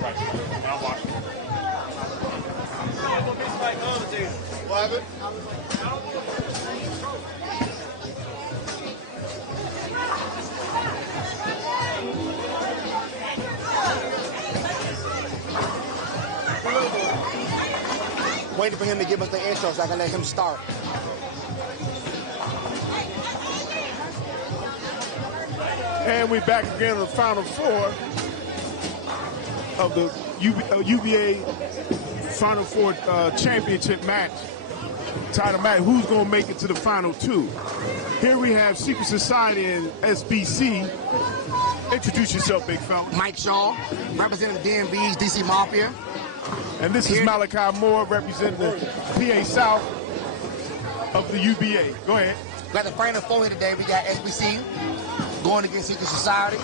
got right. I'm watching. What happened? Waiting for him to give us the intro so I can let him start. And we're back again in the Final Four of the UBA Final Four championship match, title match. Who's going to make it to the final two? Here we have Secret Society and SBC. Introduce yourself, big fella. Mike Shaw, representing DMV's DC Mafia. And this is Malachi Moore, representing the PA South of the UBA. Go ahead. We got the Final Four here today. We got SBC going against Secret Society.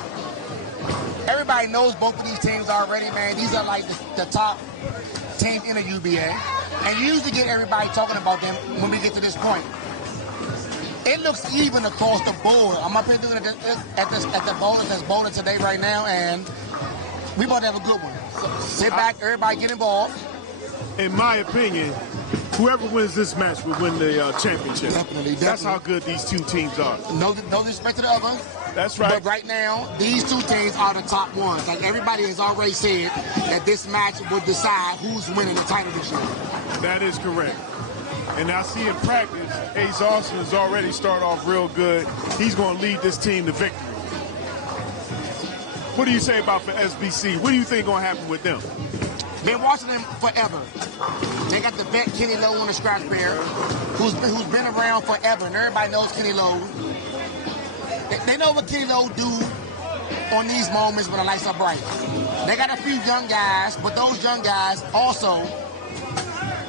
Everybody knows both of these teams already, man. These are like the top teams in the UBA. And you usually get everybody talking about them when we get to this point. It looks even across the board. I'm up here doing it at the bowling that's bowling today right now, and we about to have a good one. So sit back, everybody get involved. In my opinion, whoever wins this match will win the championship. Definitely. That's how good these two teams are. No disrespect to the other. That's right. But right now, these two teams are the top ones. Like everybody has already said that this match will decide who's winning the title this year. That is correct. And I see in practice, Ace Austin has already started off real good. He's going to lead this team to victory. What do you say about for SBC? What do you think going to happen with them? Been watching them forever. They got the vet Kenny Lowe on the scratch pair, who's been around forever, and everybody knows Kenny Lowe. They know what Kenny Lowe do on these moments when the lights are bright. They got a few young guys, but those young guys also,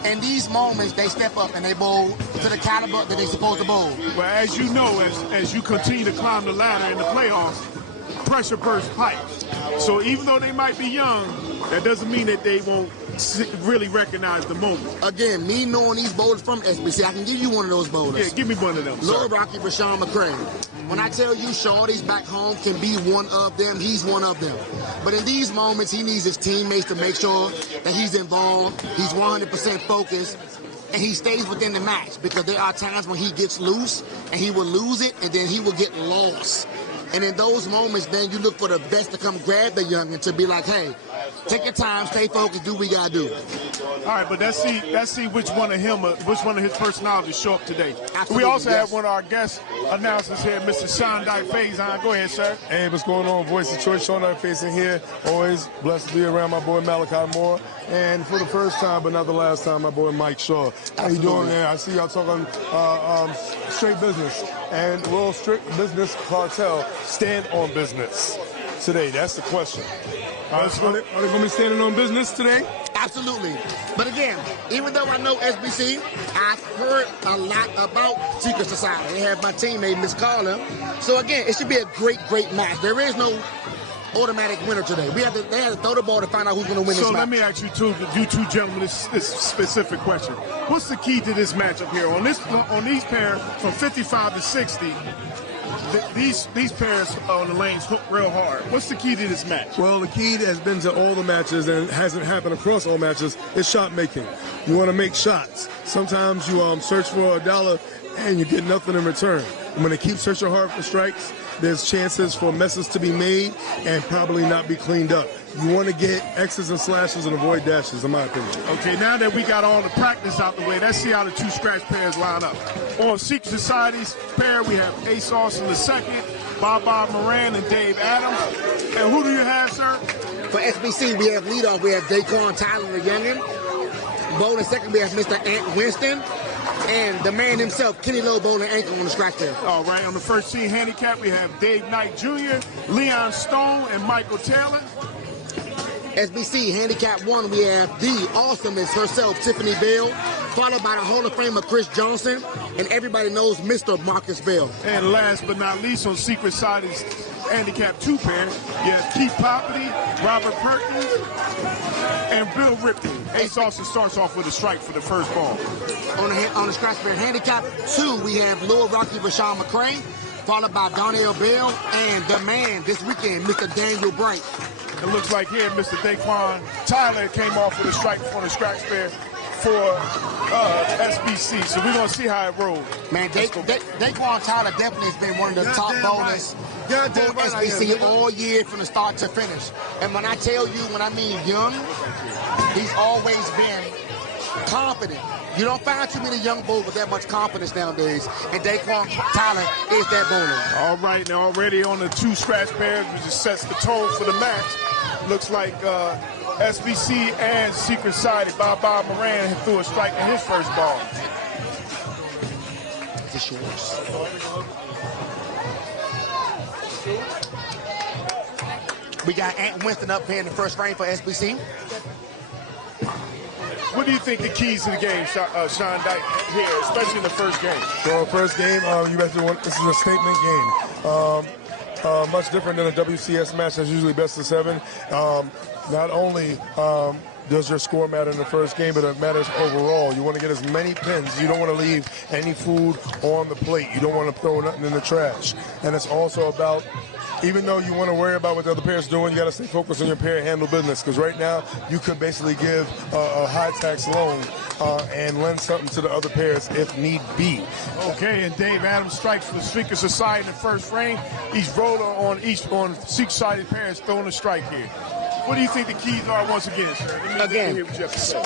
in these moments, they step up and they bowl to the caliber that they're supposed to bowl. Well, as you know, as you continue to climb the ladder in the playoffs, pressure bursts pipes. So even though they might be young, that doesn't mean that they won't really recognize the moment. Again, me knowing these bowlers from SBC, I can give you one of those bowlers. Yeah, give me one of them. Lil Rocky Rashawn McCray. When I tell you Shorty's back home can be one of them, he's one of them. But in these moments, he needs his teammates to make sure that he's involved, he's 100% focused, and he stays within the match, because there are times when he gets loose and he will lose it and then he will get lost. And in those moments, then you look for the best to come grab the youngin' to be like, hey, take your time, stay focused, do what we gotta do. All right, but let's see which one of his personalities show up today. Absolutely, We also yes. have one of our guest announcers here, Mr. Sean Dyke Faison. Go ahead, sir. Hey, what's going on? Voice of Choice, Sean Dyke Faison here. Always blessed to be around my boy Malachi Moore. And for the first time, but not the last time, my boy Mike Shaw. How you doing there? I see y'all talking straight business. And will strict business cartel stand on business today? That's the question. Are they going to be standing on business today? Absolutely. But again, even though I know SBC, I've heard a lot about Secret Society. They have my teammate, Miss Carla. So again, it should be a great, great match. There is no automatic winner today. They had to throw the ball to find out who's going to win this match. So let me ask you two gentlemen this specific question. What's the key to this matchup here? On these pair from 55 to 60, these pairs on the lanes hook real hard. What's the key to this match? Well, the key has been to all the matches, and it hasn't happened across all matches, is shot making. You want to make shots. Sometimes you search for $1 and you get nothing in return. And when they keep searching hard for strikes, there's chances for messes to be made and probably not be cleaned up. You want to get X's and slashes and avoid dashes, in my opinion. Okay, now that we got all the practice out the way, let's see how the two scratch pairs line up. On Secret Society's pair, we have Ace Austin II, Bob Moran, and Dave Adams. And who do you have, sir? For SBC, we have leadoff. We have Daquan Tyler, the youngin'. Bowling second, we have Mr. Ant Winston. And the man himself, Kenny Lowe, bowling ankle on the scratch pair. All right, on the first team handicap, we have Dave Knight Jr., Leon Stone, and Michael Taylor. SBC handicap 1, we have the awesomest herself, Tiffany Bell, followed by the Hall of Famer Chris Johnson, and everybody knows Mr. Marcus Bell. And last but not least, on Secret Society's handicap 2 pair, you have Keith Poverty, Robert Perkins, and Bill Ripley. Ace Austin starts off with a strike for the first ball. On the scratch pair handicap 2, we have Lil Rocky Rashawn McCray, followed by Donnell Bell, and the man this weekend, Mr. Daniel Bright. It looks like here Mr. Daquan Tyler came off with a strike on the scratch pair for SBC. So we're going to see how it rolls. Man, Daquan Tyler definitely has been one of the top bowlers for SBC all year from the start to finish. And when I tell you, when I mean young, he's always been confident. You don't find too many young bowlers with that much confidence nowadays, and Daquan Tyler is that bowler. All right, now already on the 2 scratch pairs, which just sets the tone for the match. Looks like SBC and Secret Society, Bob Moran threw a strike in his first ball. Is this yours? We got Ant Winston up here in the first frame for SBC. What do you think the keys to the game, Sean Dyke, here, especially in the first game? Well, first game, you guys want, this is a statement game. Much different than a WCS match that's usually best of 7. Not only does your score matter in the first game, but it matters overall. You want to get as many pins. You don't want to leave any food on the plate. You don't want to throw nothing in the trash. And it's also about, even though you want to worry about what the other pair's doing, you got to stay focused on your pair and handle business. Because right now, you could basically give a high-tax loan and lend something to the other pairs if need be. Okay, and Dave Adams strikes for the Secret Society in the first frame. Each roller on Secret Society pairs throwing a strike here. What do you think the keys are once again, sir? Again,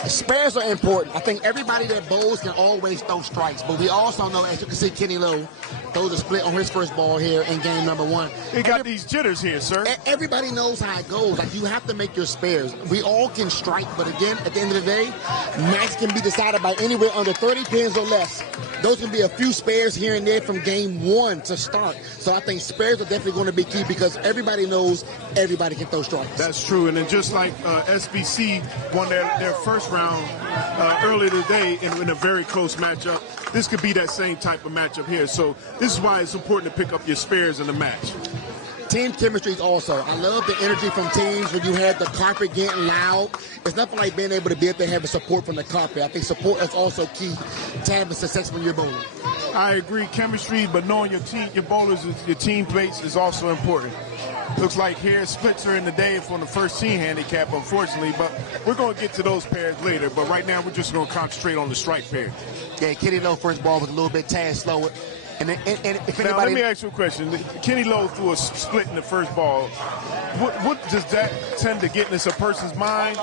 spares are important. I think everybody that bowls can always throw strikes, but we also know, as you can see, Kenny Lowe throws a split on his first ball here in game number 1. He got these jitters here, sir. Everybody knows how it goes. Like, you have to make your spares. We all can strike, but again, at the end of the day, match can be decided by anywhere under 30 pins or less. Those can be a few spares here and there from game 1 to start. So I think spares are definitely going to be key because everybody knows everybody can throw strikes. That's true. And then just like SBC won their first round earlier today in a very close matchup, this could be that same type of matchup here. So this is why it's important to pick up your spares in the match. Team chemistry also. I love the energy from teams when you have the carpet getting loud. It's nothing like being able to be able to have the support from the carpet. I think support is also key to having success when you're bowling. I agree, chemistry, but knowing your team, your bowlers, your teammates is also important. Looks like here splits are in the day from the first team handicap, unfortunately, but we're going to get to those pairs later. But right now, we're just going to concentrate on the strike pair. Yeah, Kenny Lowe first ball was a little bit tad slower. And if anybody... Now, let me ask you a question. Kenny Lowe threw a split in the first ball. What does that tend to get in a person's mind,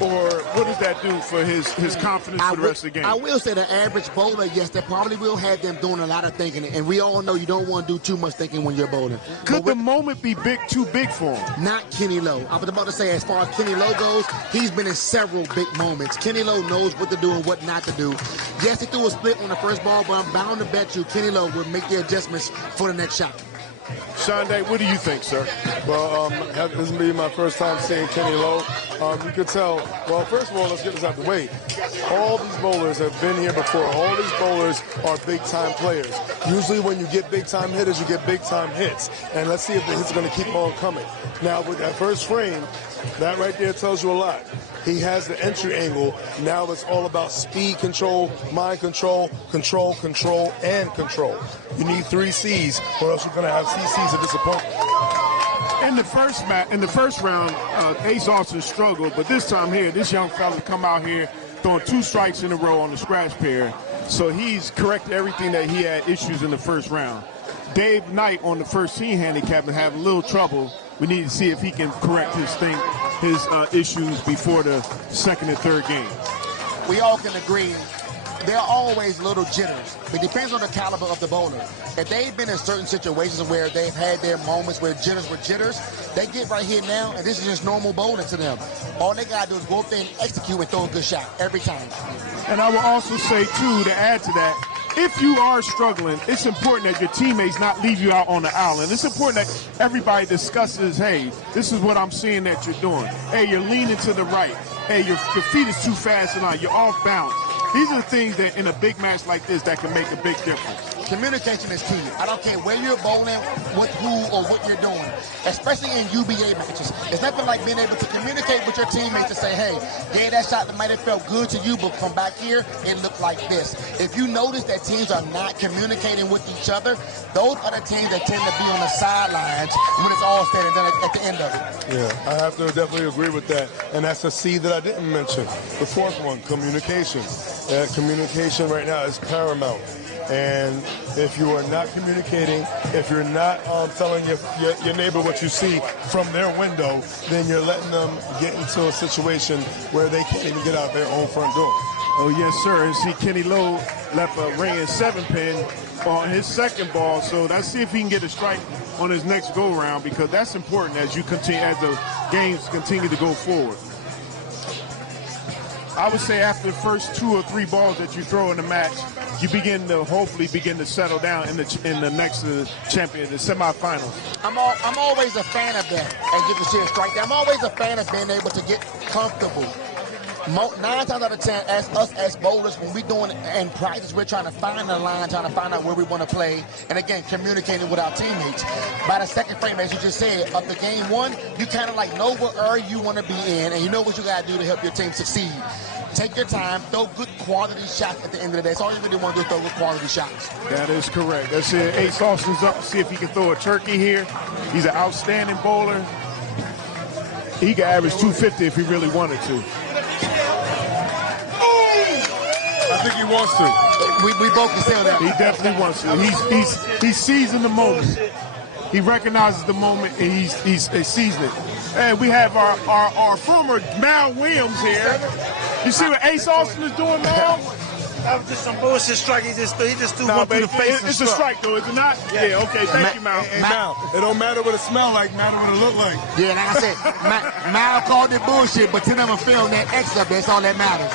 or what does that do for his confidence for the rest of the game? I will say the average bowler, yes, that probably will have them doing a lot of thinking, and we all know you don't want to do too much thinking when you're bowling. Could the moment be too big for him? Not Kenny Lowe. I was about to say, as far as Kenny Lowe goes, he's been in several big moments. Kenny Lowe knows what to do and what not to do. Yes, he threw a split on the first ball, but I'm bound to bet you Kenny Lowe will make the adjustments for the next shot. Sean Day, what do you think, sir? Well, this will be my first time seeing Kenny Lowe. You could tell, well, first of all, let's get this out the way. All these bowlers have been here before. All these bowlers are big-time players. Usually when you get big-time hitters, you get big-time hits. And let's see if the hits are going to keep on coming. Now, with that first frame, that right there tells you a lot. He has the entry angle. Now it's all about speed control, mind control, control, and control. You need 3 C's, or else you're going to have CC's of disappointment. In the first round, Ace Austin struggled, but this time here, this young fella come out here throwing 2 strikes in a row on the scratch pair. So he's corrected everything that he had issues in the first round. Dave Knight on the first team handicap and have a little trouble. We need to see if he can correct his issues before the second and third game. We all can agree there are always little jitters. It depends on the caliber of the bowler. If they've been in certain situations where they've had their moments where jitters were jitters, they get right here now, and this is just normal bowling to them. All they got to do is go up there and execute and throw a good shot every time. And I will also say, too, to add to that, if you are struggling, it's important that your teammates not leave you out on the island. It's important that everybody discusses, hey, this is what I'm seeing that you're doing. Hey, you're leaning to the right. Hey, your feet is too fast tonight. You're off balance. These are the things that in a big match like this that can make a big difference. communication is key. I don't care where you're bowling, with who, or what you're doing, especially in UBA matches. It's nothing like being able to communicate with your teammates to say, hey, yeah, that shot that might have felt good to you, but from back here, it looked like this. If you notice that teams are not communicating with each other, those are the teams that tend to be on the sidelines when it's all said and done at the end of it. Yeah, I have to definitely agree with that. And that's a C that I didn't mention. The fourth one, communication. Communication right now is paramount. And if you are not communicating, if you're not telling your neighbor what you see from their window, then you're letting them get into a situation where they can't even get out their own front door. Oh, yes, sir. And see, Kenny Lowe left a ring 7 pin on his second ball, so let's see if he can get a strike on his next go-round, because that's important as you continue, as the games continue to go forward. I would say after the first 2 or 3 balls that you throw in the match, you hopefully begin to settle down in the next champion, the semifinals. I'm always a fan of that, as you can see, strike there. I'm always a fan of being able to get comfortable. 9 times out of 10, as bowlers, when we're doing in practice, we're trying to find the line, trying to find out where we want to play, and again, communicating with our teammates. By the second frame, as you just said, of the game 1, you kind of like know what area you want to be in, and you know what you got to do to help your team succeed. Take your time, throw good quality shots at the end of the day. That's all you really want to do is throw good quality shots. That is correct. That's it. Ace Austin's up to see if he can throw a turkey here. He's an outstanding bowler. He could average 250 if he really wanted to. I think he wants to. We both can say that. He definitely wants to. He's seizing the moment. He recognizes the moment, and he's seizing it. And we have our former Mal Williams here. You see what Ace Austin is doing, Mal? That was just some bullshit strike. He just threw one through the face. It's a strike, though, is it not? Yeah, okay. Thank you, Mal. Hey, Mal, it don't matter what it smell like, matter what it look like. Yeah, like I said, Mal called it bullshit, but 10 of them filmed that X up. That's all that matters.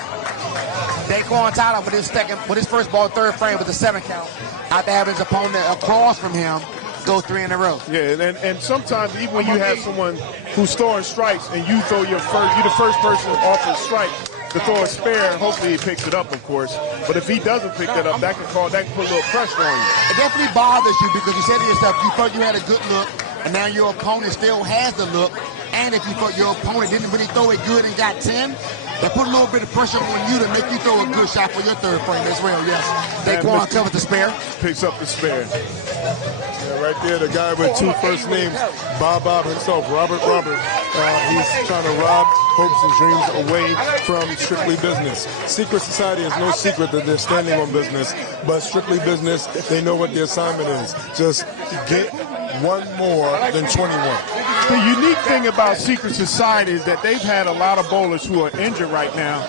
Daquan Tyler with his first ball, 3rd frame with the 7 count, after having his opponent across from him go 3 in a row. Yeah, and sometimes even when you have someone who's throwing strikes and you're the first person off the strike to throw a spare, hopefully he picks it up, of course. But if he doesn't pick that up, that can put a little pressure on you. It definitely bothers you because you said to yourself, you thought you had a good look, and now your opponent still has the look. And if you thought your opponent didn't really throw it good and got 10, that put a little bit of pressure on you to make you throw a good shot for your 3rd frame as well, yes. Daquan covers the spare. Picks up the spare. Yeah, right there, the guy with 2 first names, Bob himself, Robert. He's trying to rob hopes and dreams away from Strictly Business. Secret Society is no secret that they're standing on business, but Strictly Business, they know what the assignment is. Just get 1 more than 21. The unique thing about Secret Society is that they've had a lot of bowlers who are injured right now,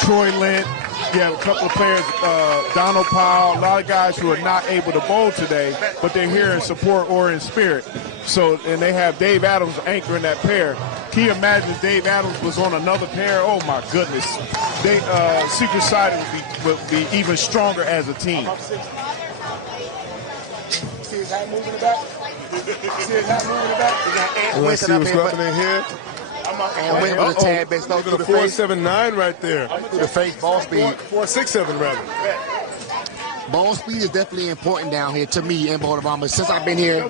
Troy Lent, you have a couple of players, Donald Powell, a lot of guys who are not able to bowl today, but they're here in support or in spirit. So, and they have Dave Adams anchoring that pair. Can you imagine if Dave Adams was on another pair? Oh my goodness. Secret Society would be even stronger as a team. See his hat moving in the back? Let's see what's happening here. And win with a tad base low through the face. 4.79 right there. Through the face, ball speed. 4.67 rather. Ball speed is definitely important down here to me in Baltimore. Since I've been here,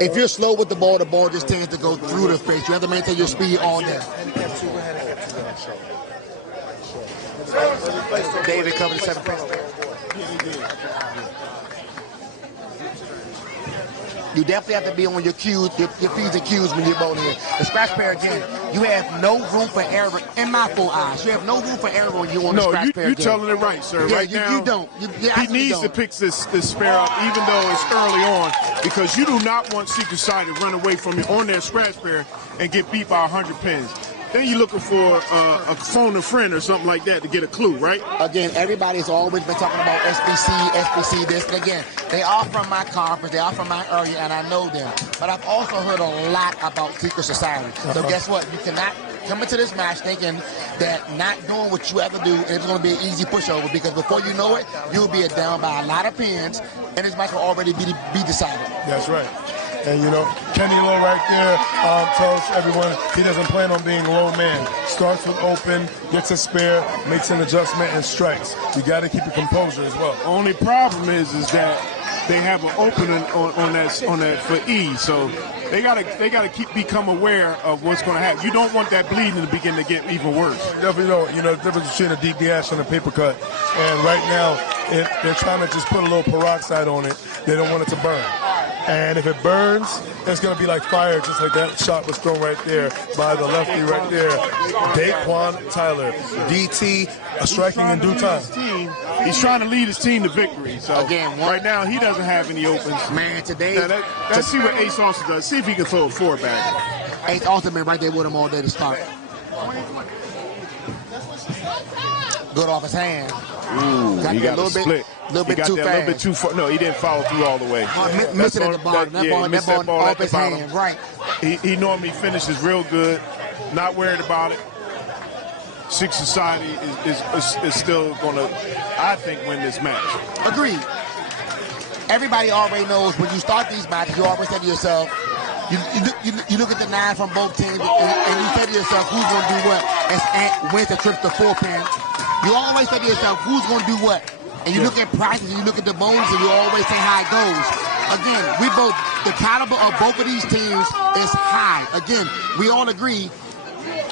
if you're slow with the ball just tends to go through the face. You have to maintain your speed all day. David covered the 7 face. You definitely have to be on your cues, your P's and Q's when you're bowling here. The scratch pair, again, you have no room for error in my full eyes. You have no room for error when you're on the scratch pair. No, you're telling it right, sir. Yeah, right now, you don't. He needs to pick this spare up, even though it's early on, because you do not want Secret Society to run away from you on their scratch pair and get beat by 100 pins. Then you're looking for a phone a friend or something like that to get a clue, right? Again, everybody's always been talking about SBC this. And again, they are from my conference, they are from my area, and I know them. But I've also heard a lot about Secret Society. So guess what? You cannot come into this match thinking that not doing what you have to do is going to be an easy pushover, because before you know it, you'll be down by a lot of pins, and this match will already be decided. That's right. And, you know, Kenny Lowe right there tells everyone he doesn't plan on being low man. Starts with open, gets a spare, makes an adjustment, and strikes. You got to keep your composure as well. Only problem is that they have an opening on that for E, so they gotta become aware of what's going to happen. You don't want that bleeding to begin to get even worse. Definitely don't. You know, the difference between a deep gash and a paper cut. And right now, they're trying to just put a little peroxide on it. They don't want it to burn. And if it burns, it's going to be like fire, just like that shot was thrown right there by the lefty right there. Daquan Tyler, DT, striking in due time. He's trying to lead his team to victory. So again, right now he doesn't have any opens. Man, today. Let's see what Ace Austin does. See if he can throw a four back. Ace Austin been right there with him all day to start. Good off his hand. Ooh, got he got a split. Little bit too fast. A little bit too far. No, he didn't follow through all the way. Missed it at the bottom. That ball off his hand. Right. He normally finishes real good. Not worried about it. Six Society is still going to, I think, win this match. Agreed. Everybody already knows when you start these matches, you always say to yourself, you look at the 9 from both teams, and you say to yourself, who's going to do what? As wins the trip to 4-pin. You always say to yourself, who's going to do what? And you look at prices, and you look at the bones, and you always say how it goes. Again, the caliber of both of these teams is high. Again, we all agree.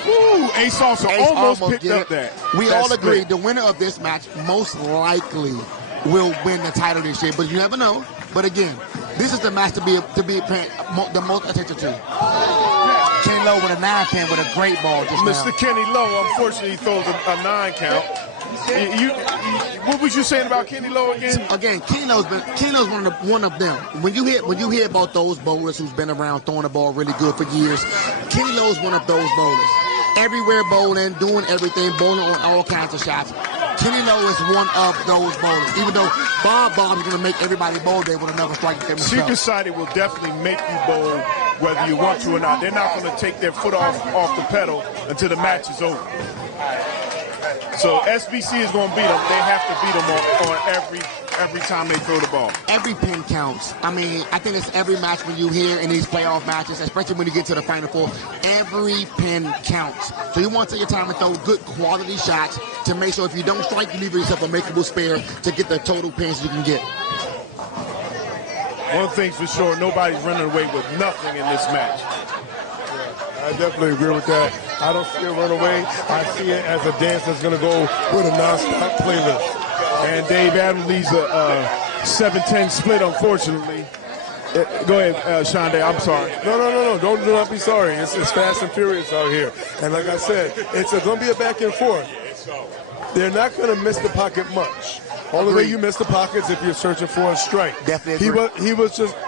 Ooh, Ace also almost picked up that. We all agree the winner of this match most likely will win the title this year, but you never know. But again, this is the match to be paying the most attention to. Kenny Lowe with a 9-pin with a great ball just now. Mr. Kenny Lowe, unfortunately, throws a 9 count. What was you saying about Kenny Lowe again? Again, Kenny Lowe's one of them. When you hear about those bowlers who's been around throwing the ball really good for years, Kenny Lowe's one of those bowlers. Everywhere bowling, doing everything, bowling on all kinds of shots. Kenny Lowe is one of those bowlers. Even though Bob is going to make everybody bowl there with another strike at Secret Society will definitely make you bowl whether you want to or not. They're not going to take their foot off the pedal until the match is over. So SBC is going to beat them. They have to beat them on every time they throw the ball. Every pin counts. I mean, I think it's every match when you hear in these playoff matches, especially when you get to the Final Four, every pin counts. So you want to take your time and throw good quality shots to make sure if you don't strike, you leave yourself a makeable spare to get the total pins you can get. One thing's for sure, nobody's running away with nothing in this match. I definitely agree with that. I don't see it run away. I see it as a dance that's going to go with a non-stop playlist. And Dave Adams leads a 7-10 split, unfortunately. Go ahead, Shonda. I'm sorry. No. Don't do not be sorry. It's fast and furious out here. And like I said, it's going to be a back and forth. They're not going to miss the pocket much. Only way you miss the pockets if you're searching for a strike. Definitely.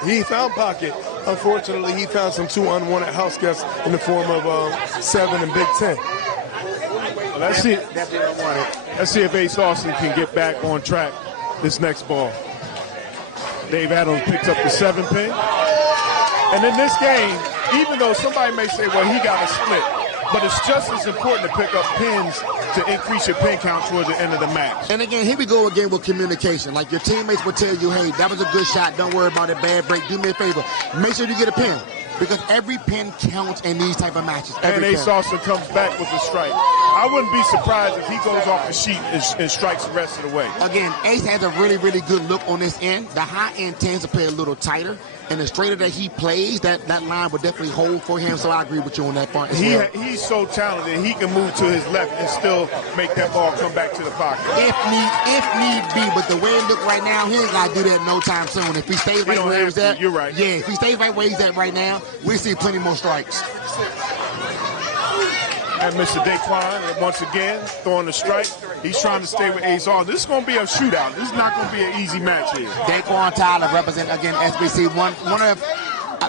He found pocket. Unfortunately, he found some 2 unwanted house guests in the form of 7 and Big 10. Well, let's see if Ace Austin can get back on track this next ball. Dave Adams picks up the 7-pin. And in this game, even though somebody may say, well, he got a split, but it's just as important to pick up pins to increase your pin count toward the end of the match. And again, here we go again with communication. Like your teammates will tell you, hey, that was a good shot. Don't worry about it. Bad break. Do me a favor. Make sure you get a pin. Because every pin counts in these type of matches. And Ace Austin comes back with a strike. I wouldn't be surprised if he goes off the sheet and strikes the rest of the way. Again, Ace has a really, really good look on this end. The high end tends to play a little tighter. And the straighter that he plays, that line will definitely hold for him. So I agree with you on that part as well. He's so talented. He can move to his left and still make that ball come back to the pocket. If need be. But the way it look right now, he ain't got to do that no time soon. If he stays right where he's at, you're right. Yeah, if he stays right where he's at right now, we'll see plenty more strikes. And Mr. Daquan, once again, throwing the strike. He's trying to stay with Ace Austin. This is going to be a shootout. This is not going to be an easy match here. Daquan Tyler represent, again, SBC. One of,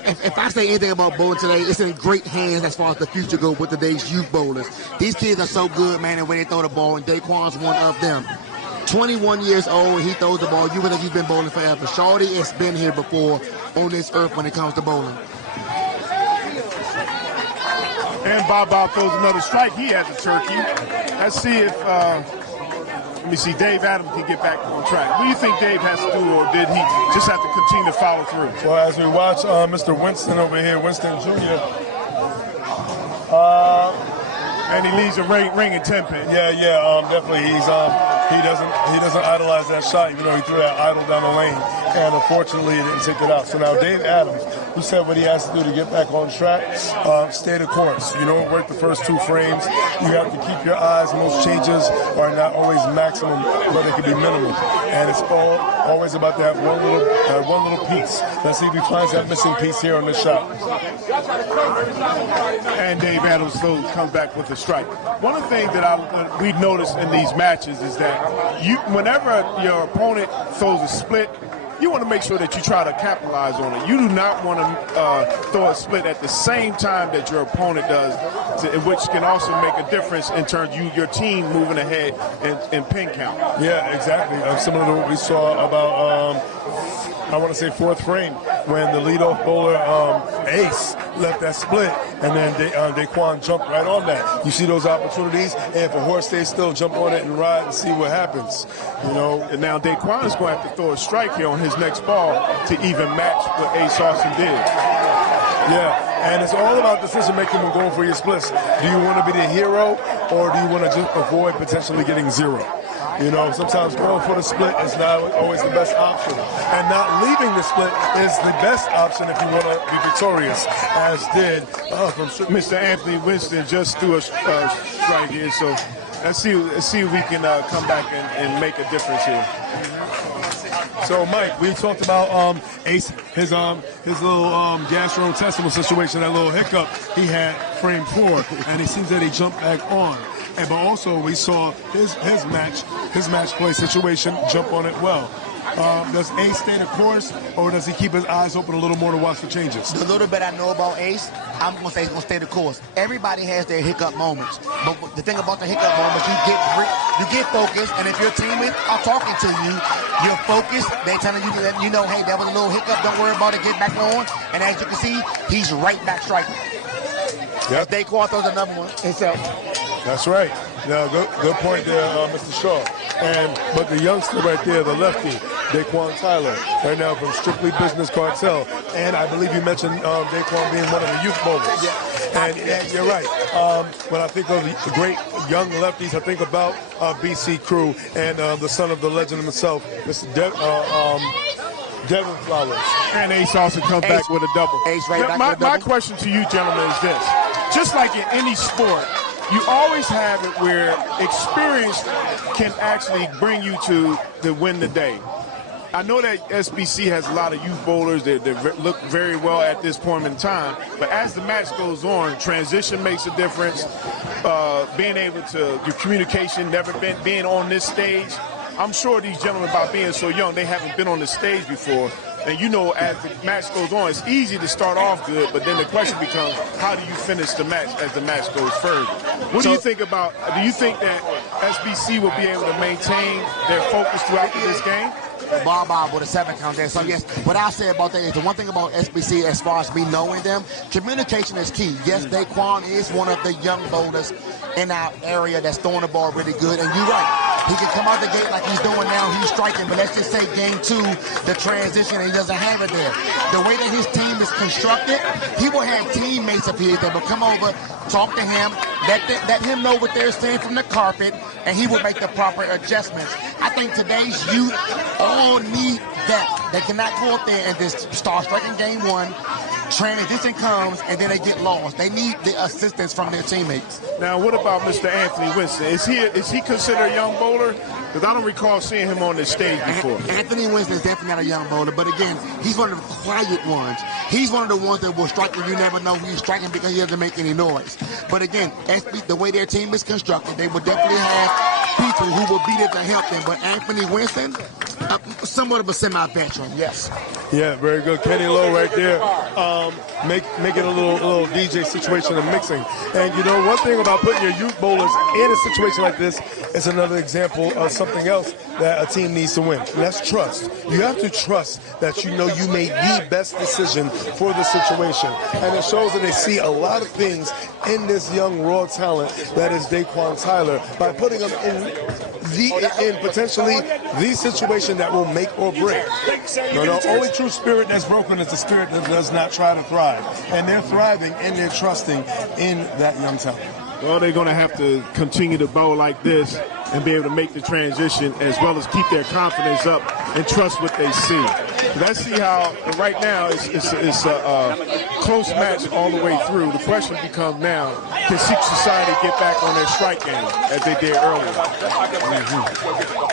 if I say anything about bowling today, it's in great hands as far as the future goes with today's youth bowlers. These kids are so good, man, and when they throw the ball, and Daquan's one of them. 21 years old, he throws the ball. You would think he's been bowling forever. Shorty has been here before on this earth when it comes to bowling. And Bob throws another strike. He has a turkey. Let's see if let me see, Dave Adams can get back on track. What do you think Dave has to do, or did he just have to continue to follow through? Well, as we watch Mr. Winston over here, Winston Jr., and he leaves a ring in 10 pin. Yeah, definitely. He doesn't idolize that shot, even though he threw that idle down the lane, and unfortunately, he didn't take it out. So now Dave Adams, who said what he has to do to get back on track, stay the course. You don't work the first 2 frames. You have to keep your eyes. Most changes are not always maximum, but it can be minimal. And it's always about that one little piece. Let's see if he finds that missing piece here on this shot. And Dave Adams still comes back with a strike. One of the things that we've noticed in these matches is that whenever your opponent throws a split, you want to make sure that you try to capitalize on it. You do not want to throw a split at the same time that your opponent does, which can also make a difference in terms of your team moving ahead in pin count. Yeah, exactly. Similar to what we saw about, I want to say 4th frame, when the leadoff bowler, Ace, left that split, and then Daquan jumped right on that. You see those opportunities, and if a horse stays still, jump on it and ride and see what happens. You know. And now Daquan is going to have to throw a strike here on his next ball to even match what Ace Austin did. Yeah, and it's all about decision making when going for your splits. Do you want to be the hero, or do you want to just avoid potentially getting 0? You know, sometimes going for the split is not always the best option. And not leaving the split is the best option if you want to be victorious, as did from Mr. Anthony Winston just threw a strike here. So let's see if we can come back and make a difference here. So, Mike, we talked about Ace, his little gastrointestinal situation, that little hiccup he had frame 4, and it seems that he jumped back on. But also we saw his match play situation jump on it well. Does Ace stay the course, or does he keep his eyes open a little more to watch the changes? The little bit I know about Ace, I'm going to say he's going to stay the course. Everybody has their hiccup moments. But the thing about the hiccup moments, you get focused, and if your teammates are talking to you, you're focused. They're telling you that, hey, that was a little hiccup. Don't worry about it. Get back on. And as you can see, he's right back striking. Yep. Daquan throws another one himself. That's right. Now, good point there, Mr. Shaw. But the youngster right there, the lefty, Daquan Tyler, right now from Strictly Business Cartel. And I believe you mentioned Daquan being one of the youth bowlers. Yeah. And you're right. When I think of the great young lefties, I think about BC Crew and the son of the legend himself, Mr. Devin Flowers. And Ace also comes back with a double. Ace right back with a double. My question to you, gentlemen, is this. Just like in any sport, you always have it where experience can actually bring you to win the day. I know that SBC has a lot of youth bowlers that look very well at this point in time, but as the match goes on, transition makes a difference. Being able to, your communication, being on this stage. I'm sure these gentlemen, by being so young, they haven't been on the stage before. And as the match goes on, it's easy to start off good, but then the question becomes, how do you finish the match as the match goes further? What do you think about, do you think that SBC will be able to maintain their focus throughout this game? Bob with a 7 count there. So, yes, what I'll say about that is the one thing about SBC, as far as me knowing them, communication is key. Yes, Daquan is one of the young bowlers in our area that's throwing the ball really good. And you're right. He can come out the gate like he's doing now. He's striking. But let's just say game 2, the transition, he doesn't have it there. The way that his team is constructed, he will have teammates of his that will come over, talk to him, let him know what they're saying from the carpet, and he will make the proper adjustments. I think today's youth all need that. They cannot go up there and just start striking game 1. Transition comes, and then they get lost. They need the assistance from their teammates. Now, what about Mr. Anthony Winston? Is he considered a young bowler? Because I don't recall seeing him on this stage before. Anthony Winston is definitely not a young bowler, but again, he's one of the quiet ones. He's one of the ones that will strike when you never know who he's striking because he doesn't make any noise. But again, the way their team is constructed, they will definitely have people who will be there to help them. But Anthony Winston, somewhat of a semi-veteran, yes. Yeah, very good. Kenny Lowe right there, making a little DJ situation of mixing. And you know, one thing about putting your youth bowlers in a situation like this is another example of something else that a team needs to win. And that's trust. You have to trust that you know you made the best decision for the situation. And it shows that they see a lot of things in this young raw talent that is Daquan Tyler by putting him in potentially the situation that will make or break. No, the only true spirit that's broken is the spirit that does not try to thrive. And they're thriving and they're trusting in that young talent. Well, they're going to have to continue to bowl like this and be able to make the transition as well as keep their confidence up and trust what they see. Let's see how, right now, it's a close match all the way through. The question becomes now, can Secret Society get back on their strike game as they did earlier?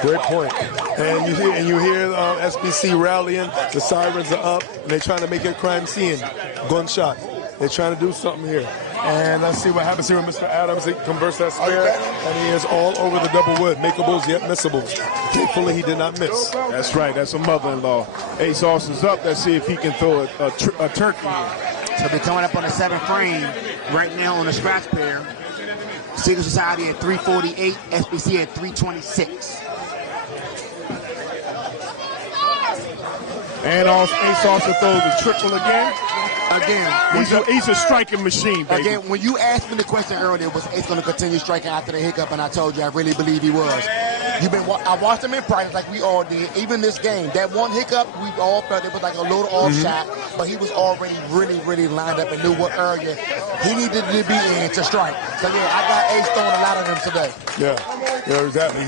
Great point. And you hear SBC rallying, the sirens are up, and they're trying to make it a crime scene. Gunshot. They're trying to do something here. And let's see what happens here with Mr. Adams. He converts that spare, and he is all over the double wood. Makeables yet missables. Thankfully, he did not miss. That's right. That's a mother-in-law. Ace Austin's up. Let's see if he can throw a turkey in. So they're coming up on the 7th frame right now on the scratch pair. Secret Society at 348, SBC at 326. And Ace Austin throws a triple again. Again, he's a striking machine, baby. Again, when you asked me the question earlier, was Ace going to continue striking after the hiccup, and I told you I really believe he was. I watched him in practice like we all did. Even this game, that one hiccup, we all felt it was like a little off shot, but he was already really lined up and knew what area he needed to be in to strike. So yeah, I got Ace throwing a lot of them today. Yeah, exactly.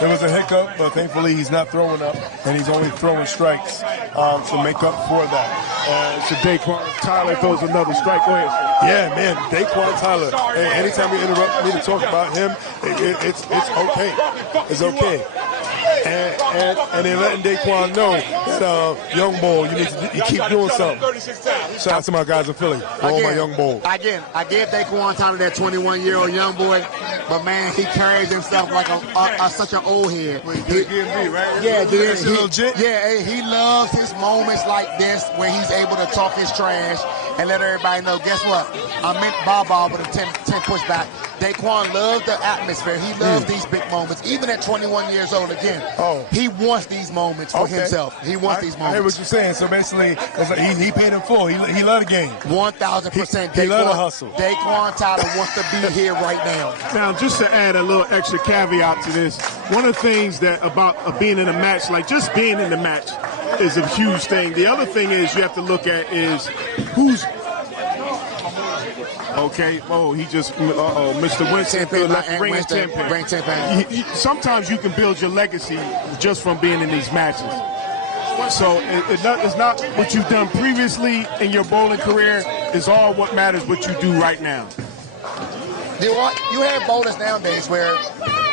There was a hiccup, but thankfully he's not throwing up, and he's only throwing strikes to make up for that. So Daquan Tyler throws another strike. Go ahead, sir. Yeah, man, Daquan Tyler. Hey, anytime you interrupt me to talk about him, it's okay. It's okay. And they're letting Daquan know that young bull, you keep doing something. Shout out to my guys in Philly, all my young bull. Again, I gave Daquan Tyler that 21-year-old young boy, but man, he carries himself like such an old head. Yeah, he loves his moments like this where he's able to talk his trash and let everybody know, guess what? I meant Ball with a 10 pushback. Daquan loves the atmosphere. He loves these big moments. Even at 21 years old, again, he wants these moments for himself. He wants these moments. I hear what you're saying. So basically, it's like he paid in full. He loved the game. 1,000%. He loved the hustle. Daquan Tyler wants to be here right now. Now, just to add a little extra caveat to this, one of the things that about being in a match, like just being in the match, is a huge thing. The other thing is you have to look at is who's okay. Oh, he just Mr. Winston left ring 10 pin. Sometimes you can build your legacy just from being in these matches. So it's not what you've done previously in your bowling career. It's all what matters what you do right now. You have bowlers nowadays where,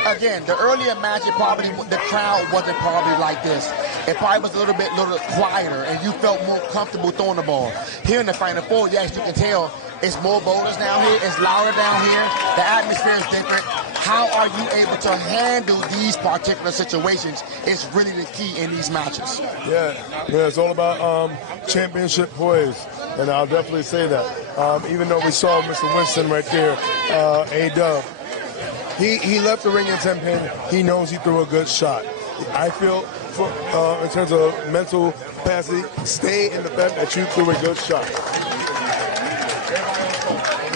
again, the earlier match, the crowd wasn't probably like this. It probably was a little quieter, and you felt more comfortable throwing the ball. Here in the Final Four, yes, you can tell it's more bowlers down here. It's louder down here. The atmosphere is different. How are you able to handle these particular situations is really the key in these matches. Yeah, it's all about championship poise, and I'll definitely say that. Even though we saw Mr. Winston right there, A-Dub, he left the ring in 10 pin. He knows he threw a good shot. I feel, in terms of mental capacity, stay in the fact that you threw a good shot.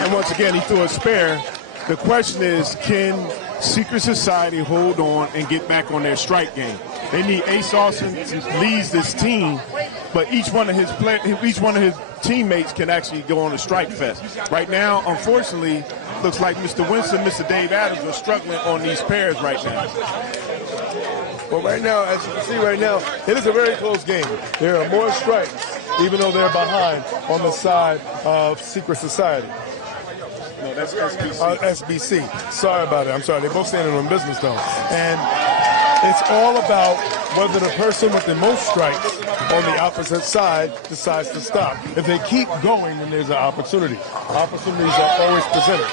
And once again, he threw a spare. The question is, can Secret Society hold on and get back on their strike game? They need Ace Austin to lead this team, but each one of his teammates can actually go on a strike fest. Right now, unfortunately, looks like Mr. Winston, Mr. Dave Adams are struggling on these pairs right now. Well, right now, as you can see right now, it is a very close game. There are more strikes, even though they're behind on the side of Secret Society. No, that's SBC. SBC. Sorry about it. I'm sorry. They're both standing on business, though. And it's all about whether the person with the most strikes on the opposite side decides to stop. If they keep going, then there's an opportunity. Opportunities are always presented.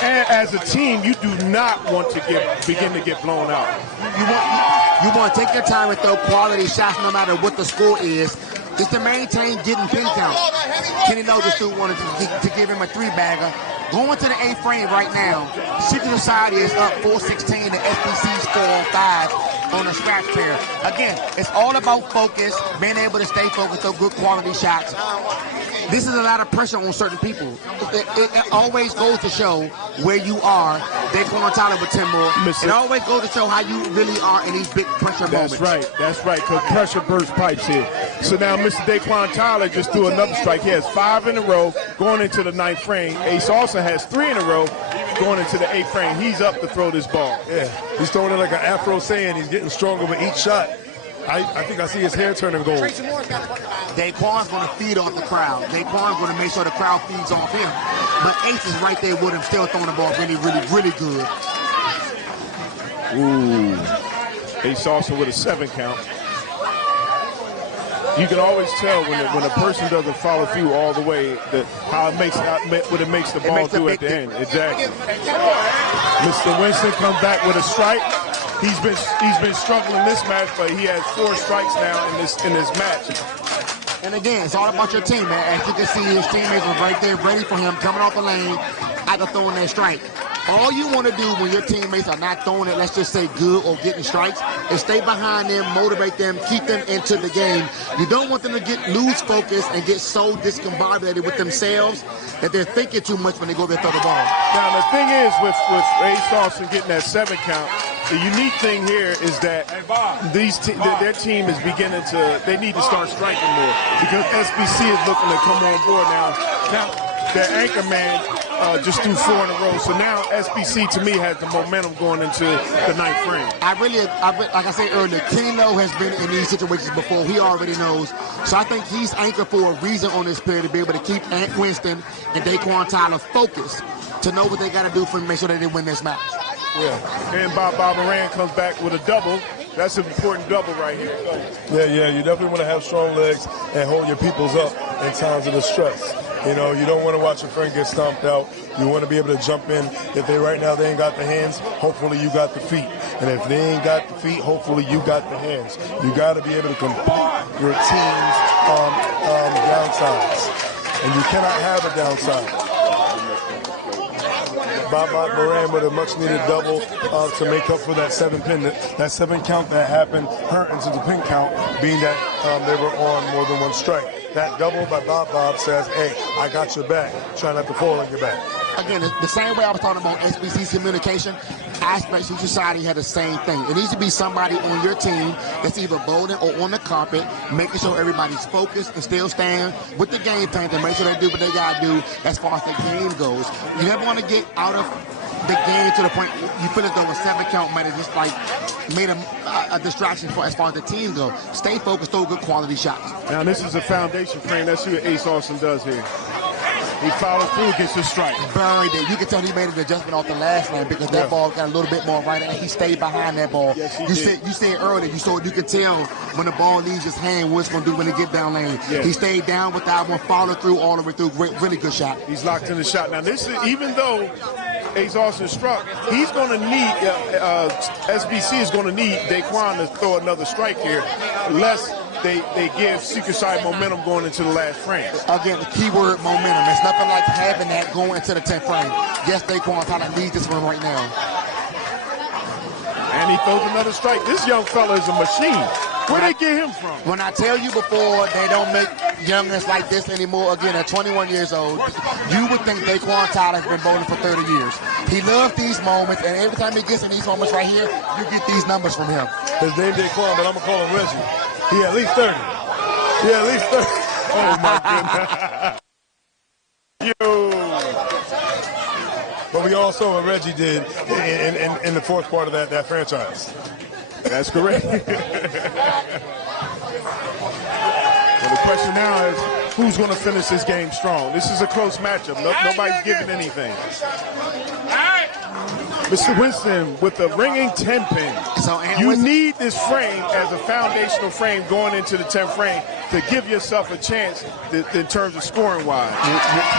And as a team, you do not want to begin to get blown out. You want to take your time and throw quality shots no matter what the score is. Just to maintain getting pin count. Kenny Lowe just wanted to give him a 3-bagger. Going to the 8th frame right now. Secret Society is up 4-16. The SBC's 4-5 on a scratch pair. Again, it's all about focus, being able to stay focused on good quality shots. This is a lot of pressure on certain people. It always goes to show where you are. Daquan Tyler with 10 more. It always goes to show how you really are in these big pressure moments. That's right, because pressure bursts pipes here. So now Mr. Daquan Tyler just threw another strike. He has 5 in a row going into the 9th frame. Ace also has 3 in a row going into the 8th frame. He's up to throw this ball. Yeah, he's throwing it like an Afro saying. He's getting stronger with each shot. I think I see his hair turning gold. Daquan's going to feed off the crowd. Daquan's going to make sure the crowd feeds off him. But Ace is right there with him, still throwing the ball really, really, really good. Ooh. Ace also with a 7 count. You can always tell when a person doesn't follow through all the way that how it makes what it makes the ball do at the end. Exactly. Mr. Winston comes back with a strike. He's been struggling this match, but he has 4 strikes now in this match. And again, it's all about your team, man. As you can see, his teammates were right there ready for him, coming off the lane after throwing that strike. All you want to do when your teammates are not throwing it, let's just say good or getting strikes, is stay behind them, motivate them, keep them into the game. You don't want them to lose focus and get so discombobulated with themselves that they're thinking too much when they go there throw the ball. Now the thing is with Ace Austin getting that 7 count, the unique thing here is that their team is beginning to, they need to start striking more because SBC is looking to come on board now. Now their anchor man just threw 4 in a row, so now SBC to me has the momentum going into the 9th frame. Like I said earlier, Kenny Lowe has been in these situations before. He already knows. So I think he's anchored for a reason on this period to be able to keep Ant Winston and Daquan Tyler focused to know what they got to do to make sure that they win this match. Yeah, and Bob Moran comes back with a double. That's an important double right here. Yeah, you definitely want to have strong legs and hold your peoples up in times of distress. You know, you don't want to watch your friend get stomped out. You want to be able to jump in. If they right now they ain't got the hands, hopefully you got the feet. And if they ain't got the feet, hopefully you got the hands. You got to be able to complete your team's downsides. And you cannot have a downside. Bob Moran with a much-needed double to make up for that 7 pin. That 7 count that happened hurt into the pin count, being that they were on more than 1 strike. That double by Bob says, hey, I got your back. Try not to fall on your back. Again, the same way I was talking about SBC's communication, Aspect Society had the same thing. It needs to be somebody on your team that's either bowling or on the carpet, making sure everybody's focused and still staying with the game plan to make sure they do what they got to do as far as the game goes. You never want to get out of the game to the point you feel as though a 7 count might have just like made a distraction as far as the team goes. Stay focused, throw good quality shots. Now this is a foundation frame. That's what Ace Austin does here. He follows through, gets a strike. Buried it. You can tell he made an adjustment off the last one because that ball got a little bit more right, and he stayed behind that ball. Yes, you said earlier, you could tell when the ball leaves his hand what it's going to do when it get down lane. Yes. He stayed down with that one, followed through all the way through. Really good shot. He's locked in the shot. Now this is, even though Ace Austin struck, he's going to need, SBC is going to need Daquan to throw another strike here, unless they give Secret Side momentum going into the last frame. Again, the key word, momentum. It's nothing like having that going into the 10th frame. Yes, Daquan Tyler needs this one right now. And he throws another strike. This young fella is a machine. Where'd they get him from? When I tell you before, they don't make youngins like this anymore. Again, at 21 years old, you would think Daquan Tyler has been bowling for 30 years. He loves these moments, and every time he gets in these moments right here, you get these numbers from him. His name Daquan, but I'm going to call him Reggie. He at least 30. He at least 30. Oh, my goodness. But we all saw what Reggie did in the 4th part of that franchise. That's correct. Well, the question now is, who's going to finish this game strong? This is a close matchup. Nobody's giving anything. Mr. Winston with a ringing 10 pin. So, you need this frame as a foundational frame going into the 10th frame to give yourself a chance in terms of scoring wise.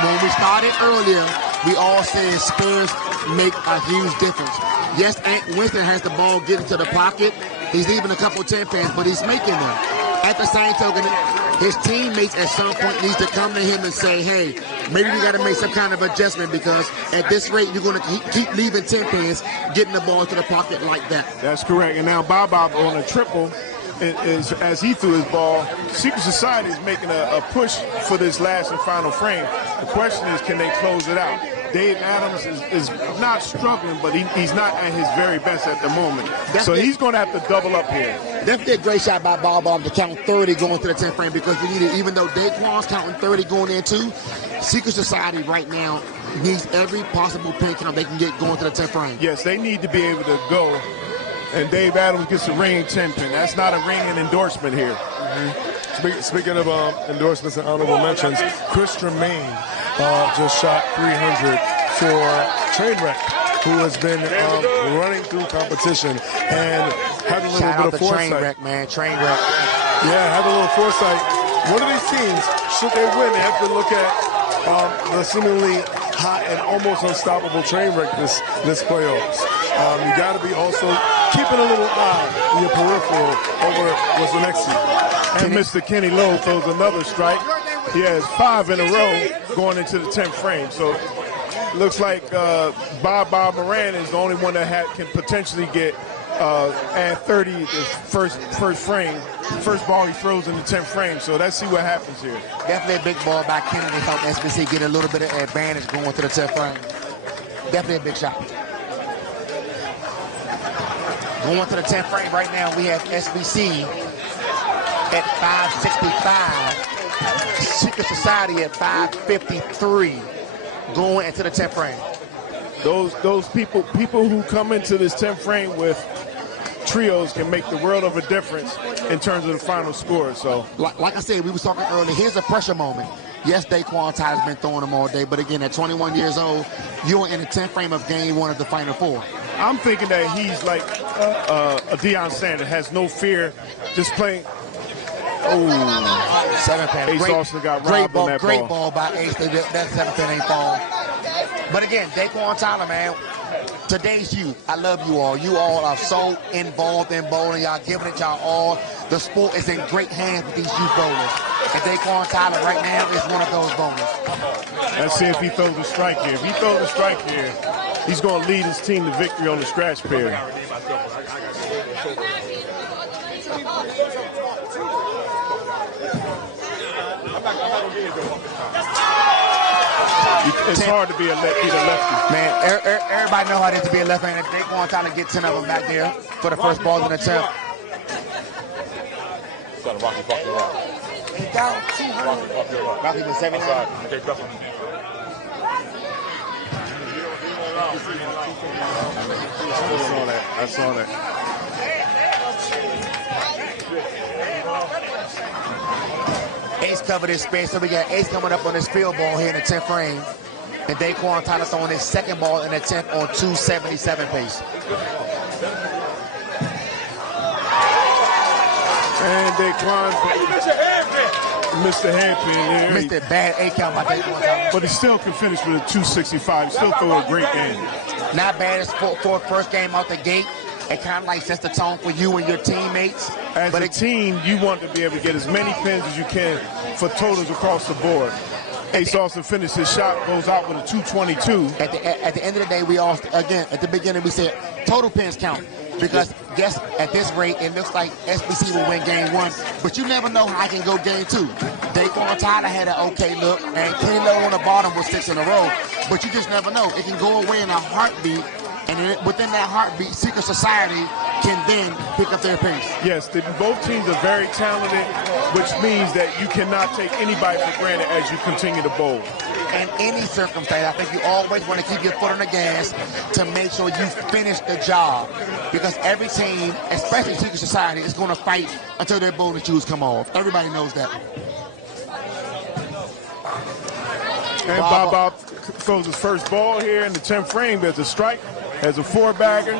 When we started earlier, we all said spares make a huge difference. Yes, Ant Winston has the ball get into the pocket, He's leaving a couple 10 pins, but he's making them. At the same token, his teammates at some point needs to come to him and say, hey, maybe we got to make some kind of adjustment because at this rate, you're going to keep leaving 10 pins, getting the ball to the pocket like that. That's correct. And now Bob on a triple, is as he threw his ball, Secret Society is making a push for this last and final frame. The question is, can they close it out? Dave Adams is not struggling, but he's not at his very best at the moment. So he's going to have to double up here. Definitely a great shot by Bob to count 30 going to the 10th frame because you need it. Even though Daquan's counting 30 going in too, Secret Society right now needs every possible pin count they can get going to the 10th frame. Yes, they need to be able to go. And Dave Adams gets a ringing 10 pin. That's not a ringing endorsement here. Speaking of endorsements and honorable mentions, Chris Tremaine just shot 300 for Trainwreck, who has been running through competition and had a little bit of foresight. Trainwreck, man, Trainwreck. Yeah, have a little foresight. One of these teams, should they win, they have to look at the seemingly hot and almost unstoppable Trainwreck this playoffs. You got to be also keeping a little eye in your peripheral over what's the next seed. And Mr. Kenny Lowe throws another strike. He has 5 in a row going into the 10th frame. So looks like Bob Moran is the only one that can potentially get add 30 his first ball he throws in the 10th frame. So let's see what happens here. Definitely a big ball by Kenny to help SBC get a little bit of advantage going to the 10th frame. Definitely a big shot. Going to the 10th frame right now, we have SBC at 565. Secret Society at 553 going into the 10th frame. Those people who come into this 10th frame with trios can make the world of a difference in terms of the final score. So, like I said, we was talking earlier, here's a pressure moment. Yes, Daquan Tyler's been throwing them all day, but again, at 21 years old, you're in the 10th frame of game 1 of the Final Four. I'm thinking that he's like a Deion Sanders, has no fear, just playing. Oh, 7 pin. Ace Austin got robbed on that ball. Great ball by Ace. That 7 pin ain't falling. But again, Daquan Tyler, man, today's youth, I love you all. You all are so involved in bowling. Y'all giving it y'all all. The sport is in great hands with these youth bowlers. And Daquan Tyler right now is one of those bowlers. Let's see if he throws a strike here. If he throws a strike here, he's going to lead his team to victory on the scratch pair. It's hard to be a lefty. Man, everybody know how it is to be a left-hander. Daquan Tyler get 10 of them back there for the first ball in the 10th. He down 200. Rocky was 79. I saw that. Ace covered his space, so we got Ace coming up on this field ball here in the 10th frame. And Daquan Tyler throwing his second ball in the 10th on 277 pace. And Daquan missed the handpin. Missed a bad A count by Daquan Tyler. But he still can finish with a 265. Still throw a great game. Not bad as for first game out the gate. It kind of like sets the tone for you and your teammates. As a team, you want to be able to get as many pins as you can for totals across the board. Ace Austin finished his shot, goes out with a 222. At the end of the day, we all, again, at the beginning, we said total pins count. Because, guess, at this rate, it looks like SBC will win game 1. But you never know how I can go game 2. Daquan Tyler had an okay look, and Kenny Lowe on the bottom was 6 in a row. But you just never know. It can go away in a heartbeat. And within that heartbeat, Secret Society can then pick up their pace. Yes, both teams are very talented, which means that you cannot take anybody for granted as you continue to bowl. In any circumstance, I think you always want to keep your foot on the gas to make sure you finish the job. Because every team, especially Secret Society, is going to fight until their bowling shoes come off. Everybody knows that. And Bob throws his first ball here in the 10th frame. There's a strike. Has a 4-bagger.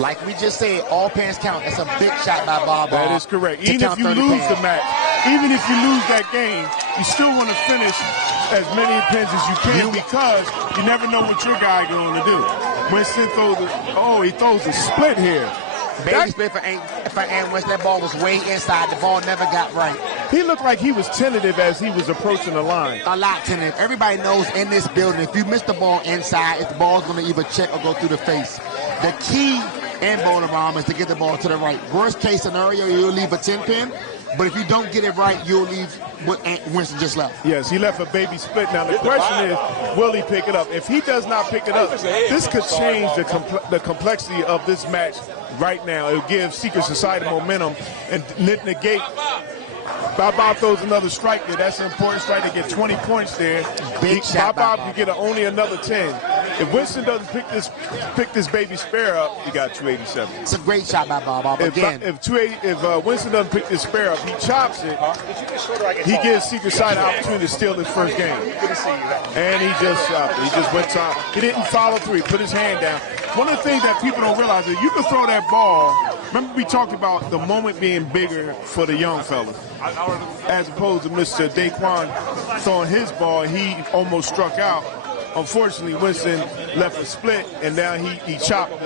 Like we just said, all pins count. That's a big shot by Bob. That is correct. Even if you lose the match, even if you lose that game, you still want to finish as many pins as you can because you never know what your guy going to do. Winston throws he throws a split here. Baby split for Ant Winston. That ball was way inside. The ball never got right. He looked like he was tentative as he was approaching the line. A lot tentative. Everybody knows in this building, if you miss the ball inside, if the ball's going to either check or go through the face. The key in bowling bomb is to get the ball to the right. Worst case scenario, you'll leave a 10-pin. But if you don't get it right, you'll leave what Winston just left. Yes, he left a baby split. Now, the question is, will he pick it up? If he does not pick it up, this could change the complexity of this match right now. It'll give Secret Society momentum and negate. Bob throws another strike there. That's an important strike to get 20 points there. Bob can get only another 10. If Winston doesn't pick this baby spare up, he got 287. It's a great shot by Bob. If Winston doesn't pick this spare up, he chops it. He gives Secret Side an opportunity to steal his first game. And he just chopped it. He just went top. He didn't follow through. He put his hand down. One of the things that people don't realize is you can throw that ball. Remember we talked about the moment being bigger for the young fellas, as opposed to Mr. Daquan throwing his ball. He almost struck out. Unfortunately, Winston left a split, and now he chopped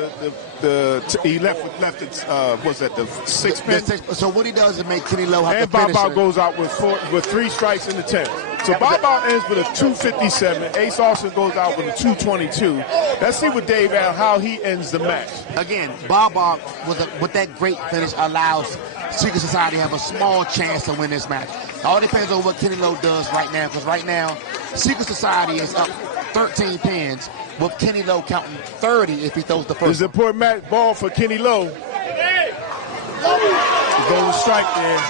he left it. Was that the 6 pin? So what he does is make Kenny Lowe have and to finish. And Bob goes out with 3 strikes in the 10th. So Bob ends with a 257. Ace Austin goes out with a 222. Let's see what Dave Allen, how he ends the match. Again, Bob with that great finish allows Secret Society to have a small chance to win this match. All depends on what Kenny Lowe does right now, because right now Secret Society is up 13 pins, with Kenny Lowe counting 30 if he throws the first. It's an important match ball for Kenny Lowe. He goes to strike there.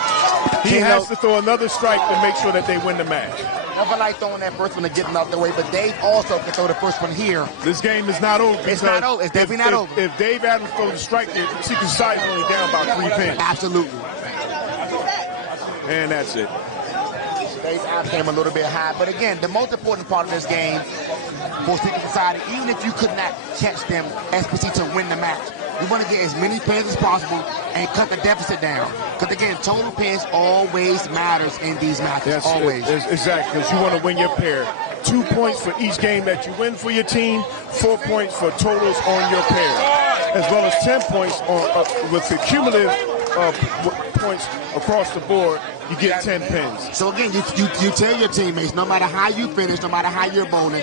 He has to throw another strike to make sure that they win the match. Never like throwing that first one to get him out the way, but Dave also can throw the first one here. This game is not over. It's not over. It's definitely not over. If Dave Adams throws a strike there, Secret Society is only down about 3 pins. Absolutely. And that's it. Dave Adams came a little bit high, but again, the most important part of this game for Secret Society, even if you could not catch them, SBC, to win the match, you want to get as many pins as possible and cut the deficit down. Because again, total pins always matters in these matches. Yes, always. Exactly, because you want to win your pair. 2 points for each game that you win for your team, 4 points for totals on your pair, as well as 10 points on with the cumulative points across the board. You get 10 pins. So again, you tell your teammates, no matter how you finish, no matter how you're bowling,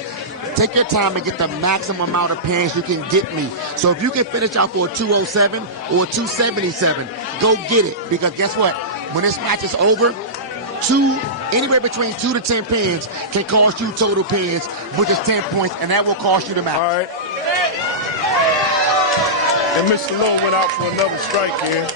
take your time and get the maximum amount of pins you can get me. So if you can finish out for a 207 or a 277, go get it. Because guess what? When this match is over, anywhere between 2 to 10 pins can cost you total pins, which is 10 points, and that will cost you the match. All right. And Mr. Lowe went out for another strike here.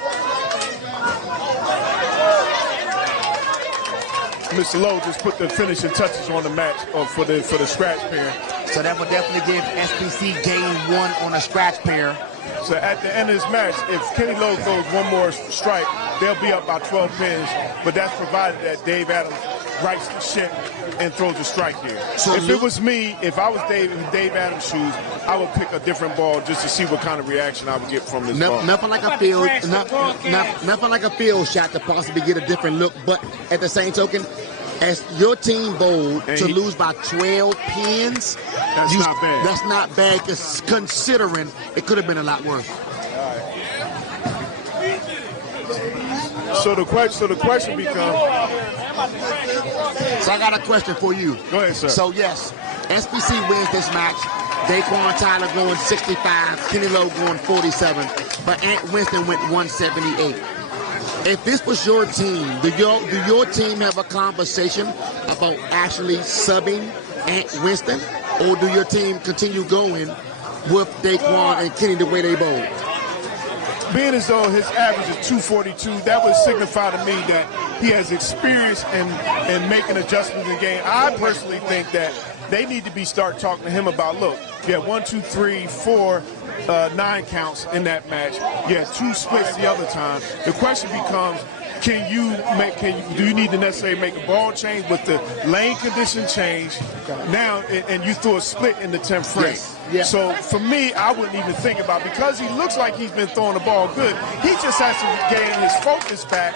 Mr. Lowe just put the finishing touches on the match for the scratch pair. So that would definitely give SBC game 1 on a scratch pair. So at the end of this match, if Kenny Lowe throws one more strike, they'll be up by 12 pins, but that's provided that Dave Adams rights the ship and throws a strike here. So if it was me, if I was Dave Adams' shoes, I would pick a different ball just to see what kind of reaction I would get from this ball. Nothing like a field shot to possibly get a different look, but at the same token, as your team bowled to lose by 12 pins, that's not bad. That's not bad, considering it could have been a lot worse. So the question becomes. So I got a question for you. Go ahead, sir. So yes, SBC wins this match. Daquan Tyler going 65, Kenny Lowe going 47, but Ant Winston went 178. If this was your team, do your team have a conversation about actually subbing Ant Winston, or do your team continue going with Daquan and Kenny the way they bowl? Being as though his average is 242, that would signify to me that he has experience in making adjustments in the game. I personally think that they need to start talking to him about, look, you had 1, 2, 3, 4, 9 counts in that match. You had 2 splits the other time. The question becomes, do you need to necessarily make a ball change with the lane condition change now, and you throw a split in the 10th frame? Yes. Yeah. So for me, I wouldn't even think about, because he looks like he's been throwing the ball good. He just has to gain his focus back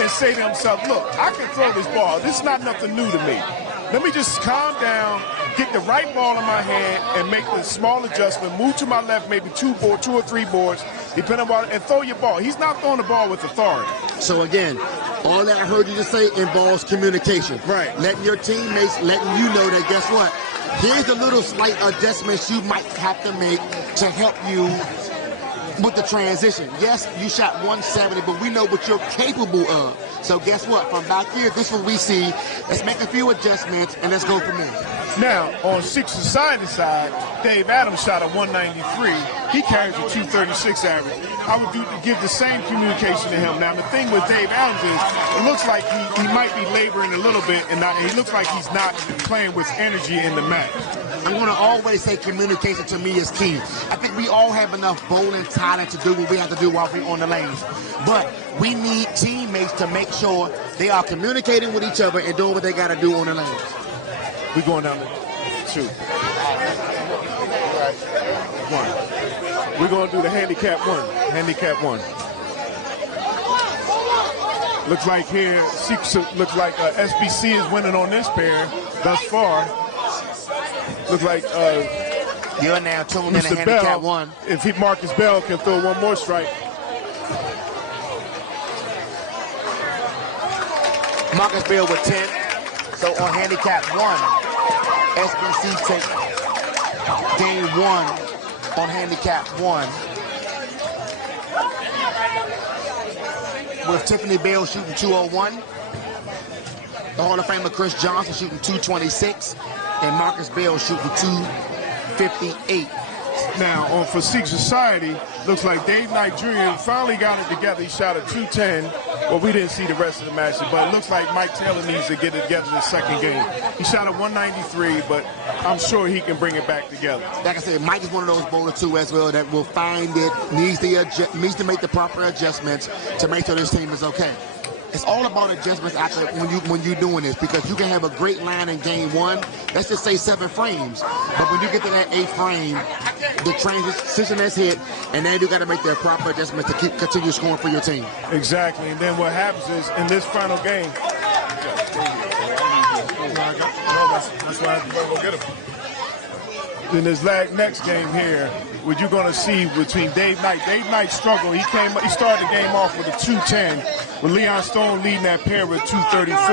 and say to himself, look, I can throw this ball. This is not nothing new to me. Let me just calm down, get the right ball in my hand and make the small adjustment, move to my left, maybe two or three boards, depending on, and throw your ball. He's not throwing the ball with authority. So again, all that I heard you just say involves communication. Right. Letting your teammates, letting you know that, guess what? Here's the little slight adjustments you might have to make to help you with the transition. Yes, you shot 170, but we know what you're capable of. So guess what? From back here, this is what we see. Let's make a few adjustments, and let's go from there. Now, on Six Society side, Dave Adams shot a 193. He carries a 236 average. I would give the same communication to him. Now, the thing with Dave Adams is it looks like he might be laboring a little bit, and he looks like he's not playing with energy in the match. I'm going to always say communication to me is key. I think we all have enough bowling talent to do what we have to do while we're on the lanes. But we need teammates to make sure they are communicating with each other and doing what they got to do on the lanes. We're going down to 2. 1. We're going to do the handicap 1. Handicap 1. Looks like here, looks like SBC is winning on this pair thus far. Looks like you're now tuned in to handicap Bell, 1. If Marcus Bell can throw one more strike. Marcus Bell with 10. So on handicap 1, SBC take game 1 on handicap 1. With Tiffany Bell shooting 201. The Hall of Famer Chris Johnson shooting 226. And Marcus Bell shooting 258. Now, for Sikh Society, looks like Dave Knight Jr. finally got it together. He shot a 210. Well, we didn't see the rest of the match, but it looks like Mike Taylor needs to get it together in the second game. He shot a 193, but I'm sure he can bring it back together. Like I said, Mike is one of those bowlers, too, as well, that will find it, needs to make the proper adjustments to make sure this team is okay. It's all about adjustments after when you're doing this, because you can have a great line in game 1, let's just say 7 frames, but when you get to that 8th frame, the transition has hit, and then you got to make the proper adjustments to continue scoring for your team. Exactly, and then what happens is in this final game, that's why I have to go get him. In this next game here, what you're going to see between Dave Knight. Dave Knight struggled. He started the game off with a 210, with Leon Stone leading that pair with 234,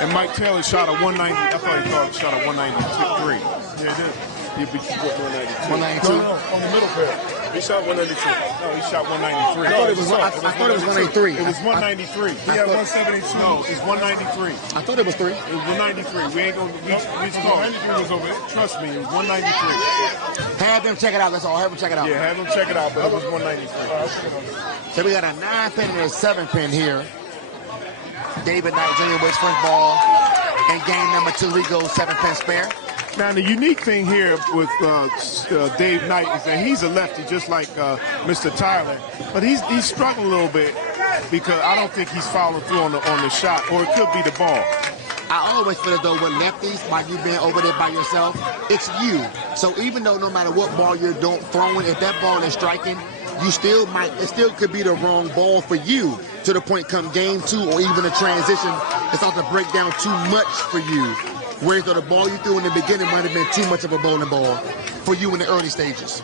and Mike Taylor shot a 190. I thought he shot a 193. Yeah, it is. He beat 192. No, on the middle pair. He shot 192. No, he shot 193. I thought it was 183. It was 193. He had 172. No, it's 193. I thought it was 3. It was 193. We ain't going to reach 193 was over it. Trust me, it was 193. Have them check it out. That's all. Have them check it out. Yeah, have them check it out, but it was 193. So we got a 9-pin and a 7-pin here. David Knight Jr. waits first ball. In game number 2, he goes 7-pin spare. Now, the unique thing here with Dave Knight is that he's a lefty, just like Mr. Tyler, but he's struggling a little bit because I don't think he's following through on the shot, or it could be the ball. I always feel as though with lefties, while you've been over there by yourself, it's you. So even though no matter what ball you're throwing, if that ball is striking, it still could be the wrong ball for you, to the point come game 2 or even a transition, it starts to break down too much for you. Whereas the ball you threw in the beginning might have been too much of a bowling ball for you in the early stages.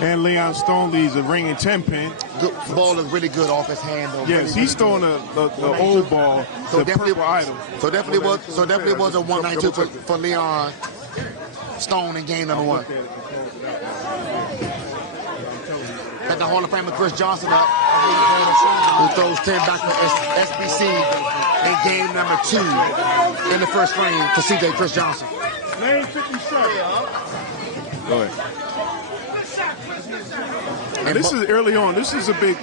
And Leon Stone leads a ringing 10-pin. Ball is really good off his hand, though. Yes, really, he's throwing the old ball, the purple item. So definitely was a 192 for Leon Stone in game number 1. Got the Hall of Famer Chris Johnson up, who throws 10 back for SBC in game number 2 in the first frame for CJ Chris Johnson. Lane 57. Go ahead. And this is early on. This is a big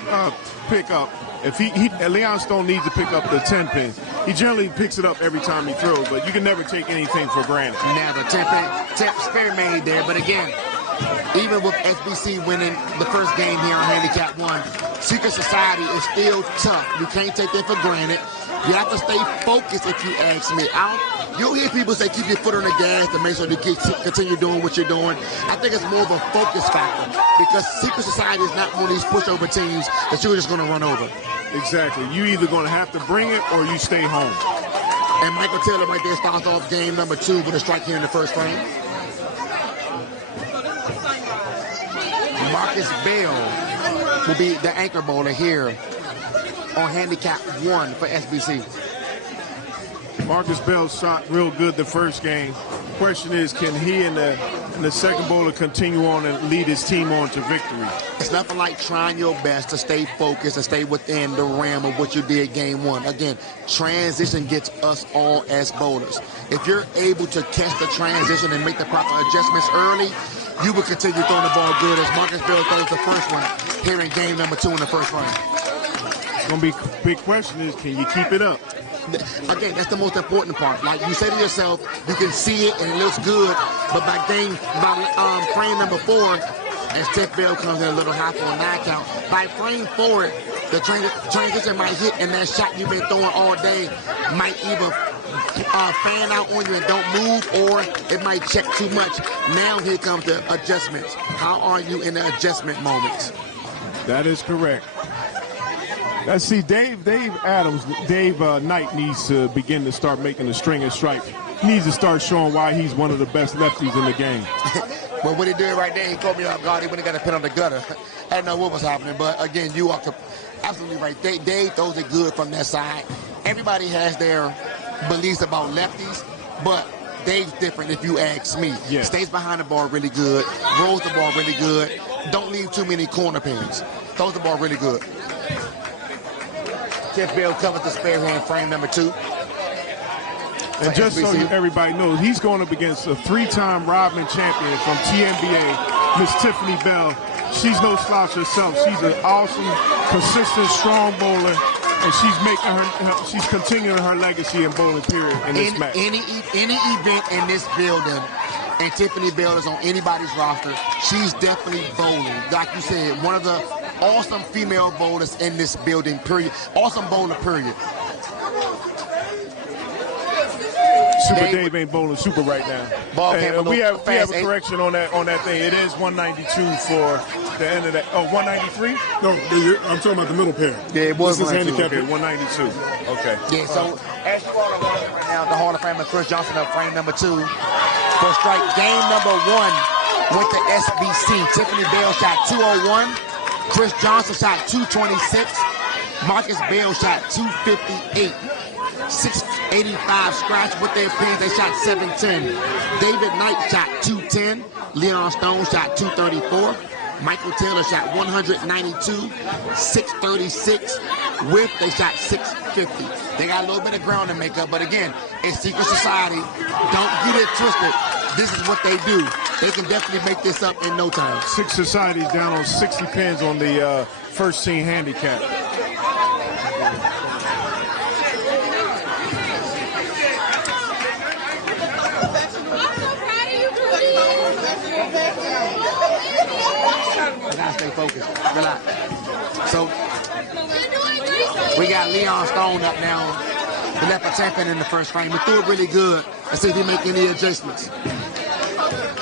pickup. If Leon Stone needs to pick up the 10-pin. He generally picks it up every time he throws, but you can never take anything for granted. Never. 10-pin spare made there, but again, even with SBC winning the first game here on handicap 1, Secret Society is still tough. You can't take that for granted. You have to stay focused, if you ask me. You'll hear people say keep your foot on the gas to make sure you continue doing what you're doing. I think it's more of a focus factor, because Secret Society is not one of these pushover teams that you're just going to run over. Exactly. You either going to have to bring it or you stay home. And Michael Taylor right there starts off game number 2 with a strike here in the first frame. Marcus Bell will be the anchor bowler here on handicap 1 for SBC. Marcus Bell shot real good the first game. Question is, can he and the second bowler continue on and lead his team on to victory? It's nothing like trying your best to stay focused and stay within the realm of what you did game 1. Again, transition gets us all as bowlers. If you're able to catch the transition and make the proper adjustments early, you will continue throwing the ball good as Marcus Bell throws the first one here in game number 2 in the first frame. It's going to be big question is, can you keep it up? Again, that's the most important part. Like you say to yourself, you can see it and it looks good, but by frame number 4, as Tip Bell comes in a little high for a 9 count, by frame 4, the transition might hit and that shot you've been throwing all day might either fan out on you and don't move, or it might check too much. Now here comes the adjustments. How are you in the adjustment moments? That is correct. Let's see, Dave Knight needs to begin to start making a string of strikes. He needs to start showing why he's one of the best lefties in the game. Well, what he did right there, he caught me off guard. He wouldn't have got a pin on the gutter. I didn't know what was happening, but again, you are absolutely right. Dave throws it good from that side. Everybody has their beliefs about lefties, but Dave's different if you ask me. Yes. Stays behind the ball really good, rolls the ball really good, don't leave too many corner pins. Throws the ball really good. Tip Bell covers the spare here in frame number 2. And just so everybody knows, he's going up against a 3-time Rodman champion from TNBA, Miss Tiffany Bell. She's no slouch herself. She's an awesome, consistent, strong bowler, and she's continuing her legacy in bowling period in this match. Any event in this building, and Tiffany Bell is on anybody's roster, she's definitely bowling. Like you said, one of the awesome female bowlers in this building, period. Awesome bowler, period. Super Dave ain't bowling super right now. We have a correction on that thing. It is 192 for the end of that. Oh, 193? No, I'm talking about the middle pair. Yeah, it was handicap. Okay, 192. Okay. Yeah, so as you are right now, the Hall of Famer Chris Johnson up frame number 2 for strike game number 1 with the SBC. Tiffany Bell shot 201. Chris Johnson shot 226. Marcus Bell shot 258. 685 scratch with their pins. They shot 710. David Knight shot 210. Leon Stone shot 234. Michael Taylor shot 192. 636. With they shot 650. They got a little bit of ground to make up, but again, it's secret society. Don't get it twisted. This is what they do. They can definitely make this up in no time. Secret Society's down on 60 pins on the first team handicap. You gotta stay focused. Relax. So we got Leon Stone up now. He left a champion in the first frame. He threw it really good. Let's see if he make any adjustments.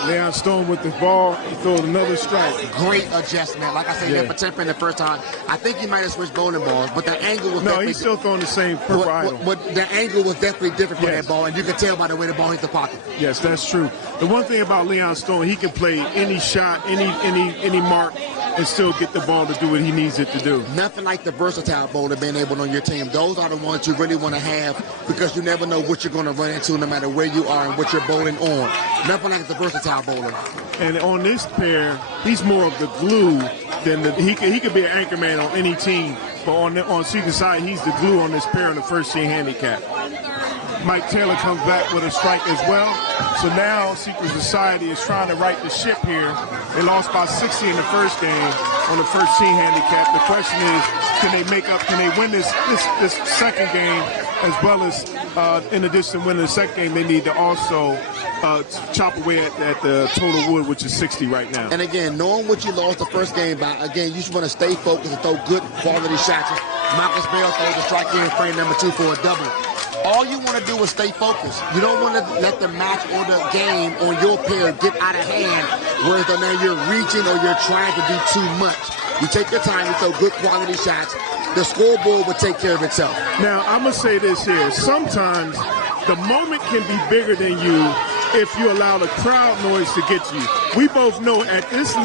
Leon Stone with the ball. He throws another strike. Great adjustment. Like I said, he left a champion the first time. I think he might have switched bowling balls, but the angle was no, he's still throwing the same purple idol. But the angle was definitely different for that ball, and you can tell by the way the ball hit the pocket. Yes, that's true. The one thing about Leon Stone, he can play any shot, any mark, and still get the ball to do what he needs it to do. Nothing like the versatile bowler being able on your team. Those are the ones you really want to have because you never know what you're going to run into no matter where you are and what you're bowling on. Nothing like the versatile bowler. And on this pair, he's more of the glue than he could be an anchor man on any team, but on Secret side, he's the glue on this pair in the first team handicap. Mike Taylor comes back with a strike as well. So now Secret Society is trying to right the ship here. They lost by 60 in the first game on the first team handicap. The question is, can they make up, can they win this second game as well as, in addition to winning the second game, they need to also chop away at the total wood, which is 60 right now. And again, knowing what you lost the first game by, again, you just want to stay focused and throw good quality shots. Marcus Bell throws a strike here in frame number 2 for a double. All you want to do is stay focused. You don't want to let the match or the game on your pair get out of hand, whereas now you're reaching or you're trying to do too much. You take your time, you throw good quality shots. The scoreboard will take care of itself. Now, I'm going to say this here. Sometimes the moment can be bigger than you if you allow the crowd noise to get you. We both know at this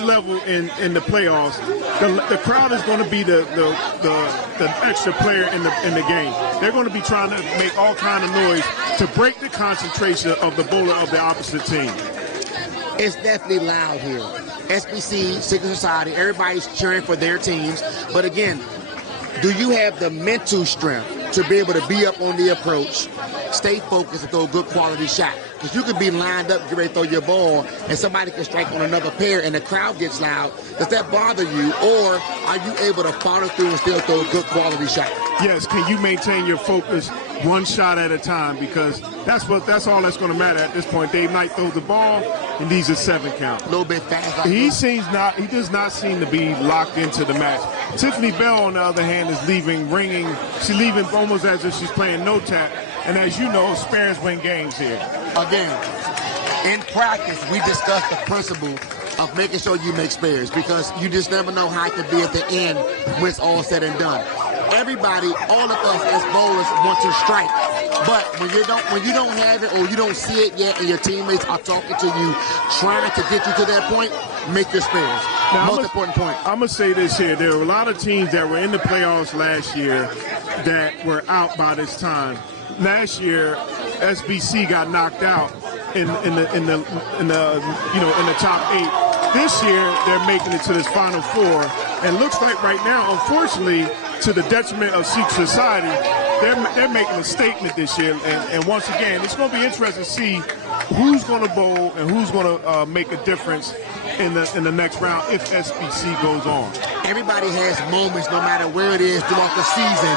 level in the playoffs, the crowd is going to be the extra player in the game. They're going to be trying to make all kind of noise to break the concentration of the bowler of the opposite team. It's definitely loud here. SBC, Secret Society, everybody's cheering for their teams. But again, do you have the mental strength to be able to be up on the approach, stay focused, and throw a good quality shot? Because you could be lined up, get ready to throw your ball, and somebody can strike on another pair, and the crowd gets loud. Does that bother you, or are you able to follow through and still throw a good quality shot? Yes, can you maintain your focus one shot at a time? Because that's all that's going to matter at this point. Dave Knight throws the ball, and these are 7 count. A little bit fast. He does not seem to be locked into the match. Tiffany Bell, on the other hand, is leaving ringing. She's leaving almost as if she's playing no tap. And as you know, spares win games here. Again, in practice, we discussed the principle of making sure you make spares, because you just never know how it could be at the end when it's all said and done. Everybody, all of us as bowlers want to strike, but when you don't have it or you don't see it yet, and your teammates are talking to you, trying to get you to that point, make your spares. Now, Most important point. I'm gonna say this here: there were a lot of teams that were in the playoffs last year that were out by this time. Last year, SBC got knocked out in the top 8. This year, they're making it to this Final Four, and looks like right now, unfortunately, to the detriment of Secret Society, they're making a statement this year. And once again, it's going to be interesting to see who's going to bowl and who's going to make a difference in the next round if SBC goes on. Everybody has moments, no matter where it is throughout the season,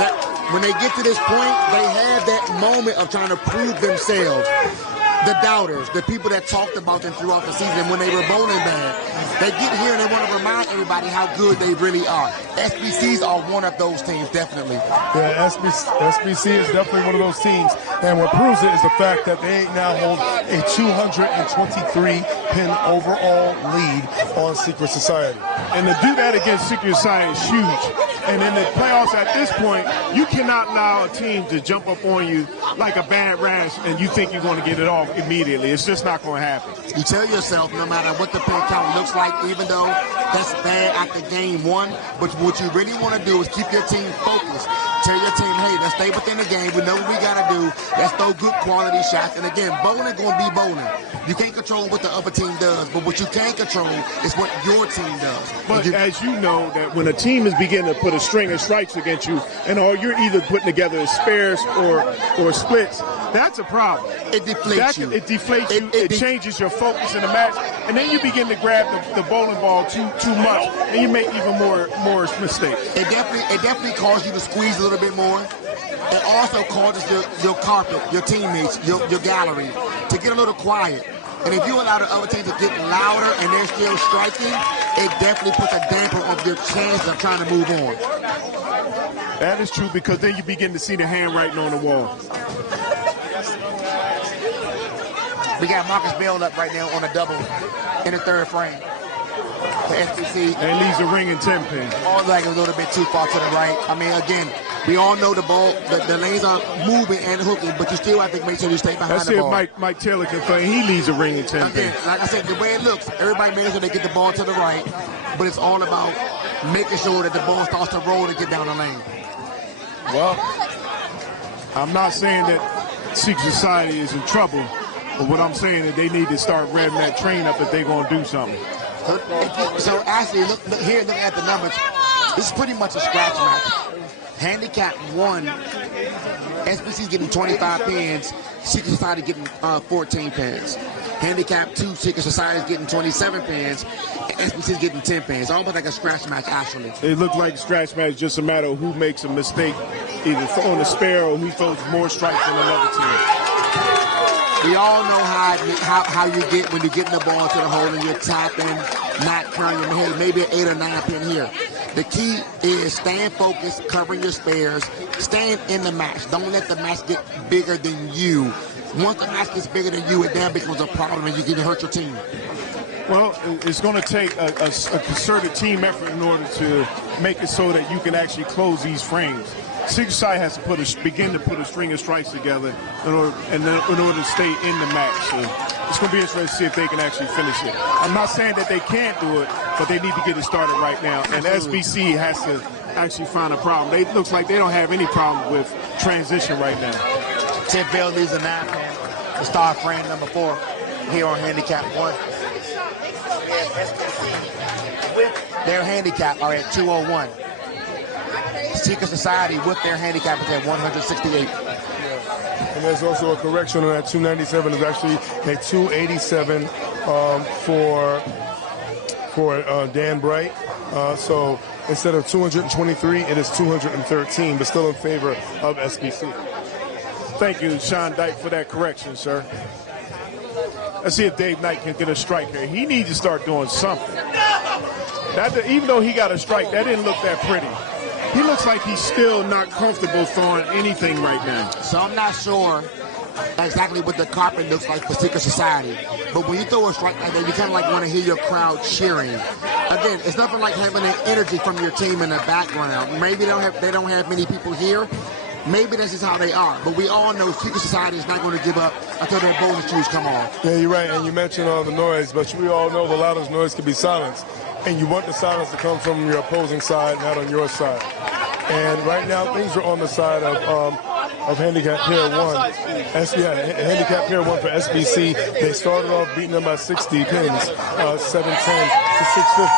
that when they get to this point, they have that moment of trying to prove themselves. The doubters, the people that talked about them throughout the season when they were bowling bad, they get here and they want to remind everybody how good they really are. SBCs are one of those teams, definitely. Yeah, SBC is definitely one of those teams. And what proves it is the fact that they now hold a 223-pin overall lead on Secret Society. And to do that against Secret Society is huge. And in the playoffs at this point, you cannot allow a team to jump up on you like a bad rash and you think you're going to get it off immediately. It's just not going to happen. You tell yourself, no matter what the pin count looks like, even though that's bad after game 1, but what you really want to do is keep your team focused. Tell your team, hey, let's stay within the game. We know what we got to do. Let's throw good quality shots. And again, bowling going to be bowling. You can't control what the other team does, but what you can control is what your team does. But as you know, that when a team is beginning to put a string of strikes against you, and or you're either putting together spares or splits, that's a problem. It deflates you. It deflates you. It changes your focus in the match, and then you begin to grab the bowling ball too much, and you make even more mistakes. It definitely causes you to squeeze a little bit more. It also causes your carpet, your teammates, your gallery to get a little quiet. And if you allow the other team to get louder and they're still striking, it definitely puts a damper of your chances of trying to move on. That is true, because then you begin to see the handwriting on the wall. We got Marcus Bell up right now on a double in the 3rd frame for SBC. And leaves a ring in 10 pin. All like a little bit too far to the right. I mean, again, we all know the ball, the lanes are moving and hooking, but you still have to make sure you stay behind the ball. Let's see if Mike Taylor can play. He leaves a ring in 10 pin. Again, like I said, the way it looks, everybody makes sure they get the ball to the right, but it's all about making sure that the ball starts to roll and get down the lane. Well, I'm not saying that Secret Society is in trouble, but what I'm saying is they need to start revving that train up if they're going to do something. So actually, look here, looking at the numbers, this is pretty much a scratch match. Handicap 1, SBC's getting 25 pins, Secret Society getting 14 pins. Handicap 2, Secret Society's getting 27 pins, and SBC's getting 10 pins. Almost like a scratch match, actually. It looked like a scratch match, just a matter of who makes a mistake, either throwing a spare or who throws more strikes than another team. We all know how you get when you get the ball to the hole and you're tapping, not curling your head, maybe an 8 or 9 pin here. The key is staying focused, covering your spares, staying in the match. Don't let the match get bigger than you. Once the match gets bigger than you, it then becomes a problem and you can hurt your team. Well, it's going to take a concerted team effort in order to make it so that you can actually close these frames. Secret Society has to begin to put a string of strikes together in order to stay in the match. So it's going to be interesting to see if they can actually finish it. I'm not saying that they can't do it, but they need to get it started right now. And SBC has to actually find a problem. It looks like they don't have any problem with transition right now. Tip Bell leaves a 9-pin to start frame number 4 here on handicap 1. Their handicap are at 201. Secret Society with their handicap is at 168. And there's also a correction on that 297 is actually a 287 for Dan Bright. So instead of 223, it is 213, but still in favor of SBC. Thank you, Sean Dyke, for that correction, sir. Let's see if Dave Knight can get a strike here. He needs to start doing something. Even though he got a strike, that didn't look that pretty. He looks like he's still not comfortable throwing anything right now. So I'm not sure exactly what the carpet looks like for Secret Society. But when you throw a strike like that, you kind of like want to hear your crowd cheering. Again, it's nothing like having an energy from your team in the background. Maybe they don't have many people here. Maybe this is how they are. But we all know Secret Society is not going to give up until their bonus shoes come off. Yeah, you're right. And you mentioned the noise, but we all know the loudest noise can be silence. And you want the silence to come from your opposing side, not on your side. And right now, things are on the side of handicap pair 1. Handicap pair 1 for SBC. They started off beating them by 60 pins, 710 to 650.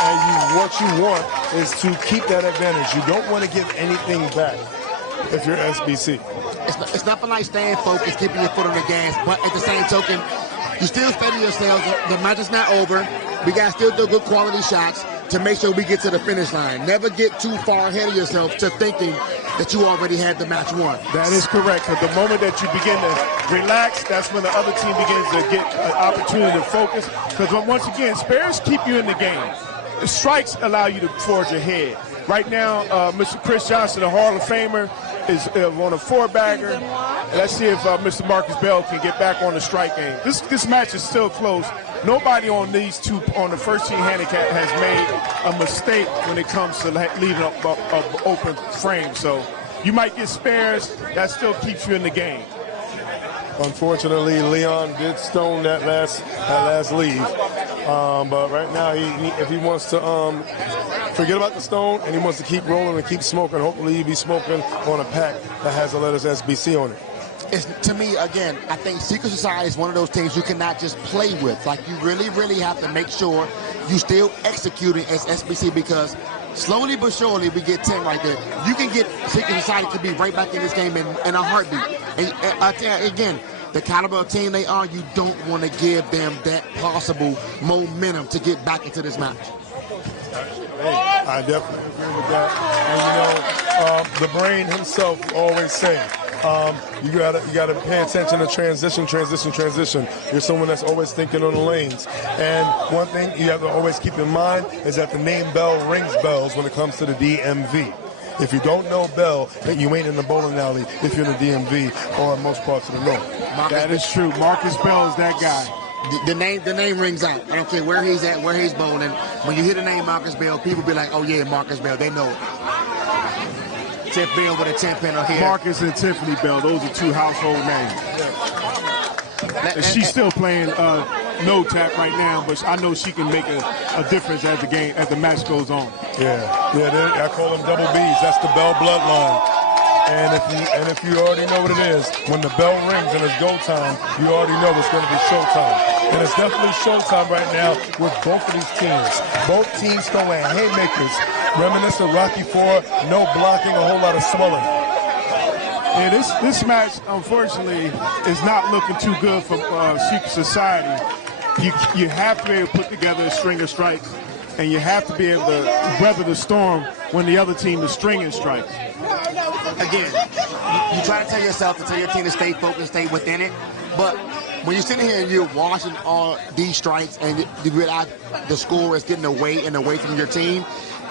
And what you want is to keep that advantage. You don't want to give anything back if you're SBC. It's nothing like staying focused, keeping your foot on the gas, but at the same token, you still steady yourselves. The match is not over. We got to still do good quality shots to make sure we get to the finish line. Never get too far ahead of yourself to thinking that you already had the match won. That is correct. But the moment that you begin to relax, that's when the other team begins to get an opportunity to focus. Because once again, spares keep you in the game. The strikes allow you to forge ahead. Right now, Mr. Chris Johnson, the Hall of Famer, is on a 4-bagger. Let's see if Mr. Marcus Bell can get back on the strike game. This match is still close. Nobody on these two, on the first team handicap, has made a mistake when it comes to leaving up open frame. So you might get spares. That still keeps you in the game. Unfortunately, Leon did stone that last leave. But right now, if he wants to forget about the stone and he wants to keep rolling and keep smoking, hopefully he'll be smoking on a pack that has the letters SBC on it. To me, again, I think Secret Society is one of those teams you cannot just play with. Like, you really, really have to make sure you still executing as SBC, because slowly but surely we get 10 right there. You can get Secret Society to be right back in this game in a heartbeat. And again, the caliber of team they are, you don't want to give them that possible momentum to get back into this match. Hey, I definitely agree with that. And the brain himself always say, you gotta pay attention to transition. You're someone that's always thinking on the lanes. And one thing you have to always keep in mind is that the name Bell rings bells when it comes to the DMV. If you don't know Bell, then you ain't in the bowling alley if you're in the DMV or in most parts of the north. That is true. Marcus Bell is that guy. The name rings out. I don't care where he's at, where he's bowling. When you hear the name Marcus Bell, people be like, oh yeah, Marcus Bell. They know it. Tiff Bell with a 10-pin here. Marcus and Tiffany Bell, those are two household names. She's still playing no tap right now, but I know she can make a difference as the match goes on. Yeah, I call them double Bs. That's the Bell bloodline. And if you already know what it is, when the bell rings and it's go time, you already know it's going to be showtime. And it's definitely showtime right now with both of these teams. Both teams throwing haymakers, reminiscent of Rocky IV, no blocking, a whole lot of swelling. Yeah, this match, unfortunately, is not looking too good for Secret Society. You have to be able to put together a string of strikes, and you have to be able to weather the storm when the other team is stringing strikes. Again, you try to tell yourself to tell your team to stay focused, stay within it, but when you're sitting here and you're watching all these strikes and you realize the score is getting away from your team,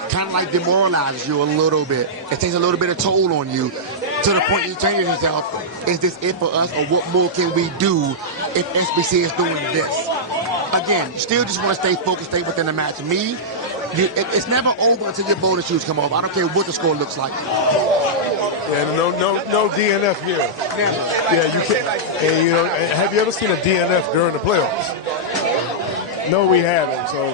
kind of like demoralizes you a little bit. It takes a little bit of toll on you to the point you tell yourself, is this it for us, or what more can we do if SBC is doing this? Again, you still just want to stay focused, stay within the match. It's never over until your bonus shoes come off. I don't care what the score looks like. Yeah, no DNF here. Yeah, you can't. And, have you ever seen a DNF during the playoffs? No, we haven't. So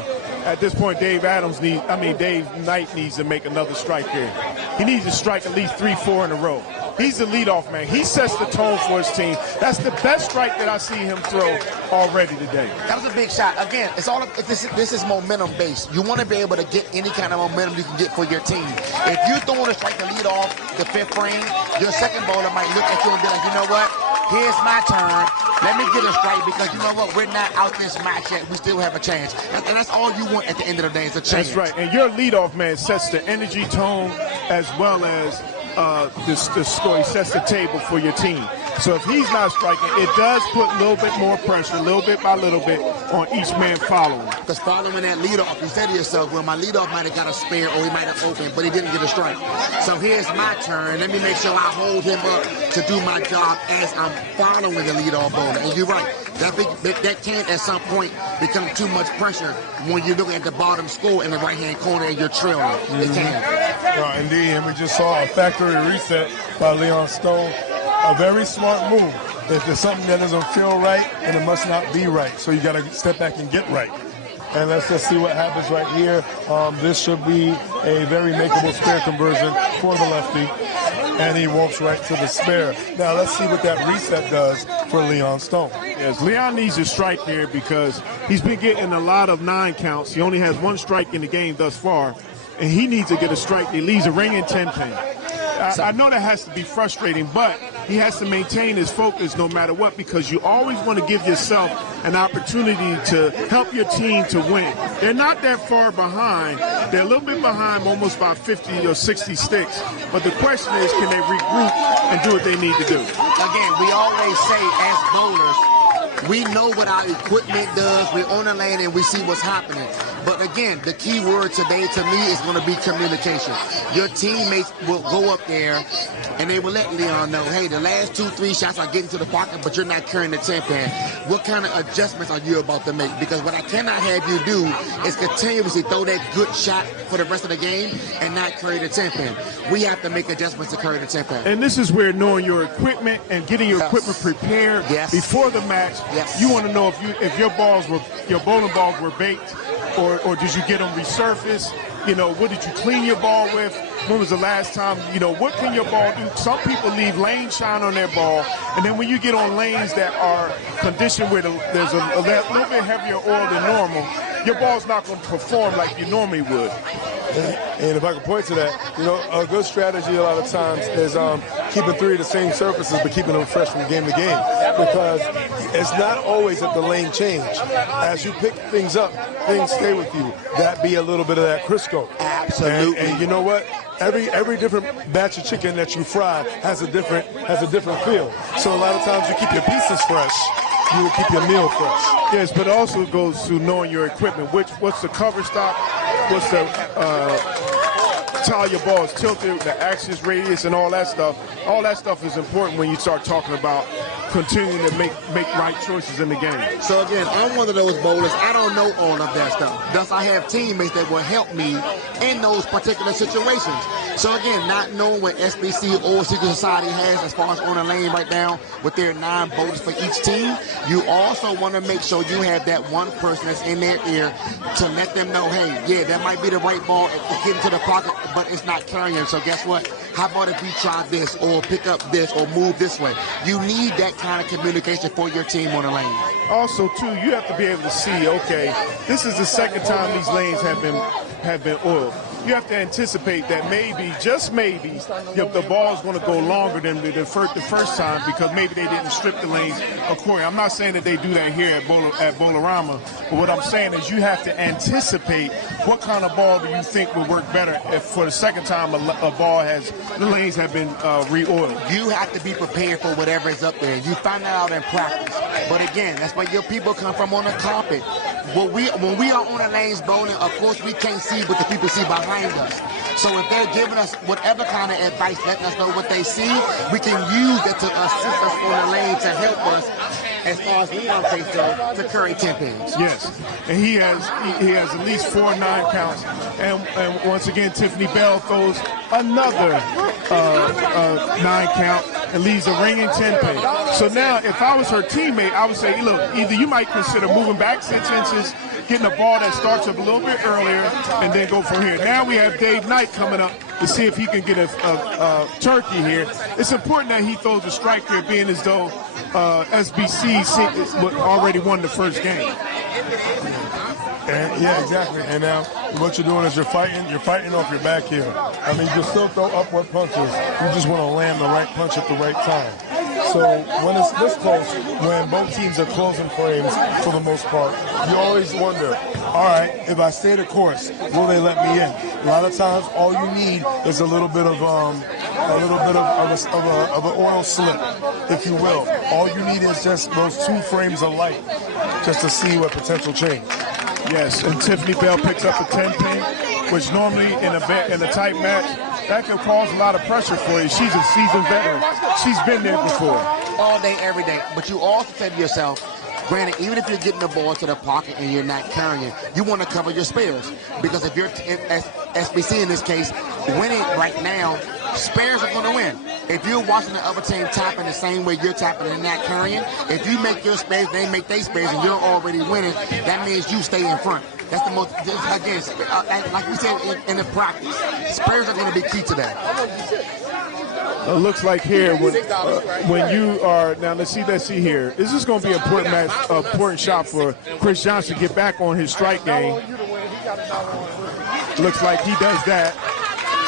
at this point, Dave Knight needs to make another strike here. He needs to strike at least 3-4 in a row. He's the leadoff man. He sets the tone for his team. That's the best strike that I see him throw already today. That was a big shot. Again, this is momentum based. You want to be able to get any kind of momentum you can get for your team. If you're throwing a strike to lead off the 5th frame, your second bowler might look at you and be like, you know what? Here's my turn. Let me get a strike because you know what? We're not out this match yet. We still have a chance. And that's all you want at the end of the day is a chance. That's right. And your leadoff man sets the energy tone as well as the score. He sets the table for your team. So if he's not striking, it does put a little bit more pressure, little bit by little bit, on each man following. Because following that leadoff, you say to yourself, well, my leadoff might have got a spare or he might have opened, but he didn't get a strike. So here's my turn. Let me make sure I hold him up to do my job as I'm following the leadoff bowler. And you're right. That can at some point become too much pressure when you're looking at the bottom score in the right-hand corner and you're trailing. It can. Indeed, and we just saw a factory reset by Leon Stone. A very smart move. If there's something that doesn't feel right, then it must not be right. So you got to step back and get right. And let's just see what happens right here. This should be a very makeable spare conversion for the lefty. And he walks right to the spare. Now let's see what that reset does for Leon Stone. Yes, Leon needs a strike here because he's been getting a lot of 9 counts. He only has 1 strike in the game thus far. And he needs to get a strike. He leaves a ring in 10-pin. I know that has to be frustrating, but he has to maintain his focus no matter what, because you always want to give yourself an opportunity to help your team to win. They're not that far behind. They're a little bit behind, almost about 50 or 60 sticks. But the question is, can they regroup and do what they need to do? Again, we always say as bowlers, we know what our equipment does. We're on the lane and we see what's happening. But again, the key word today to me is going to be communication. Your teammates will go up there and they will let Leon know, hey, the last 2-3 shots are getting to the pocket, but you're not carrying the 10-pin. What kind of adjustments are you about to make? Because what I cannot have you do is continuously throw that good shot for the rest of the game and not carry the 10-pin. We have to make adjustments to carry the 10-pin. And this is where knowing your equipment and getting your equipment prepared before the match, you want to know if your bowling balls were baked, or did you get them resurfaced? What did you clean your ball with? When was the last time? What can your ball do? Some people leave lane shine on their ball, and then when you get on lanes that are conditioned where there's a little bit heavier oil than normal, your ball's not going to perform like you normally would. And if I could point to that, a good strategy a lot of times is keeping 3 of the same surfaces, but keeping them fresh from game to game, because it's not always that the lane change. As you pick things up, things stay with you. That be a little bit of that Crisco. Absolutely. And you know what? Every different batch of chicken that you fry has a different feel. So a lot of times you keep your pieces fresh. You will keep your meal fresh. Yes, but it also goes to knowing your equipment. What's the cover stop? What's the how your ball is tilted, the axis radius, and all that stuff. All that stuff is important when you start talking about continuing to make right choices in the game. So again, I'm one of those bowlers. I don't know all of that stuff. Thus, I have teammates that will help me in those particular situations. So again, not knowing what SBC or Secret Society has as far as on the lane right now with their 9 bowlers for each team, you also want to make sure you have that one person that's in their ear to let them know, hey, yeah, that might be the right ball to get into the pocket, but it's not carrying. So guess what? How about if we try this or pick up this or move this way? You need that kind of communication for your team on the lane. Also, too, you have to be able to see, okay, this is the second time these lanes have been oiled. You have to anticipate that maybe, just maybe, the ball is going to go longer than the first time because maybe they didn't strip the lanes accordingly. I'm not saying that they do that here at Bolarama, but what I'm saying is you have to anticipate what kind of ball do you think would work better if for the second time a ball the lanes have been re-oiled. You have to be prepared for whatever is up there. You find that out in practice. But again, that's where your people come from on the carpet. When we are on the lanes bowling, of course, we can't see what the people see behind us. So if they're giving us whatever kind of advice, letting us know what they see, we can use it to assist us on the lane to help us as far as Leon plays go, to curry 10 pins. Yes, and he has at least 4 9 counts, and once again Tiffany Bell throws another 9 count and leaves a ringing 10 pin. So now, if I was her teammate, I would say, look, either you might consider moving back 6 inches, getting a ball that starts up a little bit earlier, and then go from here. Now we have Dave Knight coming up to see if he can get a turkey here. It's important that he throws a strike here, being as though SBC already won the first game. And, yeah, exactly. And now what you're doing is you're fighting off your back here. I mean, you can still throw upward punches. You just want to land the right punch at the right time. So when it's this close, when both teams are closing frames for the most part, you always wonder, all right, if I stay the course, will they let me in? A lot of times, all you need is a little bit of an oil slip, if you will. All you need is just those 2 frames of light, just to see what potential change. Yes, and Tiffany Bell picks up a 10 pin, which normally in a tight match, that can cause a lot of pressure for you. She's a seasoned veteran. She's been there before. All day, every day. But you also say to yourself, granted, even if you're getting the ball to the pocket and you're not carrying, you want to cover your spares. Because if you're SBC in this case, winning right now, spares are going to win. If you're watching the other team tapping the same way you're tapping and not carrying, if you make your spares, they make their spares, and you're already winning, that means you stay in front. That's the most, again, like we said in the practice, spares are going to be key to that. It looks like here when you are now. Let's see here. This is going to be an important shot for Chris Johnson to get back on his strike game. Looks like he does that.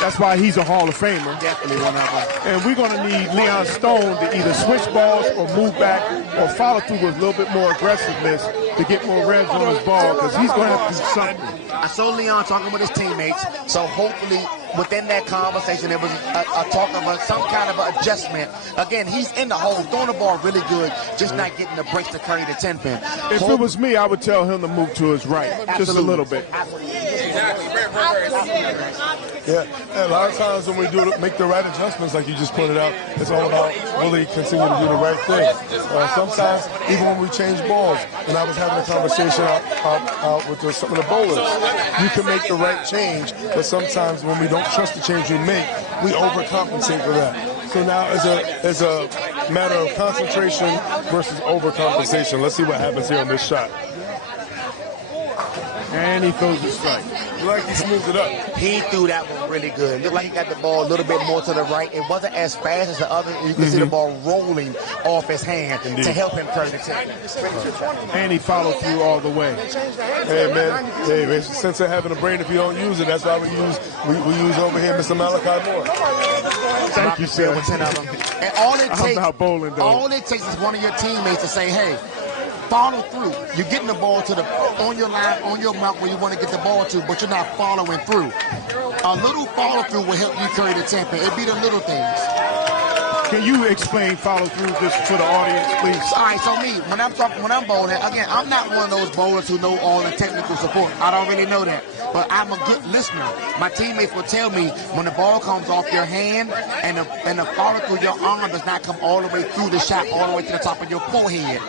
That's why he's a Hall of Famer. Definitely one of them. And we're going to need Leon Stone to either switch balls or move back or follow through with a little bit more aggressiveness to get more revs on his ball, because he's going to have to do something. I saw Leon talking with his teammates, so hopefully within that conversation there was a talk of some kind of an adjustment. Again, he's in the hole, throwing the ball really good, just not getting the breaks to carry the 10 pin. If it was me, I would tell him to move to his right, just a little bit. Yeah, and a lot of times when we make the right adjustments, like you just pointed out, it's all about really continue to do the right thing. Sometimes, even when we change balls, and I was having a conversation out with some of the bowlers, you can make the right change, but sometimes when we don't trust the change we make, we overcompensate for that. So now it's a matter of concentration versus overcompensation. Let's see what happens here on this shot. And he throws a strike. Like he smoothed it up. He threw that one really good. Looked like he got the ball a little bit more to the right. It wasn't as fast as the other. You can see the ball rolling off his hand to help him carry the 10. And he followed through all the way. Hey man, it's a sense of having a brain if you don't use it. That's why we use over here Mr. Malachi Moore. Thank you, sir. With 10 of them. And all it takes is one of your teammates to say, hey, follow through. You're getting the ball on your line, on your mark where you want to get the ball to, but you're not following through. A little follow through will help you carry the 10 pin. It'd be the little things. Can you explain follow through this to the audience, please? All right, so me, when I'm bowling, again, I'm not one of those bowlers who know all the technical support. I don't really know that, but I'm a good listener. My teammates will tell me when the ball comes off your hand and the follow through your arm does not come all the way through the shot, all the way to the top of your forehead.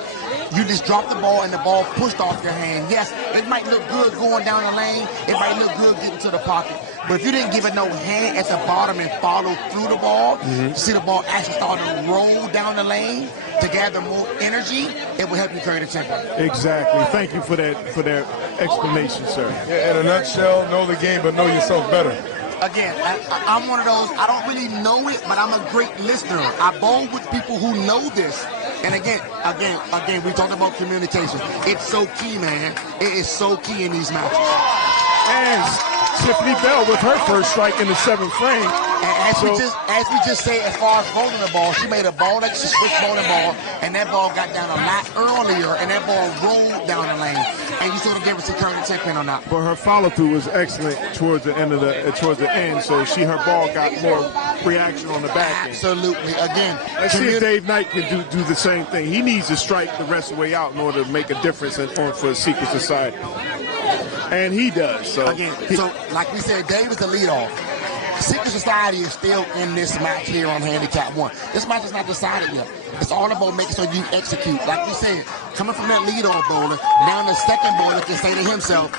You just drop the ball and the ball pushed off your hand. Yes, it might look good going down the lane. It might look good getting to the pocket. But if you didn't give it no hand at the bottom and follow through the ball, see the ball actually start to roll down the lane to gather more energy, it will help you carry the 10 pin. Exactly. Thank you for that explanation, sir. Yeah, in a nutshell, know the game, but know yourself better. Again, I'm one of those, I don't really know it, but I'm a great listener. I bowl with people who know this. And again, we talked about communication. It's so key, man. It is so key in these matches. And Tiffany Bell with her first strike in the 7th frame. And as we just say, as far as bowling the ball, she made a ball like she switched bowling ball, and that ball got down a lot earlier, and that ball rolled down the lane. And you sort of gave us a current 10 pin on that. But her follow through was excellent towards the end, so her ball got more reaction on the back end. Absolutely. Again, let's see if Dave Knight can do the same thing. He needs to strike the rest of the way out in order to make a difference for Secret Society. And he does. So again, so like we said, Dave is the leadoff. Secret Society is still in this match here on Handicap 1. This match is not decided yet. It's all about making sure you execute. Like we said, coming from that leadoff bowler, now the second bowler can say to himself,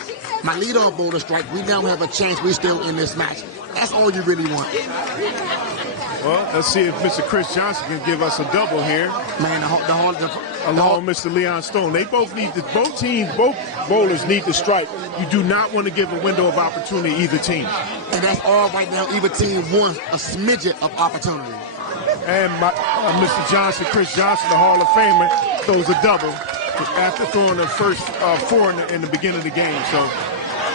my leadoff bowler strike, we now have a chance, we're still in this match. That's all you really want. Well, let's see if Mr. Chris Johnson can give us a double here. Man, along with Mr. Leon Stone. They both both bowlers need to strike. You do not want to give a window of opportunity either team. And that's all right now. Either team wants a smidget of opportunity. And Mr. Johnson, Chris Johnson, the Hall of Famer, throws a double after throwing the first four in the beginning of the game. So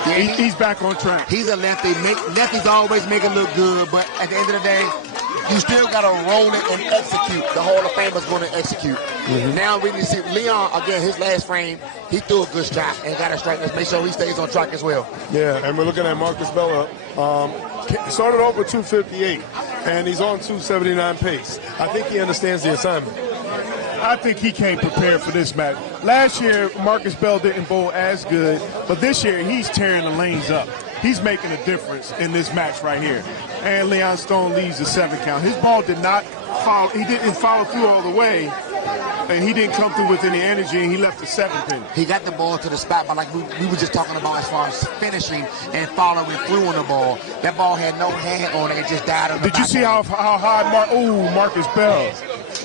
yeah, he's back on track. He's a lefty. Lefties always make it look good, but at the end of the day, you still got to roll it and execute. The Hall of Famer's going to execute. Now we need to see Leon, again, his last frame, he threw a good shot and got a strike. Let's make sure he stays on track as well. Yeah, and we're looking at Marcus Bella. Started off with 258, and he's on 279 pace. I think he understands the assignment. I think he came prepared for this match. Last year, Marcus Bell didn't bowl as good, but this year he's tearing the lanes up. He's making a difference in this match right here. And Leon Stone leads the 7 count. His ball did not follow. He didn't follow through all the way, and he didn't come through with any energy, and he left the 7 pin. He got the ball to the spot, but like we were just talking about as far as finishing and following through on the ball, that ball had no hand on it. It just died on the Did you see how high Marcus Bell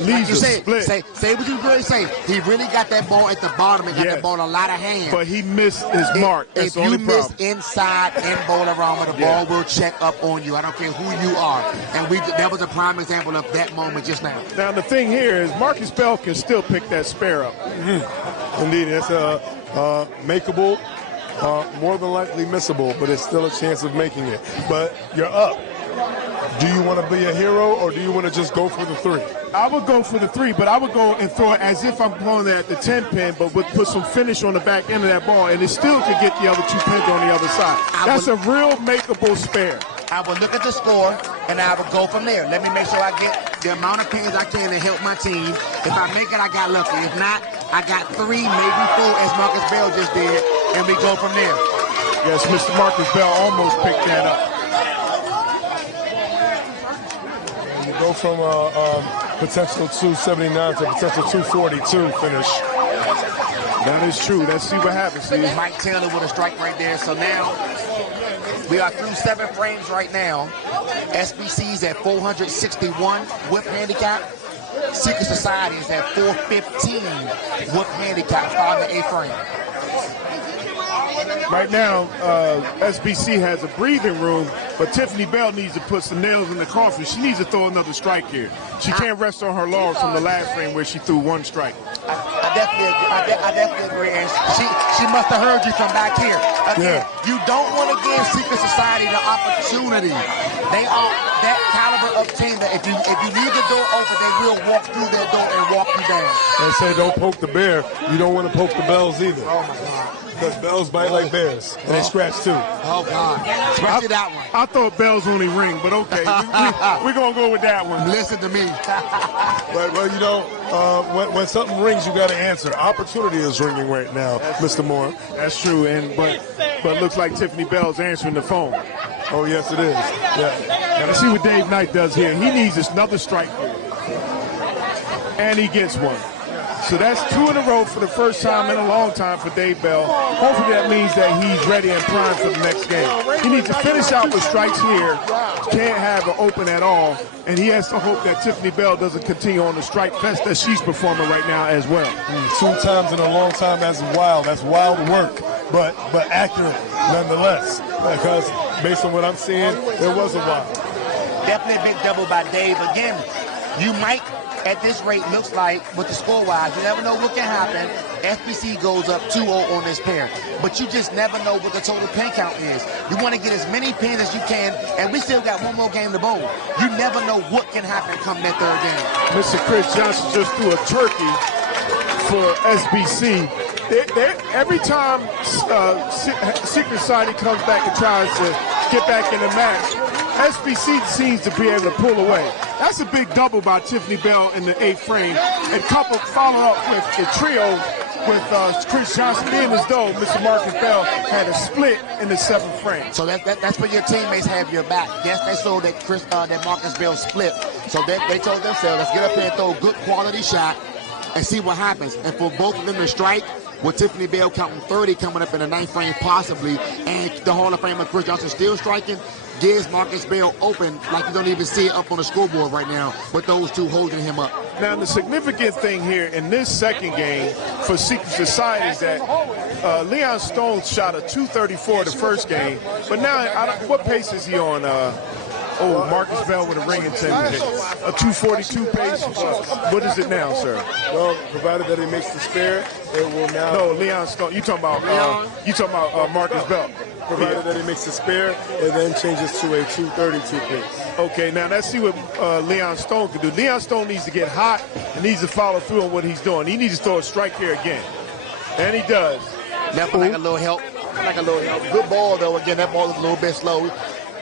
leads the split? Say what you really say. He really got that ball at the bottom and got that ball a lot of hand. But he missed his mark. That's if you miss inside and bowl around, the ball will check up on you. I don't care who you are. And that was a prime example of that moment just now. Now the thing here is Marcus Bell can still pick that spare up. Indeed, it's makeable, more than likely missable, but it's still a chance of making it. But you're up. Do you want to be a hero, or do you want to just go for the 3? I would go for the 3, but I would go and throw it as if I'm throwing it at the 10 pin, but would put some finish on the back end of that ball, and it still could get the other 2 pins on the other side. That's a real makeable spare. I would look at the score, and I would go from there. Let me make sure I get the amount of pins I can to help my team. If I make it, I got lucky. If not, I got 3, maybe 4, as Marcus Bell just did, and we go from there. Yes, Mr. Marcus Bell almost picked that up. You go from potential 279 to potential 242 finish. That is true. Let's see what happens. Mike Taylor with a strike right there. So now we are through 7 frames right now. SBC's at 461 whip handicap. Secret Society is at 415 whip handicap, 5 to 8 frame. Right now, SBC has a breathing room, but Tiffany Bell needs to put some nails in the coffin. She needs to throw another strike here. She can't rest on her laurels from the last frame where she threw 1 strike. I definitely agree. And she must have heard you from back here. Again, you don't want to give Secret Society the opportunity. They are that caliber of team that if you leave the door open, they will walk through their door and walk you down. They say don't poke the bear. You don't want to poke the bells either. Oh, my God. Because bells bite like bears, and they scratch too. Oh, God. Especially that one. I thought bells only ring, but okay. We're going to go with that one. Listen to me. But, well, you know, when something rings, you got to answer. Opportunity is ringing right now, Mr. Moore. That's true, but it looks like Tiffany Bell's answering the phone. Oh, yes, it is. Yeah. Now, let's see what Dave Knight does here. He needs another strike here. And he gets one. So that's 2 in a row for the first time in a long time for Dave Bell. Hopefully that means that he's ready and primed for the next game. He needs to finish out with strikes here. Can't have an open at all. And he has to hope that Tiffany Bell doesn't continue on the strike fest that she's performing right now as well. 2 times in a long time, that's wild. That's wild work, but accurate nonetheless. Because based on what I'm seeing, there was a wild. Definitely a big double by Dave. Again, you might, at this rate, looks like, with the score-wise, you never know what can happen. SBC goes up 2-0 on this pair. But you just never know what the total pin count is. You want to get as many pins as you can, and we still got 1 more game to bowl. You never know what can happen come that 3rd game. Mr. Chris Johnson just threw a turkey for SBC. Every time Secret Society comes back and tries to get back in the match, SBC seems to be able to pull away. That's a big double by Tiffany Bell in the 8th frame, and followed up with the trio with Chris Johnson being as though Mr. Marcus Bell had a split in the 7th frame. So that's for your teammates have your back. Yes, they saw that Marcus Bell split. So they told themselves, let's get up here and throw a good quality shot and see what happens. And for both of them to strike, with Tiffany Bell counting 30 coming up in the 9th frame possibly, and the Hall of Famer Chris Johnson still striking, gives Marcus Bell open like you don't even see it up on the scoreboard right now, with those two holding him up. Now, the significant thing here in this second game for Secret Society is that Leon Stone shot a 234 the first game, but now, what pace is he on? Marcus Bell with a ring intended. A 242 pace. What is it now, sir? Well, provided that he makes the spare, it will now. No, Leon Stone. You talking about Marcus Bell? Provided that he makes the spare, it then changes to a 232 pace. Okay, now let's see what Leon Stone can do. Leon Stone needs to get hot and needs to follow through on what he's doing. He needs to throw a strike here again, and he does. That would like a little help. Good ball though. Again, that ball is a little bit slow.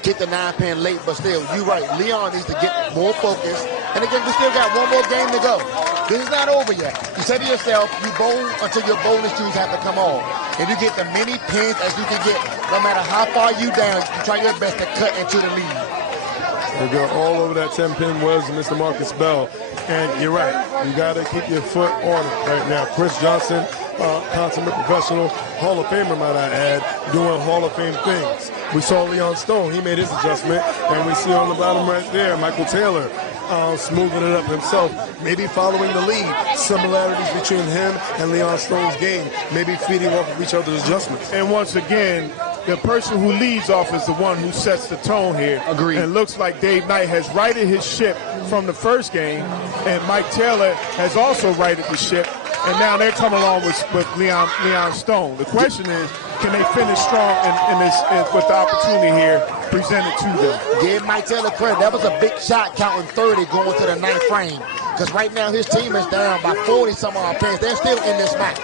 Get the 9-pin late, but still, you're right. Leon needs to get more focused. And again, we still got one more game to go. This is not over yet. You said to yourself, you bowl until your bowling shoes have to come on. And you get the many pins as you can get, no matter how far you down, you try your best to cut into the lead. They go all over that 10-pin was Mr. Marcus Bell. And you're right. You got to keep your foot on it right now. Chris Johnson, consummate professional, Hall of Famer, might I add, doing Hall of Fame things. We saw Leon Stone. He made his adjustment. And we see on the bottom right there, Michael Taylor smoothing it up himself. Maybe following the lead. Similarities between him and Leon Stone's game. Maybe feeding off of each other's adjustments. And once again, the person who leads off is the one who sets the tone here. Agreed. And it looks like Dave Knight has righted his ship from the first game, and Mike Taylor has also righted the ship, and now they're coming along with Leon Stone. The question is, can they finish strong with the opportunity here presented to them? Give Mike Taylor credit. That was a big shot, counting 30 going to the 9th frame. Because right now his team is down by 40-some-odd pins. They're still in this match.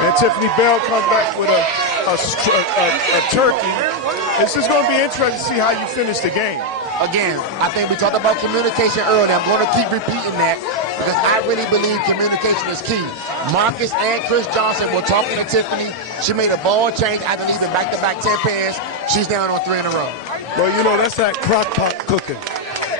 And Tiffany Bell comes back with a turkey. This is going to be interesting to see how you finish the game. Again, I think we talked about communication earlier. I'm going to keep repeating that because I really believe communication is key. Marcus and Chris Johnson were talking to Tiffany. She made a ball change after leaving back-to-back 10 pins. She's down on 3 in a row. Well, you know, that's that crock pot cooking.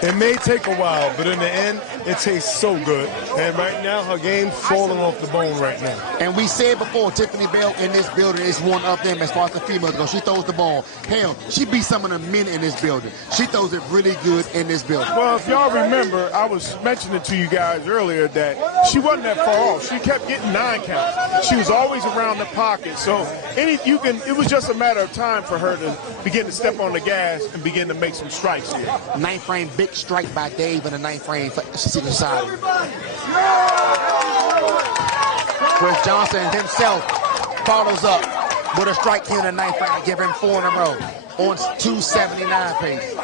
It may take a while, but in the end, it tastes so good. And right now, her game's falling off the bone right now. And we said before, Tiffany Bell in this building is one of them as far as the females go. She throws the ball. Hell, she beats some of the men in this building. She throws it really good in this building. Well, if y'all remember, I was mentioning to you guys earlier that she wasn't that far off. She kept getting 9 counts. She was always around the pocket. So it was just a matter of time for her to begin to step on the gas and begin to make some strikes here. 9th frame, big strike by Dave in the 9th frame for Secret Society. Chris Johnson himself follows up with a strike here in the 9th frame, give him 4 in a row on 279 pace.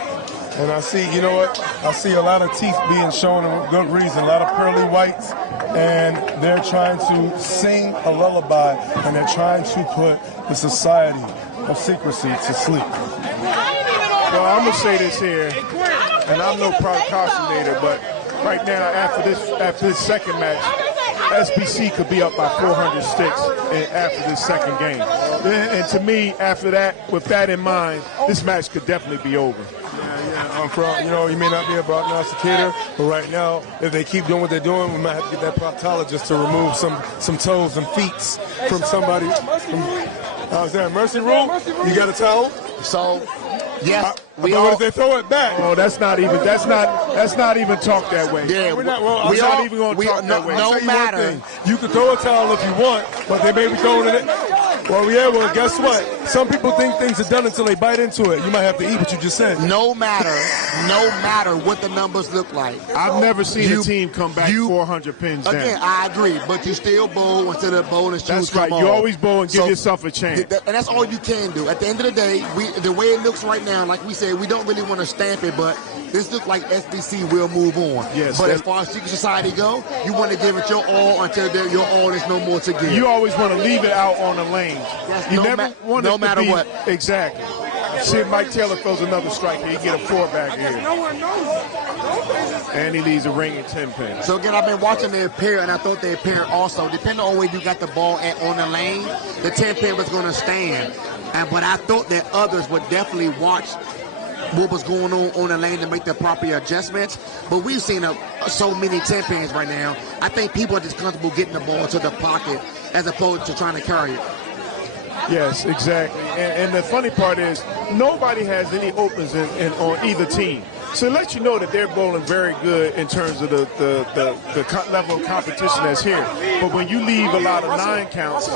And I see, you know what? I see a lot of teeth being shown and with good reason. A lot of pearly whites, and they're trying to sing a lullaby, and they're trying to put the society of secrecy to sleep. Well, I'm going to say this here, and I'm no procrastinator, but right now, after this second match, SBC could be up by 400 sticks after this second game. And to me, after that, with that in mind, this match could definitely be over. You know, you may not be a prognosticator, but right now, if they keep doing what they're doing, we might have to get that proctologist to remove some toes and feet from somebody. How's that, Mercy Room? You got a towel? So, yes. What if they throw it back? Oh, that's not even talk that way. Yeah, we're not even going to talk that way. No matter. You can throw a towel if you want, but they may be throwing it. Well, guess what? Some people think things are done until they bite into it. You might have to eat what you just said. No matter what the numbers look like. I've never seen a team come back 400 pins down. Again, I agree, but you still bowl until the bowling shoes That's come right. on. You always bowl and give yourself a chance. And that's all you can do. At the end of the day, the way it looks right now, like we said, we don't really want to stamp it, but this looks like SBC will move on. Yes, but as far as Secret Society go, you want to give it your all until your all is no more to give. You always want to leave it out on the lane. Yes, You never want no it to matter be, what. Exactly. See if Mike Taylor throws another strike here. He get a 4 back here. And he leaves a ring and 10 pin. So again, I've been watching their pair, and I thought their pair also, depending on where you got the ball at on the lane, the 10 pin was going to stand. But I thought that others would definitely watch what was going on the lane to make the proper adjustments. But we've seen so many 10 pins right now. I think people are just comfortable getting the ball to the pocket as opposed to trying to carry it. Yes, exactly. And the funny part is nobody has any openers on either team. So it lets you know that they're bowling very good in terms of the level of competition that's here. But when you leave a lot of 9 counts,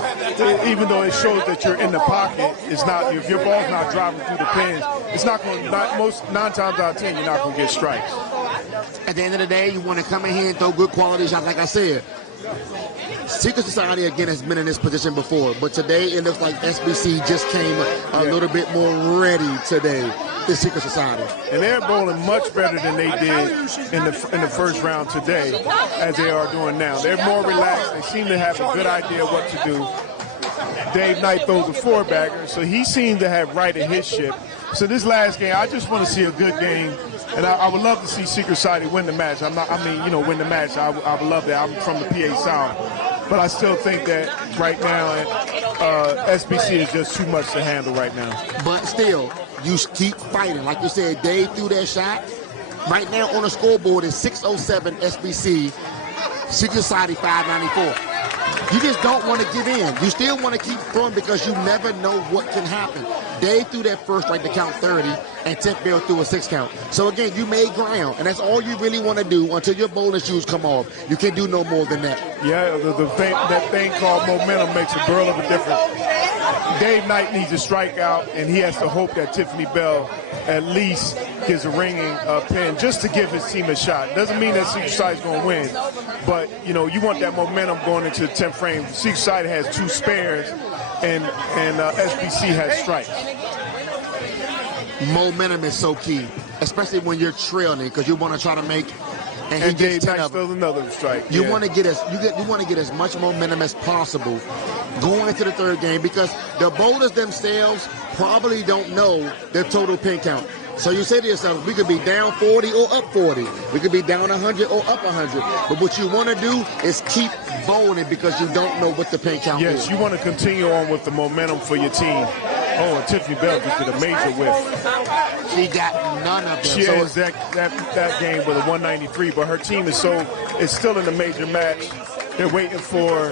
even though it shows that you're in the pocket, it's not, if your ball's not driving through the pins, it's not going to, 9 times out of 10, you're not going to get strikes. At the end of the day, you want to come in here and throw good quality shots, like I said. Secret Society, again, has been in this position before, but today it looks like SBC just came a little bit more ready today, the Secret Society. And they're bowling much better than they did in the first round today, as they are doing now. They're more relaxed. They seem to have a good idea what to do. Dave Knight throws a 4-bagger, so he seems to have righted his ship. So this last game, I just want to see a good game. And I would love to see Secret Society win the match. Win the match. I would love that. I'm from the PA South. But I still think that right now, SBC is just too much to handle right now. But still, you keep fighting. Like you said, Dave threw that shot. Right now on the scoreboard is 607 SBC, Secret Society 594. You just don't want to give in. You still want to keep throwing because you never know what can happen. Dave threw that first strike to count 30, and Tiff Bell threw a 6 count. So again, you made ground, and that's all you really want to do until your bowling shoes come off. You can't do no more than that. Yeah, that thing called momentum makes a world of a difference. Dave Knight needs to strike out, and he has to hope that Tiffany Bell at least gives a ringing pin just to give his team a shot. Doesn't mean that Secret Society's going to win, but you want that momentum going into the 10th frame. Secret Society has 2 spares, and SBC has strikes. Momentum is so key, especially when you're trailing, because you want to try to make. And he gets 10 of them. Another strike. You want to get as much momentum as possible going into the 3rd game, because the bowlers themselves probably don't know their total pin count. So you say to yourself, we could be down 40 or up 40. We could be down 100 or up 100. But what you want to do is keep bowling because you don't know what the pin count is. Yes, you want to continue on with the momentum for your team. Oh, and Tiffany Bell just did a major whiff. She got none of them. She ends that game with a 193, but her team is still in the major match. They're waiting for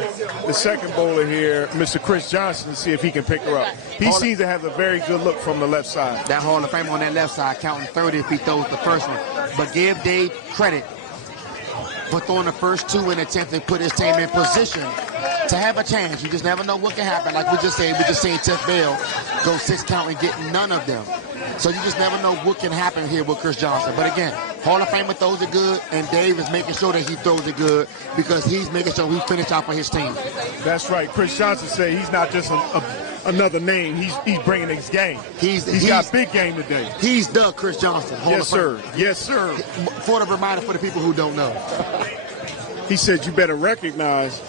the second bowler here, Mr. Chris Johnson, to see if he can pick her up. He seems to have a very good look from the left side. That Hall of Fame on that left side, counting 30 if he throws the first one. But give Dave credit for throwing the first 2 in attempt and put his team in position to have a chance. You just never know what can happen. Like we just seen Tiff Bell go 6 count and get none of them. So you just never know what can happen here with Chris Johnson. But again, Hall of Famer throws it good, and Dave is making sure that he throws it good because he's making sure he finishes out for his team. That's right. Chris Johnson said he's not just another name. He's bringing his game. He's got big game today. He's the Chris Johnson. Yes, sir. Yes, sir. For the reminder for the people who don't know. He said you better recognize.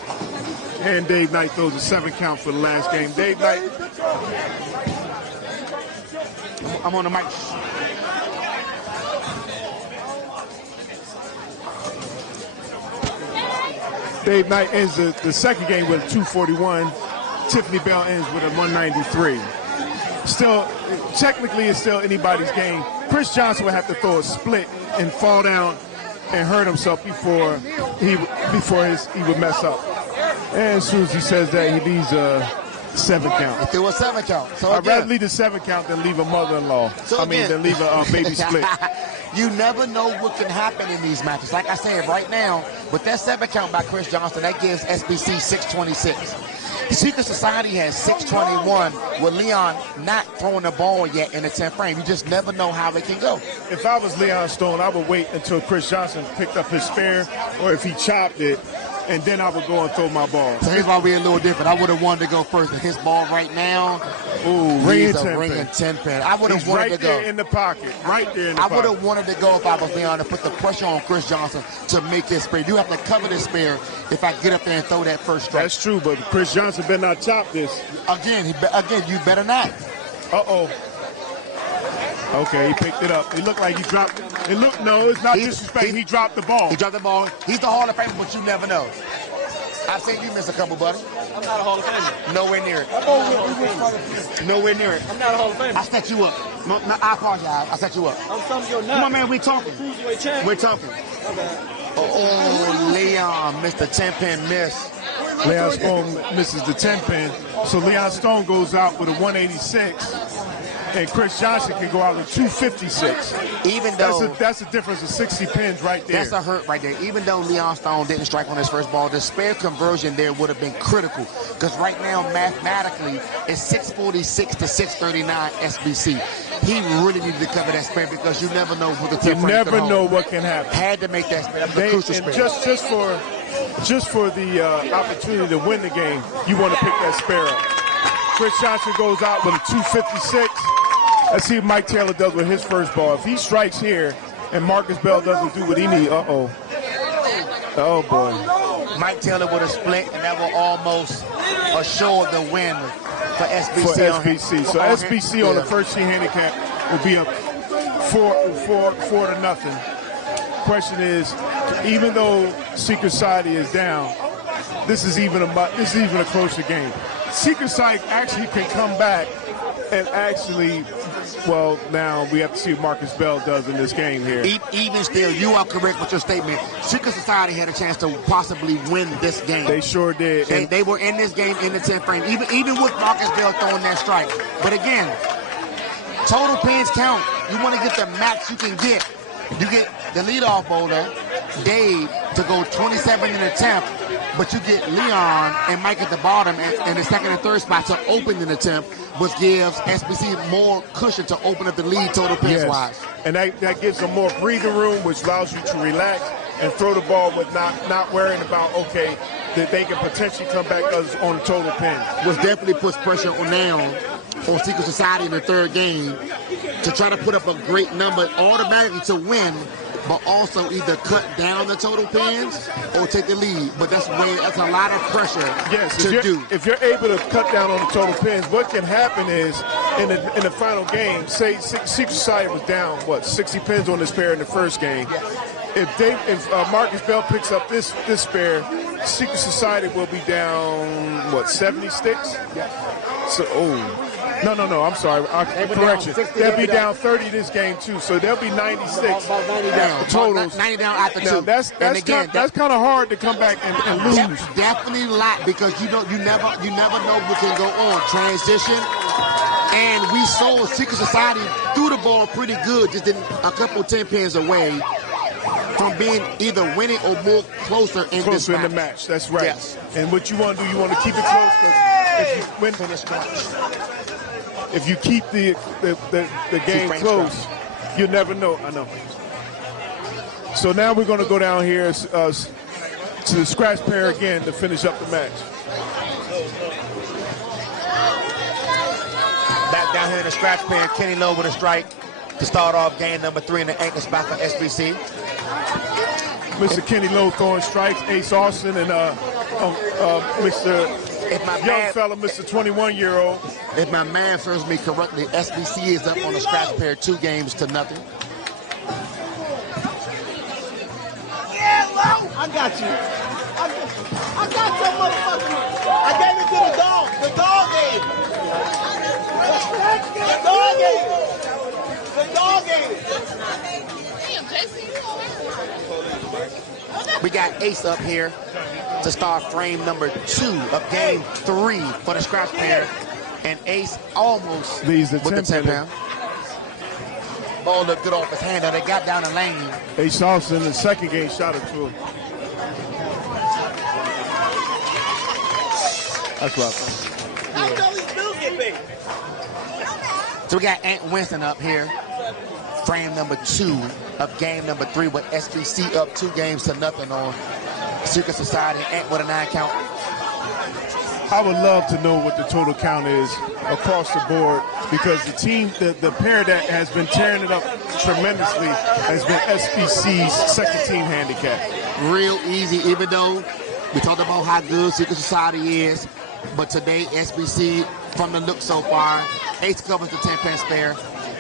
And Dave Knight throws a 7 count for the last game. Dave Knight. I'm on the mic. Dave Knight ends the second game with a 241. Tiffany Bell ends with a 193. Still, technically, it's still anybody's game. Chris Johnson would have to throw a split and fall down and hurt himself before he would mess up. And as soon as he says that, he leaves a 7 count. He threw a 7 count. So I'd rather leave the 7 count than leave a mother-in-law. Than leave a baby split. You never know what can happen in these matches. Like I said, right now, with that 7 count by Chris Johnson, that gives SBC 626. Secret Society has 621 with Leon not throwing the ball yet in the 10th frame. You just never know how it can go. If I was Leon Stone, I would wait until Chris Johnson picked up his spare, or if he chopped it, and then I would go and throw my ball. So here's why we're a little different. I would have wanted to go first. And his ball right now, ringing 10 pin. I would have wanted to go. Right there in the pocket. Right there in the pocket. I would have wanted to go if I was Leon to put the pressure on Chris Johnson to make his spare. You have to cover this spare if I get up there and throw that first strike. That's true, but Chris Johnson better not chop this. Again, you better not. Uh-oh. Okay, he picked it up. It looked like he dropped. No, it's not disrespect. He dropped the ball. He dropped the ball. He's the Hall of Famer, but you never know. I've seen you miss a couple, buddy. I'm not a Hall of Famer. Nowhere near it. Nowhere near it. I'm not a Hall of Famer. I set you up. No, I apologize. I set you up. I'm some your nut. Come on, man. We talking. Cruiserweight champ. We're talking. Oh, Leon missed the 10-pin miss. Leon Stone misses the 10-pin. So Leon Stone goes out with a 186. And Chris Johnson can go out with 256. Even though that's a difference of 60 pins right there. That's a hurt right there. Even though Leon Stone didn't strike on his first ball, the spare conversion there would have been critical. Because right now, mathematically, it's 646 to 639 SBC. He really needed to cover that spare because you never know what the You never know what can happen. Had to make that spare. That was a crucial spare. Just for the opportunity to win the game, you want to pick that spare up. Chris Johnson goes out with a 256. Let's see what Mike Taylor does with his first ball. If he strikes here and Marcus Bell doesn't do what he needs, oh boy. Mike Taylor would have split, and that will almost assure the win for SBC. So SBC on the first team handicap will be up 4 to nothing. Question is, even though Secret Society is down, this is even a closer game. Secret Society actually can come back and actually, well, now we have to see what Marcus Bell does in this game here. Even still, you are correct with your statement. Secret Society had a chance to possibly win this game. They sure did. They were in this game in the 10th frame, even with Marcus Bell throwing that strike. But again, total pins count. You want to get the max you can get. You get the leadoff bowler, Dave, to go 27 in the 10th, but you get Leon and Mike at the bottom and the second and third spot to open in the 10th, which gives SBC more cushion to open up the lead total pins-wise. And that gives them more breathing room, which allows you to relax and throw the ball with not worrying about, okay, that they can potentially come back on the total pin. Which definitely puts pressure on Secret Society in the third game to try to put up a great number automatically to win, but also either cut down the total pins or take the lead. But that's a lot of pressure to do. If you're able to cut down on the total pins, what can happen is in the final game, say Secret Society was down, 60 pins on this pair in the first game. If Marcus Bell picks up this pair, Secret Society will be down, 70 sticks? So, No, I'm sorry. Correction. They'll be down 30 this game, too. So they'll be 96 totals. 90 down after two. That's kind of hard to come back and lose. Definitely a lot because you never know what can go on. Transition. And we saw Secret Society threw the ball pretty good, just a couple 10 pins away from being either winning or more closer in the match. That's right. Yes. And what you want to do, you want to keep it close. If you win, if you keep the game close, you never know. I know. So now we're going to go down here to the scratch pair again to finish up the match. Back down here in the scratch pair, Kenny Lowe with a strike to start off game number 3 in the anchor spot for SBC. Mr. Kenny Lowe throwing strikes, Ace Austin, and Mr. Young fella, Mr. 21-year-old. If my man serves me correctly, SBC is up on the scratch pair 2 games to nothing. I got you. I got your motherfucker. I gave it to the dog. The dog gave it. The dog gave it. We got Ace up here to start frame number 2 of game 3 for the scratch pair. And Ace almost leads with the 10 pound. Ball looked good off his hand. Now they got down the lane. Ace Austin in the second game shot it to him. That's what I think. How do these bills get big? So we got Ant Winston up here. Frame number 2 of game number 3 with SBC up 2 games to nothing on Secret Society. Ant with a 9 count. I would love to know what the total count is across the board because the team, the pair that has been tearing it up tremendously has been SBC's second team handicap. Real easy, even though we talked about how good Secret Society is, but today SBC, from the look so far, Ace covers the 10 pin spare.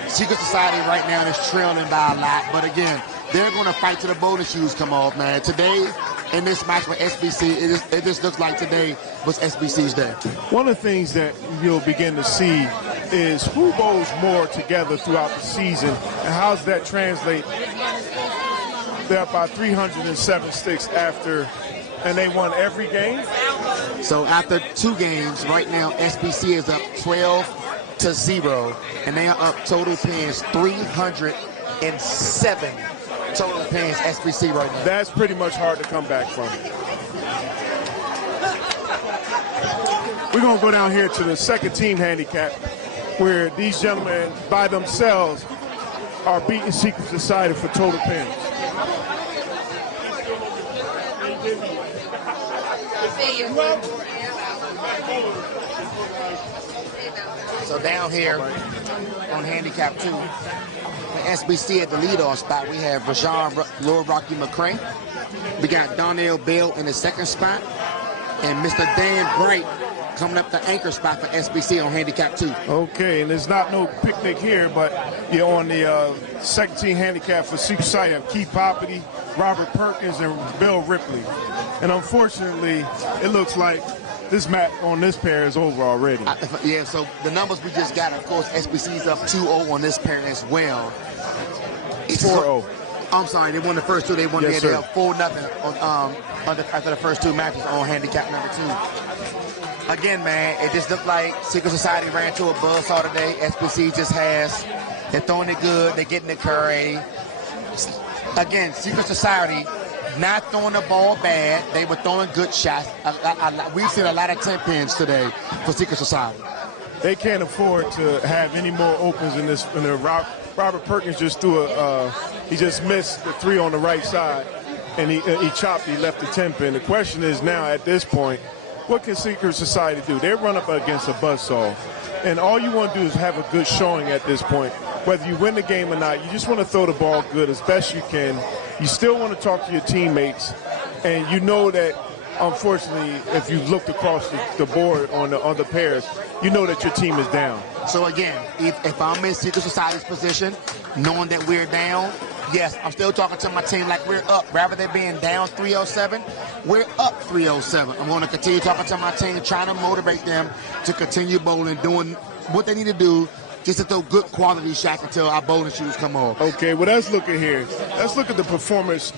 Secret Society right now is trailing by a lot, but again, they're going to fight till the bowling shoes come off, man. Today, in this match with SBC, it just looks like today was SBC's day. One of the things that you'll begin to see is who bowls more together throughout the season, and how does that translate? They're up by 307 sticks after, and they won every game? So after 2 games, right now, SBC is up 12-0, and they are up total pins 307 total pins SBC right now. That's pretty much hard to come back from. We're going to go down here to the second team handicap, where these gentlemen by themselves are beating Secret Society for total pins. So down here on handicap 2, the SBC at the leadoff spot, we have Rajon Lord Rocky McCray. We got Donnell Bell in the second spot, and Mr. Dan Bright coming up the anchor spot for SBC on handicap 2. Okay, and there's not no picnic here, but you're on the second team handicap for Secret Society. You have Keith Poppity, Robert Perkins, and Bill Ripley. And unfortunately, it looks like this match on this pair is over already. Yeah, so the numbers we just got, of course, SBC's up 2-0 on this pair as well. 4-0. I'm sorry, they won the first 2. They won Yes, they up 4-0 after the first 2 matches on handicap number 2. Again, man, it just looked like Secret Society ran to a buzzsaw today. SBC just they're throwing it good. They're getting the curry. Again, Secret Society not throwing the ball bad. They were throwing good shots. We've seen a lot of 10 pins today for Secret Society. They can't afford to have any more opens in this. Robert Perkins just threw he just missed the 3 on the right side, and he left the 10 pin. The question is now at this point, what can Secret Society do? They run up against a buzzsaw, and all you want to do is have a good showing at this point. Whether you win the game or not, you just want to throw the ball good as best you can. You still want to talk to your teammates, and you know that, unfortunately, if you've looked across the board on the other pairs, you know that your team is down. So again, if I'm in Secret Society's position, knowing that we're down, yes, I'm still talking to my team like we're up. Rather than being down 307, we're up 307. I'm going to continue talking to my team, trying to motivate them to continue bowling, doing what they need to do, just to throw good quality shots until our bowling shoes come off. Okay, well, let's look at here. Let's look at the performance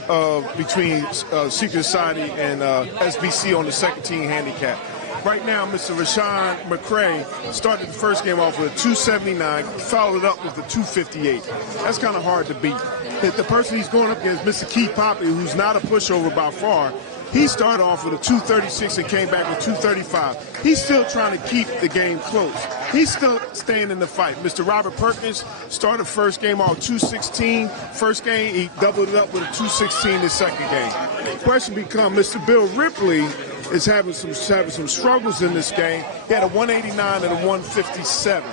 between Secret Society and SBC on the second team handicap. Right now, Mr. Rajon McCray started the first game off with a 279, followed up with a 258. That's kind of hard to beat. The person he's going up against, Mr. Keith Poppy, who's not a pushover by far, he started off with a 236 and came back with 235. He's still trying to keep the game close. He's still staying in the fight. Mr. Robert Perkins started first game off 216. First game, he doubled it up with a 216 the second game. The question becomes, Mr. Bill Ripley is having some struggles in this game. He had a 189 and a 157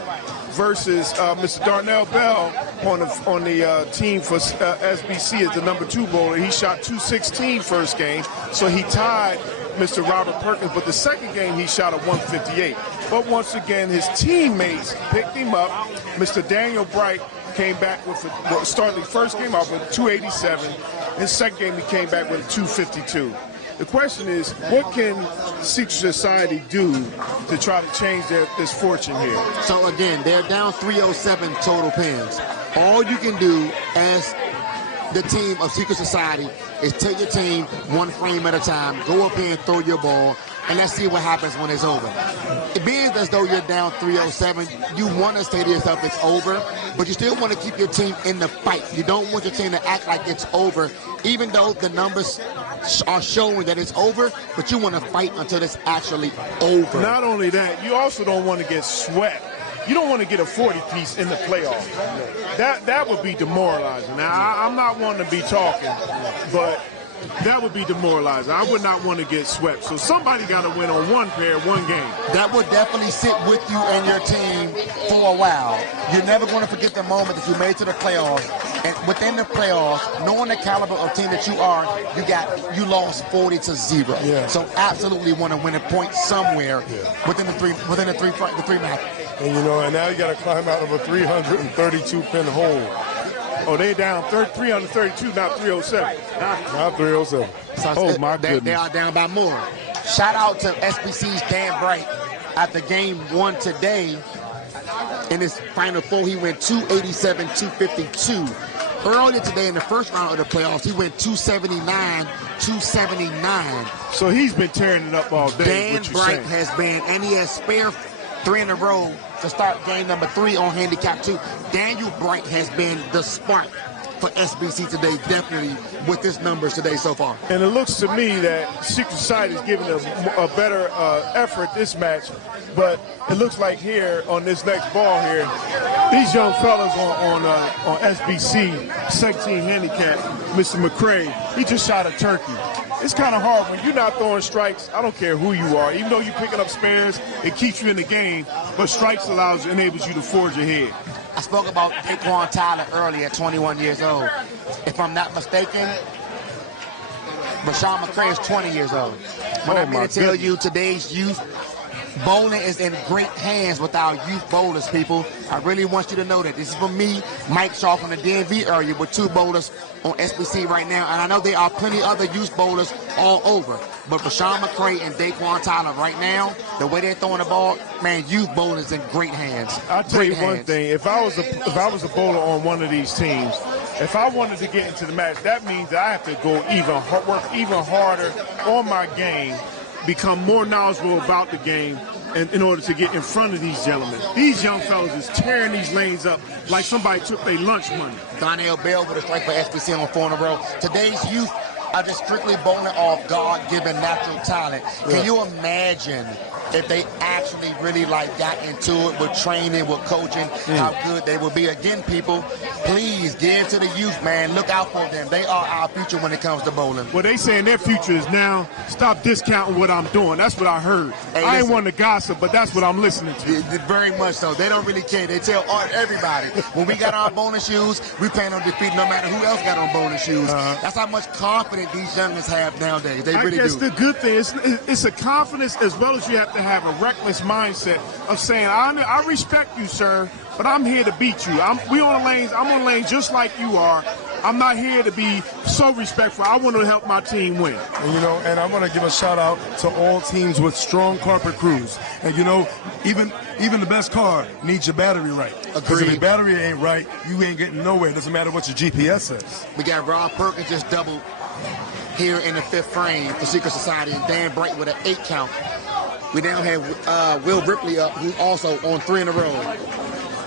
versus Mr. Darnell Bell on the team for SBC as the number 2 bowler. He shot 216 first game, so he tied Mr. Robert Perkins, but the second game he shot a 158. But once again, his teammates picked him up. Mr. Daniel Bright came back started the first game off with 287, and second game he came back with a 252. The question is, what can Secret Society do to try to change this fortune here? So again, they're down 307 total pins. All you can do as the team of Secret Society is take your team one frame at a time, go up here and throw your ball, and let's see what happens when it's over. It being as though you're down 307, you want to say to yourself it's over, but you still want to keep your team in the fight. You don't want your team to act like it's over, even though the numbers are showing that it's over, but you want to fight until it's actually over. Not only that, you also don't want to get swept. You don't want to get a 40-piece in the playoffs. That would be demoralizing. Now, I'm not one to be talking, but that would be demoralizing. I would not want to get swept. So somebody got to win on one pair, one game. That would definitely sit with you and your team for a while. You're never going to forget the moment that you made it to the playoffs. And within the playoffs, knowing the caliber of team that you are, you lost 40-0. Yeah. So absolutely want to win a point somewhere within the three matches. And, you know, and now you got to climb out of a 332-pin hole. Oh, they down 332, not 307. Not 307. So Oh, my goodness. They are down by more. Shout out to SBC's Dan Bright after game 1 today. In his final 4, he went 287, 252. Earlier today in the first round of the playoffs, he went 279, 279. So he's been tearing it up all day. Dan Bright has been, and he has spare 3 in a row to start game number 3 on handicap 2. Daniel Bright has been the spark for SBC today, definitely with his numbers today so far. And it looks to me that Secret Society is giving a better effort this match, but it looks like here on this next ball here, these young fellas on SBC, 17 handicap, Mr. McCray, he just shot a turkey. It's kind of hard when you're not throwing strikes. I don't care who you are. Even though you're picking up spares, it keeps you in the game, but strikes enables you to forge ahead. I spoke about Daquan Tyler earlier at 21 years old. If I'm not mistaken, Rashawn McCray is 20 years old. When I mean to tell you today's youth, bowling is in great hands with our youth bowlers, people. I really want you to know that. This is from me, Mike Shaw from the DMV area with 2 bowlers on SBC right now. And I know there are plenty other youth bowlers all over. But Rashawn McCray and Daquan Tyler right now, the way they're throwing the ball, man, youth bowling is in great hands. I'll tell you one thing. If I was a bowler on one of these teams, if I wanted to get into the match, that means that I have to go work even harder on my game, become more knowledgeable about the game, and in order to get in front of these gentlemen. These young fellas is tearing these lanes up like somebody took their lunch money. Donnell Bell with a strike for SBC on 4 in a row. Today's youth are just strictly bowling off God-given natural talent. Can you imagine if they actually really got into it with training, with coaching, how good they will be? Again, people, please get into the youth, man. Look out for them. They are our future when it comes to bowling. Well, they saying their future is now. Stop discounting what I'm doing. That's what I heard. Hey, I ain't want to gossip, but that's what I'm listening to. Very much so. They don't really care. They tell everybody, when we got our bonus shoes, we plan on defeating no matter who else got on bonus shoes. That's how much confidence these youngins have nowadays. They really do. I guess the good thing is it's a confidence as well as you have to have a reckless mindset of saying, I respect you, sir, but I'm here to beat you. We on the lanes. I'm on the lanes just like you are. I'm not here to be so respectful. I want to help my team win. And, you know, and I want to give a shout out to all teams with strong carpet crews. And, you know, even the best car needs your battery right. Because if your battery ain't right, you ain't getting nowhere. It doesn't matter what your GPS says. We got Rob Perkins just doubled here in the 5th frame for Secret Society, and Dan Bright with an 8 count. We now have Will Ripley up, who's also on 3 in a row.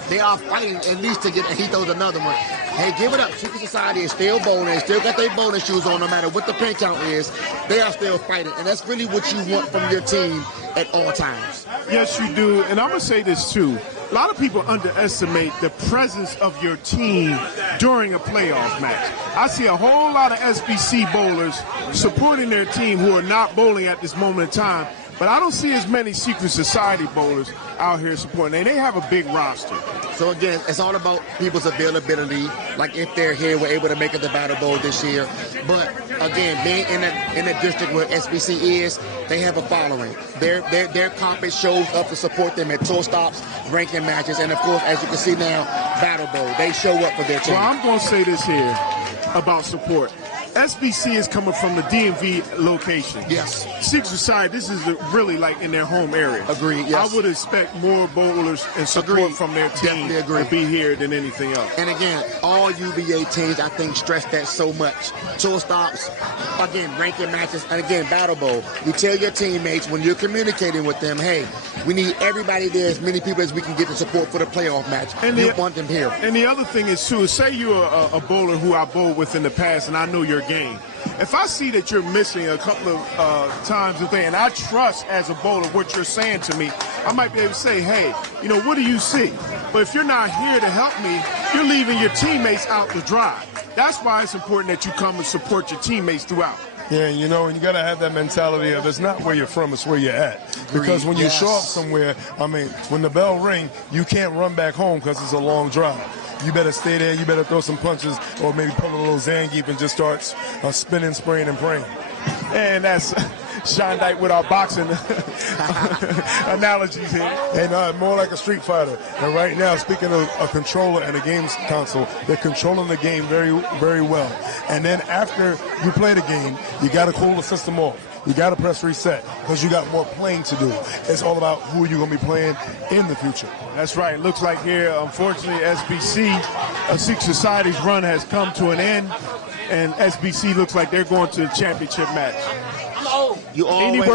They are fighting at least to get, and he throws another one. Hey, give it up. Secret Society is still bowling. They still got their bonus shoes on no matter what the pin count is. They are still fighting, and that's really what you want from your team at all times. Yes, you do. And I'm going to say this, too. A lot of people underestimate the presence of your team during a playoff match. I see a whole lot of SBC bowlers supporting their team who are not bowling at this moment in time, but I don't see as many Secret Society bowlers out here supporting. They have a big roster. So again, it's all about people's availability. Like if they're here, we're able to make it the Battle Bowl this year. But again, being in a district where SBC is, they have a following. Their carpet shows up to support them at tour stops, ranking matches, and of course, as you can see now, Battle Bowl. They show up for their team. Well, I'm going to say this here about support. SBC is coming from the DMV location. Yes. Secret Society, this is really like in their home area. Agreed, yes. I would expect more bowlers and support from their team to be here than anything else. And again, all UBA teams, I think, stress that so much. Tour stops, again, ranking matches, and again, Battle Bowl. You tell your teammates when you're communicating with them, hey, we need everybody there, as many people as we can get to support for the playoff match. And you want them here. And the other thing is, too, say you're a bowler who I bowled with in the past, and I know your game. If I see that you're missing a couple of times a day, and I trust as a bowler what you're saying to me, I might be able to say, hey, you know, what do you see? But if you're not here to help me, you're leaving your teammates out to dry. That's why it's important that you come and support your teammates throughout. Yeah, you know, and you got to have that mentality of it's not where you're from, it's where you're at. Because when you show up somewhere, I mean, when the bell rings, you can't run back home because it's a long drive. You better stay there, you better throw some punches, or maybe pull a little Zangief and just start spinning, spraying, and praying. And that's Sean Knight with our boxing analogies here. And more like a street fighter. And right now, speaking of a controller and a games console, they're controlling the game very, very well. And then after you play the game, you got to cool the system off. You got to press reset because you got more playing to do. It's all about who you're going to be playing in the future. That's right. Looks like here, unfortunately, SBC, Secret Society's run has come to an end, and SBC looks like they're going to the championship match. You always...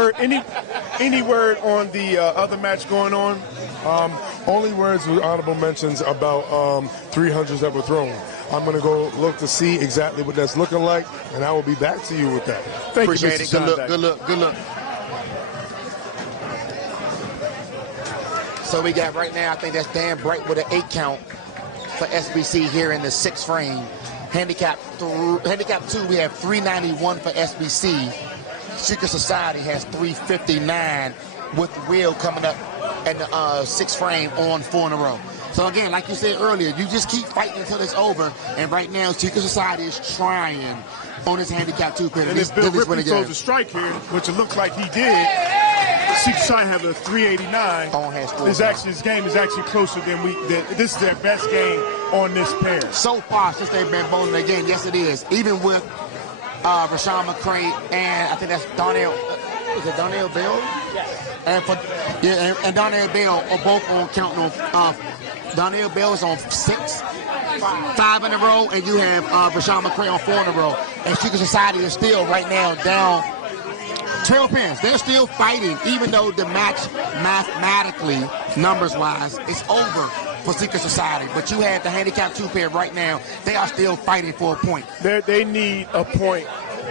Any word on the other match going on? Only words with honorable mentions about 300s that were thrown. I'm going to go look to see exactly what that's looking like, and I will be back to you with that. Appreciate it. Good look. So we got right now, I think that's Dan Bright with an 8 count for SBC here in the 6th frame. Handicap 2, we have 391 for SBC. Secret Society has 359 with Will coming up in the 6th frame on 4 in a row. So again, like you said earlier, you just keep fighting until it's over. And right now, Secret Society is trying on his handicap 2 pair. And if Bill Ripley throws a strike here, which it looks like he did, Secret Society have a 389. His game is actually closer than this is their best game on this pair. So far, since they've been bowling the game, yes, it is. Even with Rashawn McCray and I think that's Darnell. Is it Darnell Bell? Yes. And Darnell Bell are both on counting on. Darnell Bell is on 5 in a row, and you have Rashawn McCray on 4 in a row. And Secret Society is still right now down 12 pins. They're still fighting, even though the match mathematically, numbers-wise, is over for Secret Society. But you have the handicap 2 pair right now. They are still fighting for a point. They need a point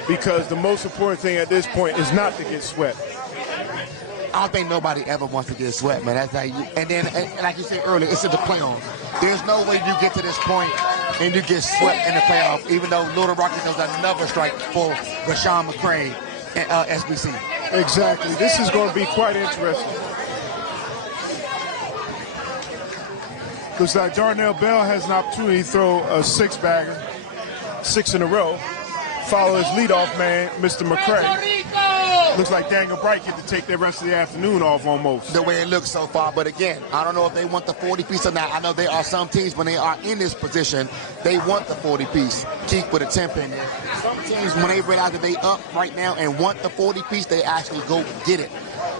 because the most important thing at this point is not to get swept. I don't think nobody ever wants to get swept, man. That's how you. And then, like you said earlier, it's in the playoffs. There's no way you get to this point and you get swept in the playoffs, even though Little Rocky does another strike for Rashawn McCray and SBC. Exactly. This is going to be quite interesting. Looks like Darnell Bell has an opportunity to throw a 6-bagger, 6 in a row. Follow his leadoff man, Mr. McCray. Looks like Daniel Bright get to take the rest of the afternoon off almost. The way it looks so far, but again, I don't know if they want the 40-piece or not. I know there are some teams, when they are in this position, they want the 40-piece. Keep with a 10-pin. Some teams, when they realize that they up right now and want the 40-piece, they actually go get it.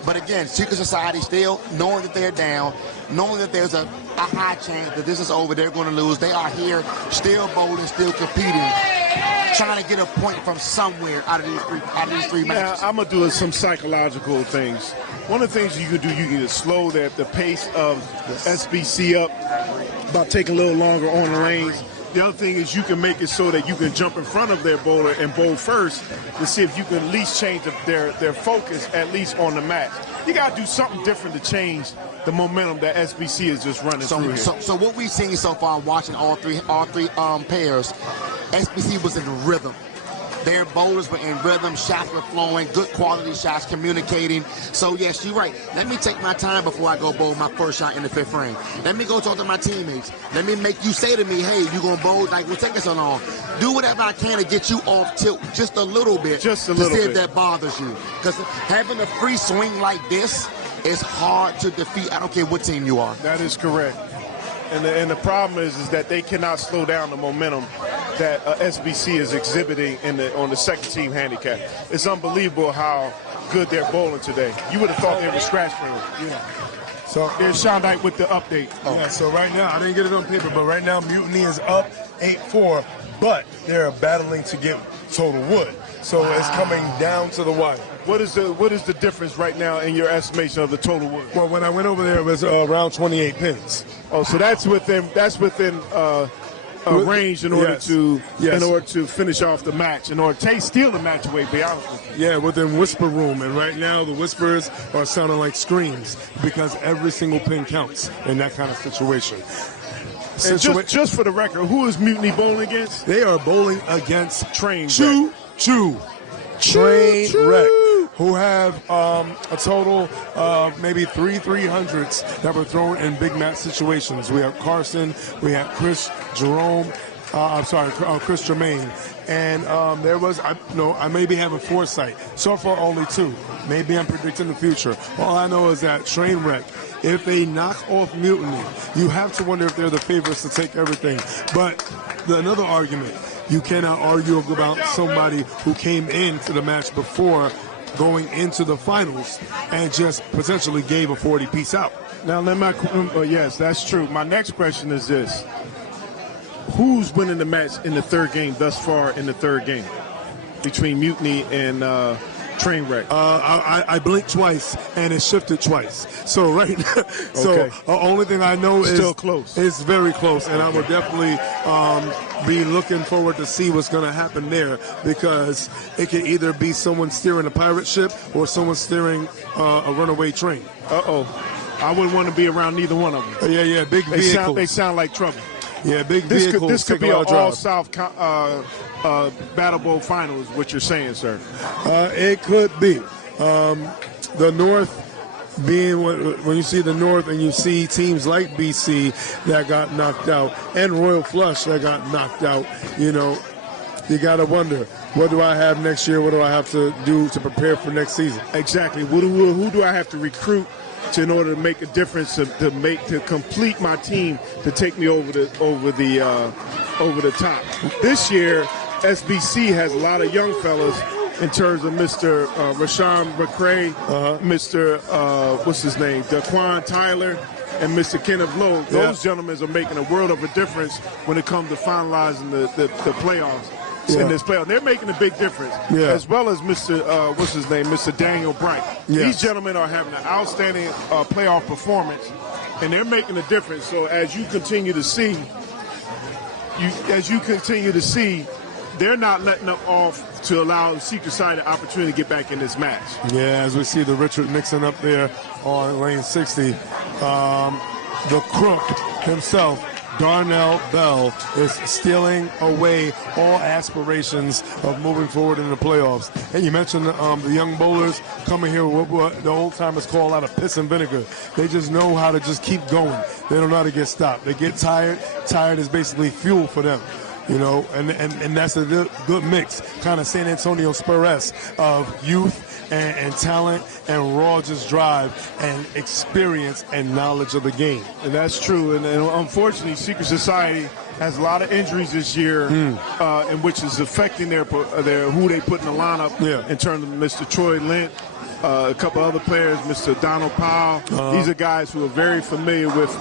But again, Secret Society still, knowing that they're down, knowing that there's a high chance that this is over, they're going to lose. They are here, still bowling, still competing, trying to get a point from somewhere out of these three matches. Yeah, I'm going to do some psychological things. One of the things you can do, you can slow the pace of SBC up by taking a little longer on the lanes. The other thing is you can make it so that you can jump in front of their bowler and bowl first to see if you can at least change their focus at least on the match. You got to do something different to change the momentum that SBC is just running through here. So what we've seen so far watching all three pairs, SBC was in rhythm. Their bowlers were in rhythm, shots were flowing, good quality shots, communicating. So, yes, you're right. Let me take my time before I go bowl my first shot in the 5th frame. Let me go talk to my teammates. Let me make you say to me, hey, you're going to bowl, like, what's taking so long? Do whatever I can to get you off tilt just a little bit. Just a little bit. To see if that bothers you. Because having a free swing like this is hard to defeat. I don't care what team you are. That is correct. And the problem is that they cannot slow down the momentum that SBC is exhibiting on the second team handicap. It's unbelievable how good they're bowling today. You would have thought they were scratch field. Yeah. So here's Sean Knight with the update. Yeah, so right now, I didn't get it on paper, but right now Mutiny is up 8-4, but they're battling to get total wood. So it's coming down to the wire. What is the difference right now in your estimation of the total wood? Well, when I went over there, it was around 28 pins. Oh, so that's within range in order to finish off the match, in order to steal the match away, be honest with you. Yeah, within whisper room, and right now the whispers are sounding like screams because every single pin counts in that kind of situation. And just for the record, who is Mutiny bowling against? They are bowling against Train Wreck, who have a total of maybe 300s that were thrown in big match situations. We have Carson, we have Chris, Jerome, Chris Tremaine. And there was, I may be having foresight. So far, only 2. Maybe I'm predicting the future. All I know is that Trainwreck, if they knock off Mutiny, you have to wonder if they're the favorites to take everything. But another argument, you cannot argue about somebody who came into the match before going into the finals and just potentially gave a 40-piece out. Now, yes, that's true. My next question is this. Who's winning the match in the third game thus far in the third game between Mutiny and Trainwreck? I blinked twice and it shifted twice. So right now, Okay. Only thing I know is still close. It's very close, and I will definitely be looking forward to see what's going to happen there, because it can either be someone steering a pirate ship or someone steering a runaway train. I wouldn't want to be around neither one of them. Yeah, big vehicles. They sound like trouble. Yeah, big vehicles. This could be an all-South Battle Bowl final, is what you're saying, sir. It could be. The North being, when you see the North and you see teams like BC that got knocked out and Royal Flush that got knocked out, you got to wonder, what do I have next year? What do I have to do to prepare for next season? Exactly. Who do I have to recruit in order to make a difference, to complete my team, to take me over the top? This year, SBC has a lot of young fellas in terms of Mr. Rashawn McCray, Mr. What's his name, Daquan Tyler, and Mr. Kenneth Lowe. Those gentlemen are making a world of a difference when it comes to finalizing the playoffs. In this playoff, they're making a big difference, as well as Mr. Mr. Daniel Bright. These gentlemen are having an outstanding playoff performance, and they're making a difference. So as you continue to see, they're not letting up off to allow the Secret Side the opportunity to get back in this match. Yeah, as we see the Richard Nixon up there on lane 60, the crook himself, Darnell Bell, is stealing away all aspirations of moving forward in the playoffs. And you mentioned the young bowlers coming here with what the old timers call out of piss and vinegar. They just know how to just keep going. They don't know how to get stopped. They get tired. Tired is basically fuel for them. And that's a good mix, kind of San Antonio Spurs of youth and talent and raw just drive and experience and knowledge of the game. And that's true. And unfortunately, Secret Society has a lot of injuries this year, in which is affecting their who they put in the lineup. In terms of Mr. Troy Lent, a couple other players, Mr. Donald Powell. These are guys who are very familiar with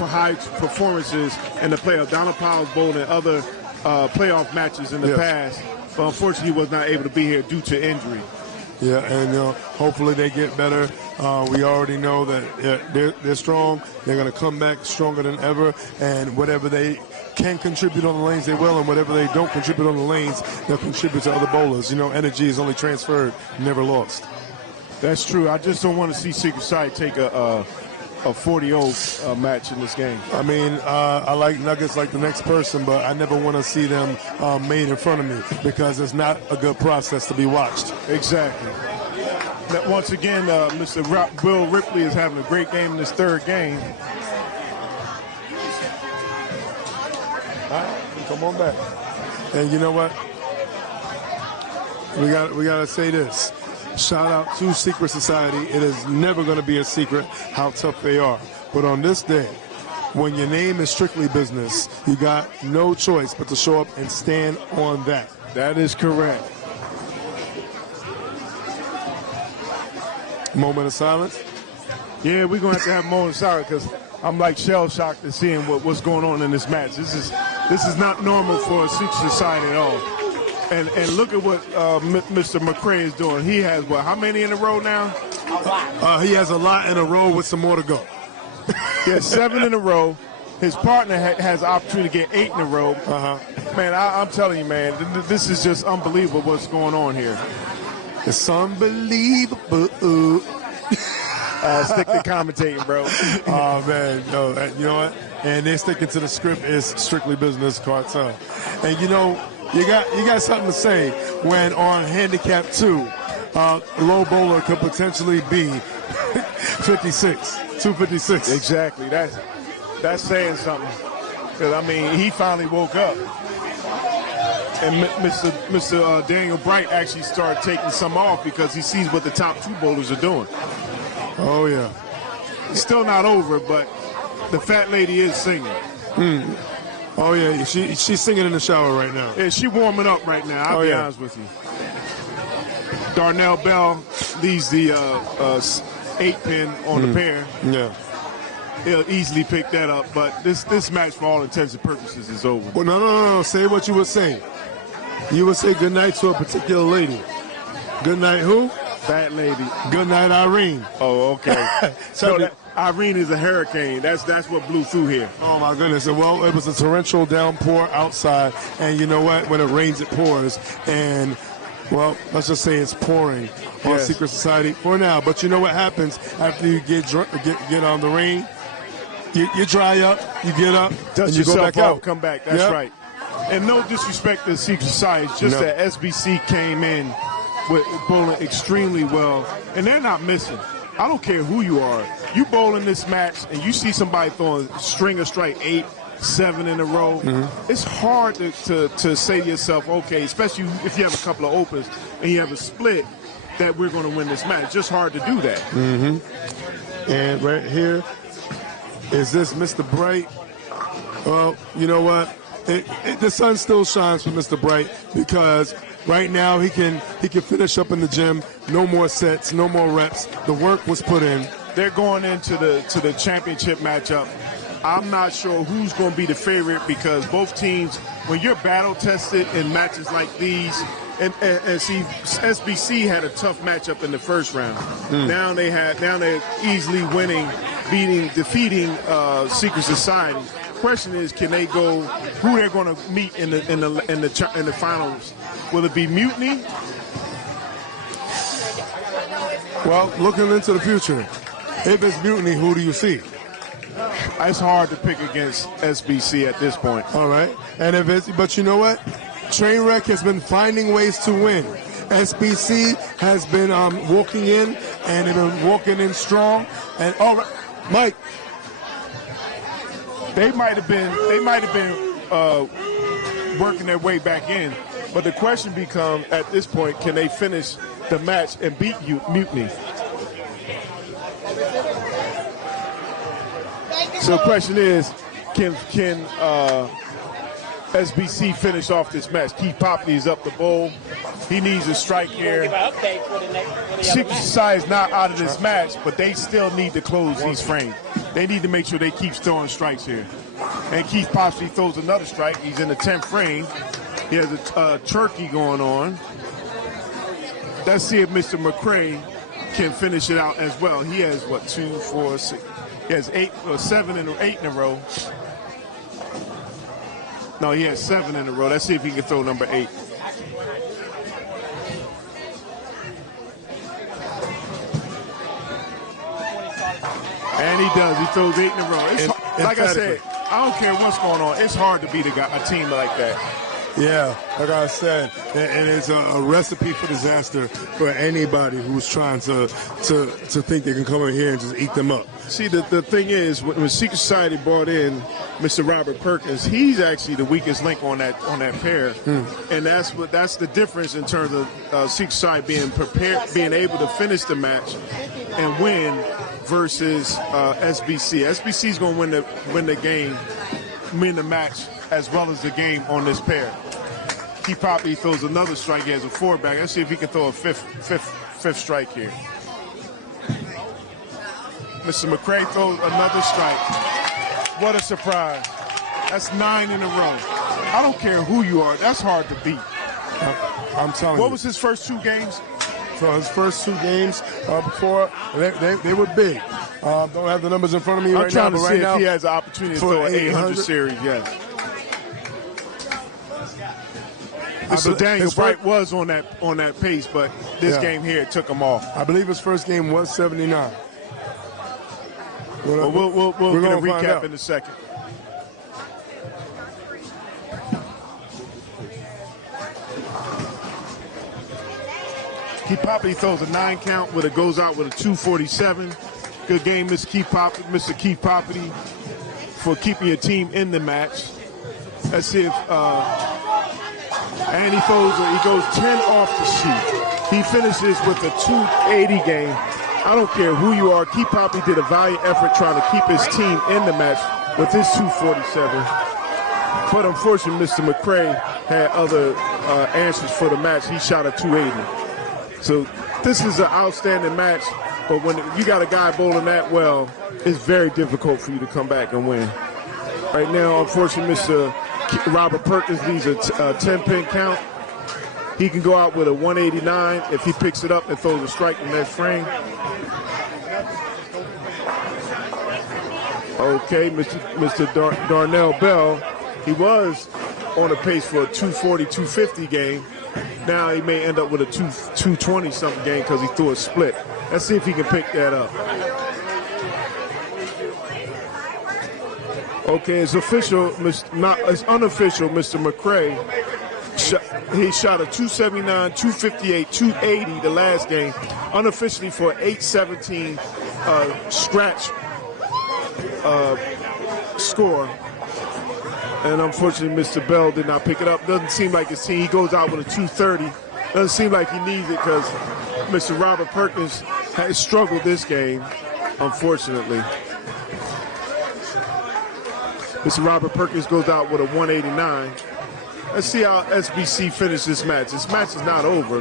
high performances in the playoff. Donald Powell's bowled in other playoff matches in the past, but unfortunately he was not able to be here due to injury. Yeah, and hopefully they get better. We already know that they're strong. They're going to come back stronger than ever, and whatever they can contribute on the lanes, they will, and whatever they don't contribute on the lanes, they'll contribute to other bowlers. Energy is only transferred, never lost. That's true. I just don't want to see Secret Side take a 40-0 match in this game. I mean, I like Nuggets like the next person, but I never want to see them made in front of me, because it's not a good process to be watched. Exactly. Once again, Mr. Will Ripley is having a great game in this third game. All right, come on back. And you know what? We got to say this. Shout out to Secret Society. It is never going to be a secret how tough they are. But on this day, when your name is strictly business, you got no choice but to show up and stand on that. That is correct. Moment of silence? Yeah, we're going to have to have a moment of silence, because I'm like shell-shocked at seeing what's going on in this match. This is not normal for a Secret Society at all. And look at what Mr. McCray is doing. He has, how many in a row now? A lot. He has a lot in a row with some more to go. He has 7 in a row. His partner has the opportunity to get 8 in a row. Man, I'm telling you, man, this is just unbelievable what's going on here. It's unbelievable. Stick to commentating, bro. Oh, man. No, you know what? And they're sticking to the script. Is strictly business, cartel. And, you got something to say when on handicap 2, low bowler could potentially be 256. Exactly. That's saying something. Because, I mean, he finally woke up. And Mr. Daniel Bright actually started taking some off because he sees what the top 2 bowlers are doing. Oh, yeah. It's still not over, but the fat lady is singing. Oh, yeah, she's singing in the shower right now. Yeah, she's warming up right now, I'll be honest with you. Darnell Bell leads the 8-pin on the pair. Yeah. He'll easily pick that up, but this match, for all intents and purposes, is over. Well, no. Say what you would say. You would say good night to a particular lady. Good night who? Fat lady. Good night, Irene. Oh, okay. So Irene is a hurricane. That's what blew through here. Oh, my goodness. Well, it was a torrential downpour outside, and you know what? When it rains, it pours. And, well, let's just say it's pouring on Secret Society for now. But you know what happens after you get on the rain? You dry up, you get up, Dust and you go yourself back out. off, come back. That's right. And no disrespect to Secret Society, it's just that SBC came in with bowling extremely well, and they're not missing. I don't care who you are. You bowl in this match, and you see somebody throwing string of strike 8, 7 in a row. It's hard to say to yourself, okay, especially if you have a couple of opens and you have a split, that we're going to win this match. It's just hard to do that. And right here, is this Mr. Bright? Well, you know what? The sun still shines for Mr. Bright because right now he can finish up in the gym. No more sets, no more reps. The work was put in. They're going into the championship matchup. I'm not sure who's going to be the favorite because both teams, when you're battle tested in matches like these, and see, SBC had a tough matchup in the first round. Now they're easily winning, defeating Secret Society. Question is, can they go? Who they're going to meet in the finals? Will it be Mutiny? Well, looking into the future, if it's Mutiny, who do you see? It's hard to pick against SBC at this point. All right, and but you know what? Trainwreck has been finding ways to win. SBC has been walking in, and they've been walking in strong. And all right, Mike. They might have been working their way back in, but the question becomes at this point: can they finish the match and beat Mutiny? So the question is, can SBC finish off this match? Keith Popley is up the bowl. He needs a strike here. Secret Society is not out of this match, but they still need to close these frames. They need to make sure they keep throwing strikes here. And Keith Popley throws another strike. He's in the 10th frame. He has a turkey going on. Let's see if Mr. McCray can finish it out as well. He has, 2, 4, 6. He has 7 and 8 in a row. No, he has 7 in a row. Let's see if he can throw number 8. And he does. He throws 8 in a row. Like I said, I don't care what's going on. It's hard to beat a team like that. Yeah, like I said, and it's a recipe for disaster for anybody who's trying to think they can come in here and just eat them up. See, the thing is, when Secret Society brought in Mr. Robert Perkins, he's actually the weakest link on that pair, and that's the difference in terms of Secret Society being prepared, being able to finish the match and win versus SBC. SBC is going to win the game, win the match as well as the game on this pair. He probably throws another strike. He has a 4-back. Let's see if he can throw a fifth strike here. Mr. McCray throws another strike. What a surprise. That's 9 in a row. I don't care who you are. That's hard to beat. I'm telling you. What was his first 2 games? So his first 2 games before, they were big. Don't have the numbers in front of me right now. I'm trying to see if he has an opportunity to throw an 800 series, yes. So Daniel Bright was on that pace, but this game here took him off. I believe his first game was 79. We'll get a recap in a second. Keith Popley throws a 9 count, but it goes out with a 247. Good game, Mr. Keith Popley. for keeping your team in the match. Let's see if and he goes 10 off the sheet. He finishes with a 280 game. I don't care who you are. Keith Poppy did a valiant effort trying to keep his team in the match with his 247. But unfortunately, Mr. McCray had other answers for the match. He shot a 280. So this is an outstanding match. But when you got a guy bowling that well, it's very difficult for you to come back and win. Right now, unfortunately, Mr. Robert Perkins needs a 10-pin count. He can go out with a 189 if he picks it up and throws a strike in that frame. Okay, Mr. Darnell Bell, he was on a pace for a 240, 250 game. Now he may end up with a 220-something game because he threw a split. Let's see if he can pick that up. Okay, it's official, it's unofficial, Mr. McCray. He shot a 279, 258, 280 the last game, unofficially for 817 scratch score. And unfortunately, Mr. Bell did not pick it up. Doesn't seem like his team. He goes out with a 230. Doesn't seem like he needs it because Mr. Robert Perkins has struggled this game, unfortunately. Mr. Robert Perkins goes out with a 189. Let's see how SBC finishes this match. This match is not over.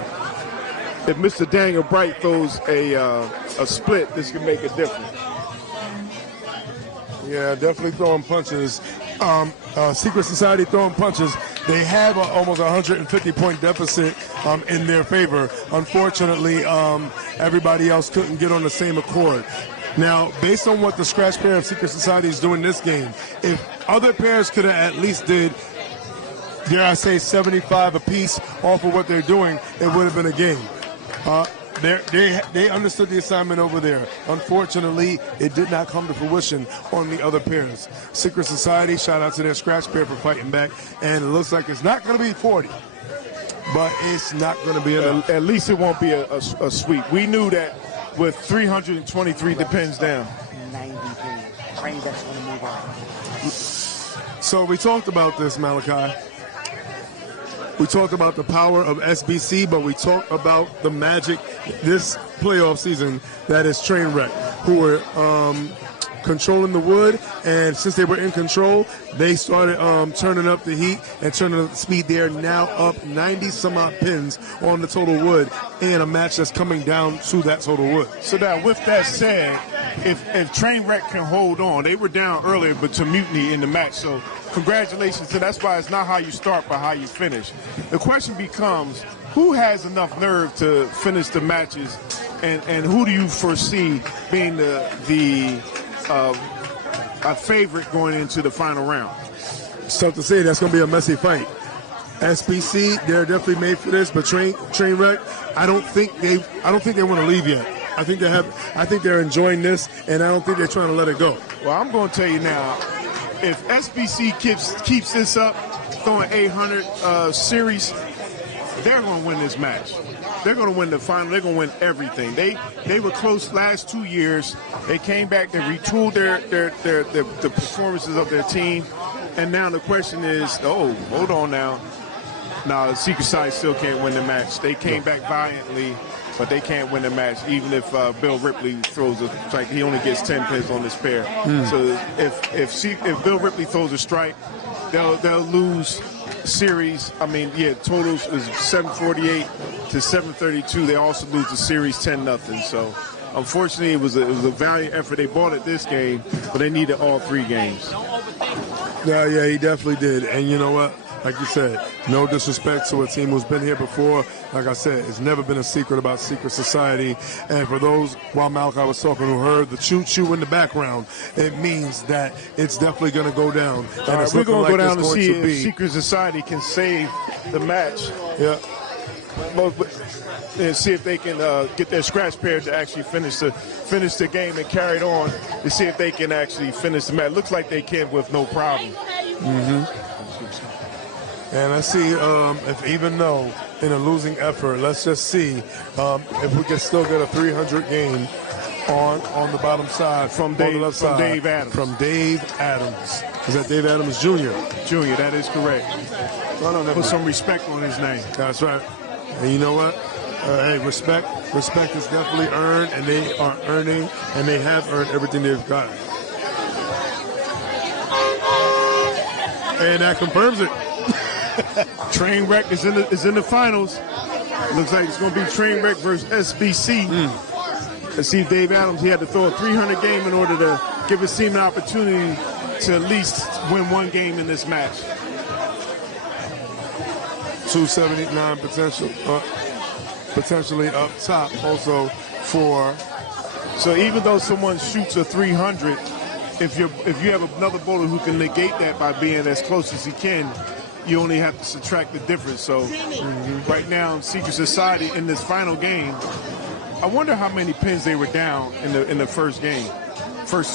If Mr. Daniel Bright throws a split, this can make a difference. Yeah, definitely throwing punches. Secret Society throwing punches. They have almost 150-point deficit in their favor. Unfortunately, everybody else couldn't get on the same accord. Now, based on what the scratch pair of Secret Society is doing this game, if other pairs could have at least did, dare I say, 75 apiece off of what they're doing, it would have been a game. They understood the assignment over there. Unfortunately, it did not come to fruition on the other pairs. Secret Society, shout out to their scratch pair for fighting back, and it looks like it's not going to be 40, but it's not going to be enough. At least it won't be a sweep. We knew that with 323 depends down. 90 days. Train that's going to move on. So we talked about this, Malachi. We talked about the power of SBC, but we talked about the magic this playoff season that is Trainwreck, who were controlling the wood, and since they were in control, they started turning up the heat and turning up the speed. They are now up 90 some odd pins on the total wood in a match that's coming down to that total wood. So now, with that said, if Trainwreck can hold on, they were down earlier, but to mutiny in the match. So congratulations to that's why it's not how you start, but how you finish. The question becomes, who has enough nerve to finish the matches, and who do you foresee being a favorite going into the final round? It's tough to say. That's going to be a messy fight. SBC, they're definitely made for this, but Trainwreck, I don't think they want to leave yet. I think they're enjoying this, and I don't think they're trying to let it go. Well, I'm going to tell you now, if SBC keeps this up, throwing 800 series, they're going to win this match. They're going to win the final. They're going to win everything. They were close last 2 years. They came back. They retooled the performances of their team. And now the question is, oh, hold on now. Now, the Secret Society still can't win the match. They came back valiantly, but they can't win the match, even if Bill Ripley throws a strike. He only gets 10 pins on this pair. So if Bill Ripley throws a strike, they'll lose series. I mean, yeah, totals is 748 to 732. They also lose the series 10-0. So unfortunately, it was a valiant effort. They bought it this game, but they needed all 3 games. Yeah, he definitely did. And you know what? Like you said, no disrespect to a team who's been here before. Like I said, it's never been a secret about Secret Society. And for those, while Malachi was talking, who heard the choo-choo in the background, it means that it's definitely going to go down. And right, it's we're going to go like down to see if Secret Society can save the match. Yeah. And see if they can get their scratch pair to actually finish the game and carry it on to see if they can actually finish the match. Looks like they can with no problem. And let's see if even though in a losing effort, let's just see if we can still get a 300 game on the bottom side. From Dave Adams. From Dave Adams. Is that Dave Adams Jr.? Jr., that is correct. No, Put some respect on his name. That's right. And you know what? Hey, respect is definitely earned, and they are earning, and they have earned everything they've got. And that confirms it. Trainwreck is in the finals. Looks like it's going to be Trainwreck versus SBC. Let's see if Dave Adams, he had to throw a 300 game in order to give his team an opportunity to at least win one game in this match. 279 potentially up top also for. So even though someone shoots a 300, if you have another bowler who can negate that by being as close as he can, you only have to subtract the difference. So right now, Secret Society in this final game, I wonder how many pins they were down in the first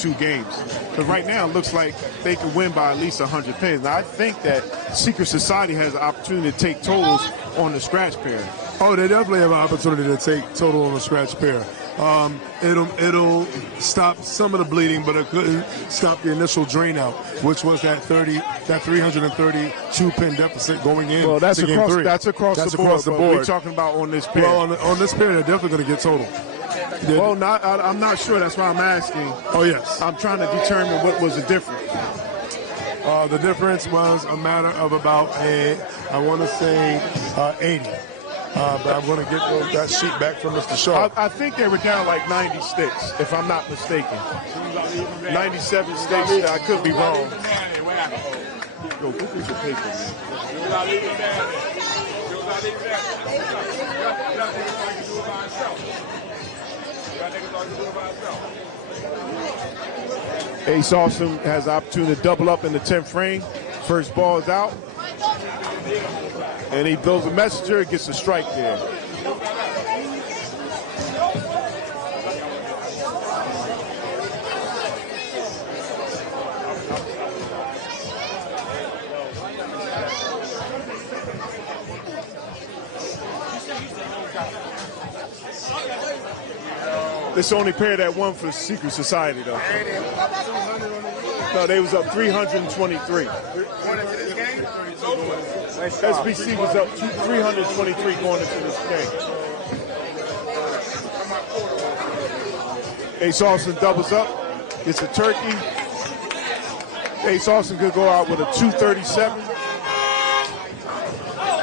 two games. Because right now it looks like they can win by at least 100 pins. Now I think that Secret Society has an opportunity to take totals on the scratch pair. Oh, they definitely have an opportunity to take total on the scratch pair. It'll stop some of the bleeding, but it couldn't stop the initial drain out, which was that 332 pin deficit going in. Well, that's game three. That's across the board. We're talking about on this pair. Well, on this pair, they're definitely going to get total. Well, I'm not sure. That's why I'm asking. Oh, yes. I'm trying to determine what was the difference. The difference was a matter of about I want to say 80. But I'm going to get that sheet back from Mr. Shaw. I think they were down like 90 sticks, if I'm not mistaken. 97 sticks. I could be wrong. Yo, go get your paper, man. Ace Austin has the opportunity to double up in the 10th frame. First ball is out. And he builds a messenger, gets a strike there. This only pair that won for Secret Society, though. No, they was up 323. SBC was up 323 going into this game. Ace Austin doubles up, gets a turkey. Ace Austin could go out with a 237.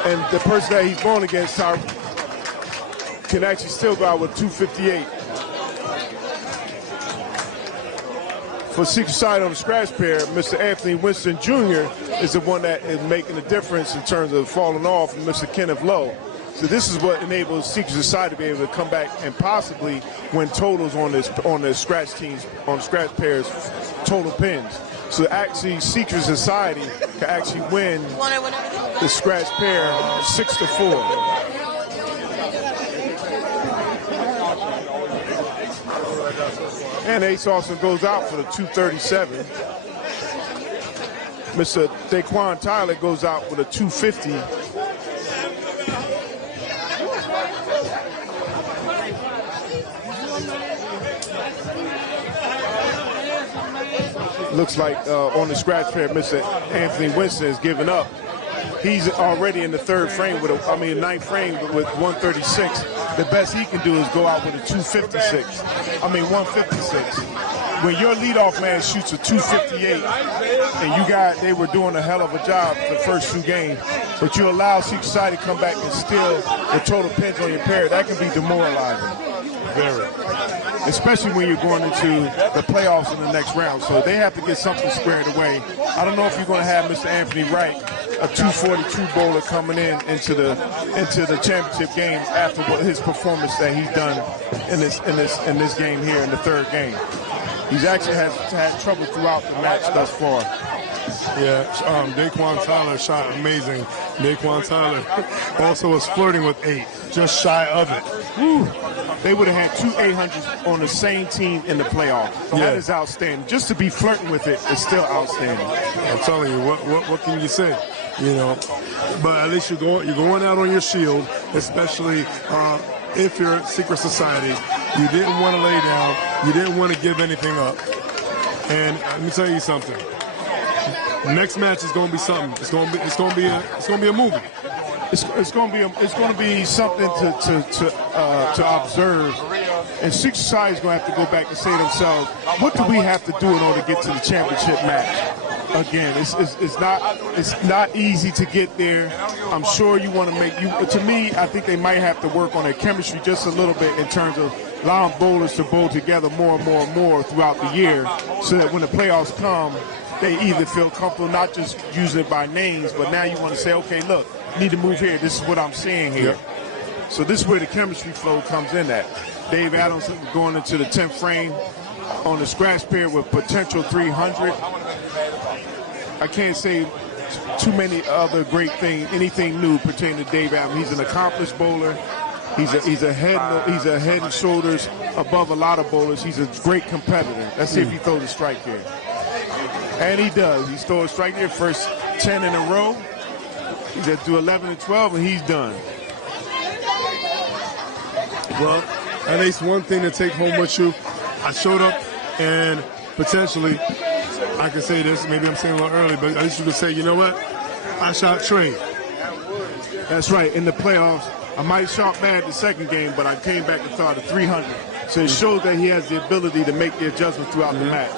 And the person that he's going against can actually still go out with 258. For Secret Society on the scratch pair, Mr. Anthony Winston Jr. is the one that is making the difference in terms of falling off from Mr. Kenneth Lowe. So this is what enables Secret Society to be able to come back and possibly win totals on the scratch teams, on scratch pairs, total pins. So actually, Secret Society can actually win the scratch pair 6-4. And Ace Austin goes out for the 237. Mr. Daquan Tyler goes out with a 250. Looks like on the scratch pair, Mr. Anthony Winston has given up. He's already in the ninth frame with 136. The best he can do is go out with a 156. When your leadoff man shoots a 258, and they were doing a hell of a job the first two games, but you allow Secret Society to come back and steal the total pins on your pair, that can be demoralizing. Very. Especially when you're going into the playoffs in the next round. So they have to get something squared away. I don't know if you're going to have Mr. Anthony Wright, a 242 bowler, coming into the championship game after his performance that he's done in this game here in the third game. He's actually had trouble throughout the match thus far. Yeah, Daquan Tyler shot amazing. Daquan Tyler also was flirting with 8, just shy of it. Whew. They would have had 2 800s on the same team in the playoff. Yeah. That is outstanding. Just to be flirting with it is still outstanding. I'm telling you, what can you say? You know, but at least you're going out on your shield, especially if you're Secret Society. You didn't want to lay down. You didn't want to give anything up. And let me tell you something. The next match is going to be something. It's going to be a movie. It's going to be something to observe. And Secret Society is going to have to go back and say to themselves, what do we have to do in order to get to the championship match? Again, it's not easy to get there. I'm sure you want to make you. To me, I think they might have to work on their chemistry just a little bit in terms of allowing bowlers to bowl together more and more and more throughout the year, so that when the playoffs come, they either feel comfortable not just using it by names, but now you want to say, okay, look, you need to move here. This is what I'm seeing here. Yep. So this is where the chemistry flow comes in at. Dave Adams going into the 10th frame on the scratch pair with potential 300. I can't say too many other great things, anything new pertaining to Dave Adams. He's an accomplished bowler. He's a head and shoulders above a lot of bowlers. He's a great competitor. Let's see if he throws a strike here. And he does. He's thrown a strike here, first 10 in a row. He's at do 11 and 12, and he's done. Well, at least one thing to take home with you. I showed up, and potentially, I can say this, maybe I'm saying a little early, but at least you can say, you know what? I shot Trey. That's right. In the playoffs, I might shot bad the second game, but I came back and thought of 300. So it shows that he has the ability to make the adjustment throughout the match.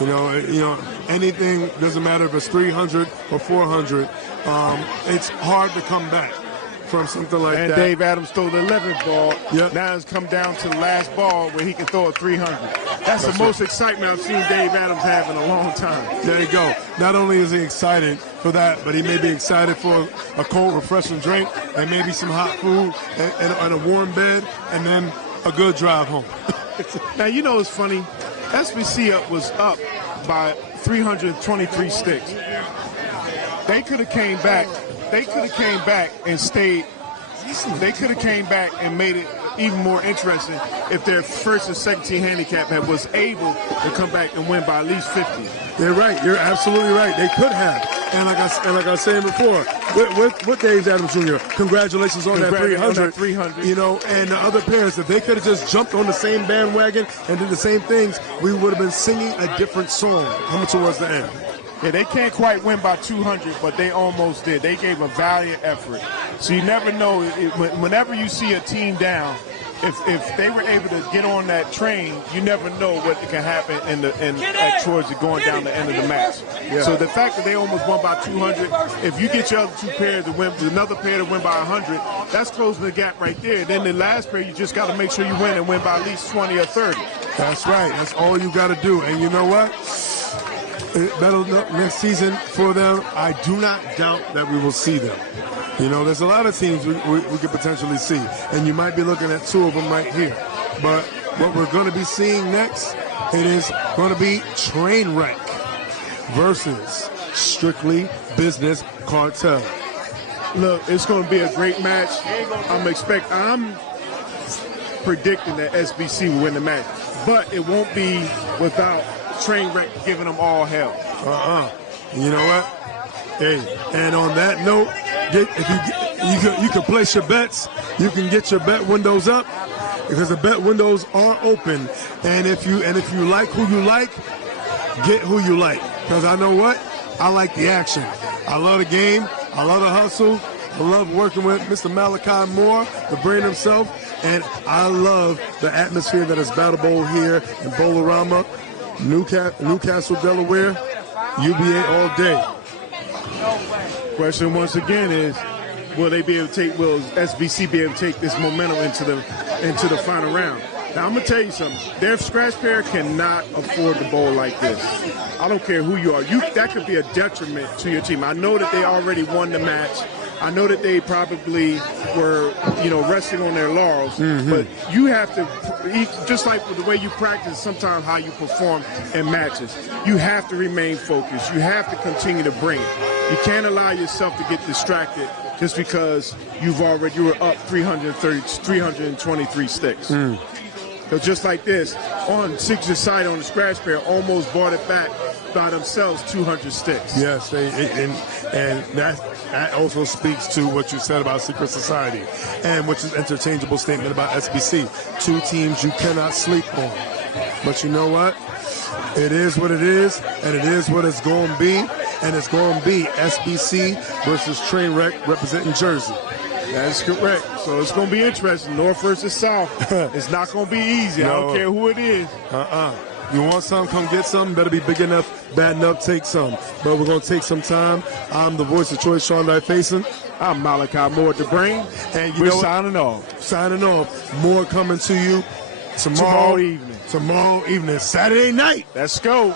You know, anything, doesn't matter if it's 300 or 400. It's hard to come back from something like that. And Dave Adams threw the 11th ball. Yep. Now it's come down to the last ball where he can throw a 300. That's the most excitement I've seen Dave Adams have in a long time. There you go. Not only is he excited for that, but he may be excited for a cold, refreshing drink and maybe some hot food and a warm bed and then a good drive home. Now, you know, it's funny. SBC was up by 323 sticks. They could have came back. They could have came back and stayed. They could have came back and made it even more interesting if their first and second team handicap was able to come back and win by at least 50. They're right. You're absolutely right. They could have. And like I was saying before, with Dave Adams Jr., congratulations on that 300. You know, and the other pairs, if they could have just jumped on the same bandwagon and did the same things, we would have been singing a different song coming towards the end. Yeah, they can't quite win by 200, but they almost did. They gave a valiant effort. So you never know. Whenever you see a team down, if they were able to get on that train, you never know what can happen towards going down the end of the match. Yeah. So the fact that they almost won by 200, if you get your other two pairs to win, another pair to win by 100, that's closing the gap right there. Then the last pair, you just got to make sure you win and win by at least 20 or 30. That's right. That's all you got to do. And you know what? Next season for them, I do not doubt that we will see them. You know, there's a lot of teams we could potentially see, and you might be looking at two of them right here. But what we're going to be seeing next, it is going to be Trainwreck versus Strictly Business Cartel. Look, it's going to be a great match. I'm predicting that SBC will win the match, but it won't be without Trainwreck giving them all hell. You know what? Hey, and on that note, you can place your bets. You can get your bet windows up because the bet windows are open. And if you like who you like, get who you like. Because I know what? I like the action. I love the game. I love the hustle. I love working with Mr. Malachi Moore, the brain himself. And I love the atmosphere that is Battle Bowl here in Bowlerama, Newcastle, Delaware, UBA all day. Question once again is, will SBC be able to take this momentum into the final round? Now, I'm going to tell you something. Their scratch pair cannot afford to bowl like this. I don't care who you are. That could be a detriment to your team. I know that they already won the match. I know that they probably were, resting on their laurels. Mm-hmm. But you have to, just like the way you practice, sometimes how you perform in matches, you have to remain focused. You have to continue to bring it. You can't allow yourself to get distracted just because you were up 323 sticks. So just like this, on Secret Society on the scratch pair, almost brought it back by themselves 200 sticks. Yes, and that also speaks to what you said about secret society, and which is interchangeable statement about SBC. Two teams you cannot sleep on. But you know what? It is what it is, and it is what it's going to be, and it's going to be SBC versus Trainwreck representing Jersey. That's correct. So it's going to be interesting. North versus South. It's not going to be easy. No. I don't care who it is. You want some, come get some. Better be big enough, bad enough, take some. But we're going to take some time. I'm the voice of choice, Sean Dyfason. I'm Malachi Moore at the brain. And we're signing off. Signing off. More coming to you tomorrow evening. Tomorrow evening. Saturday night. Let's go.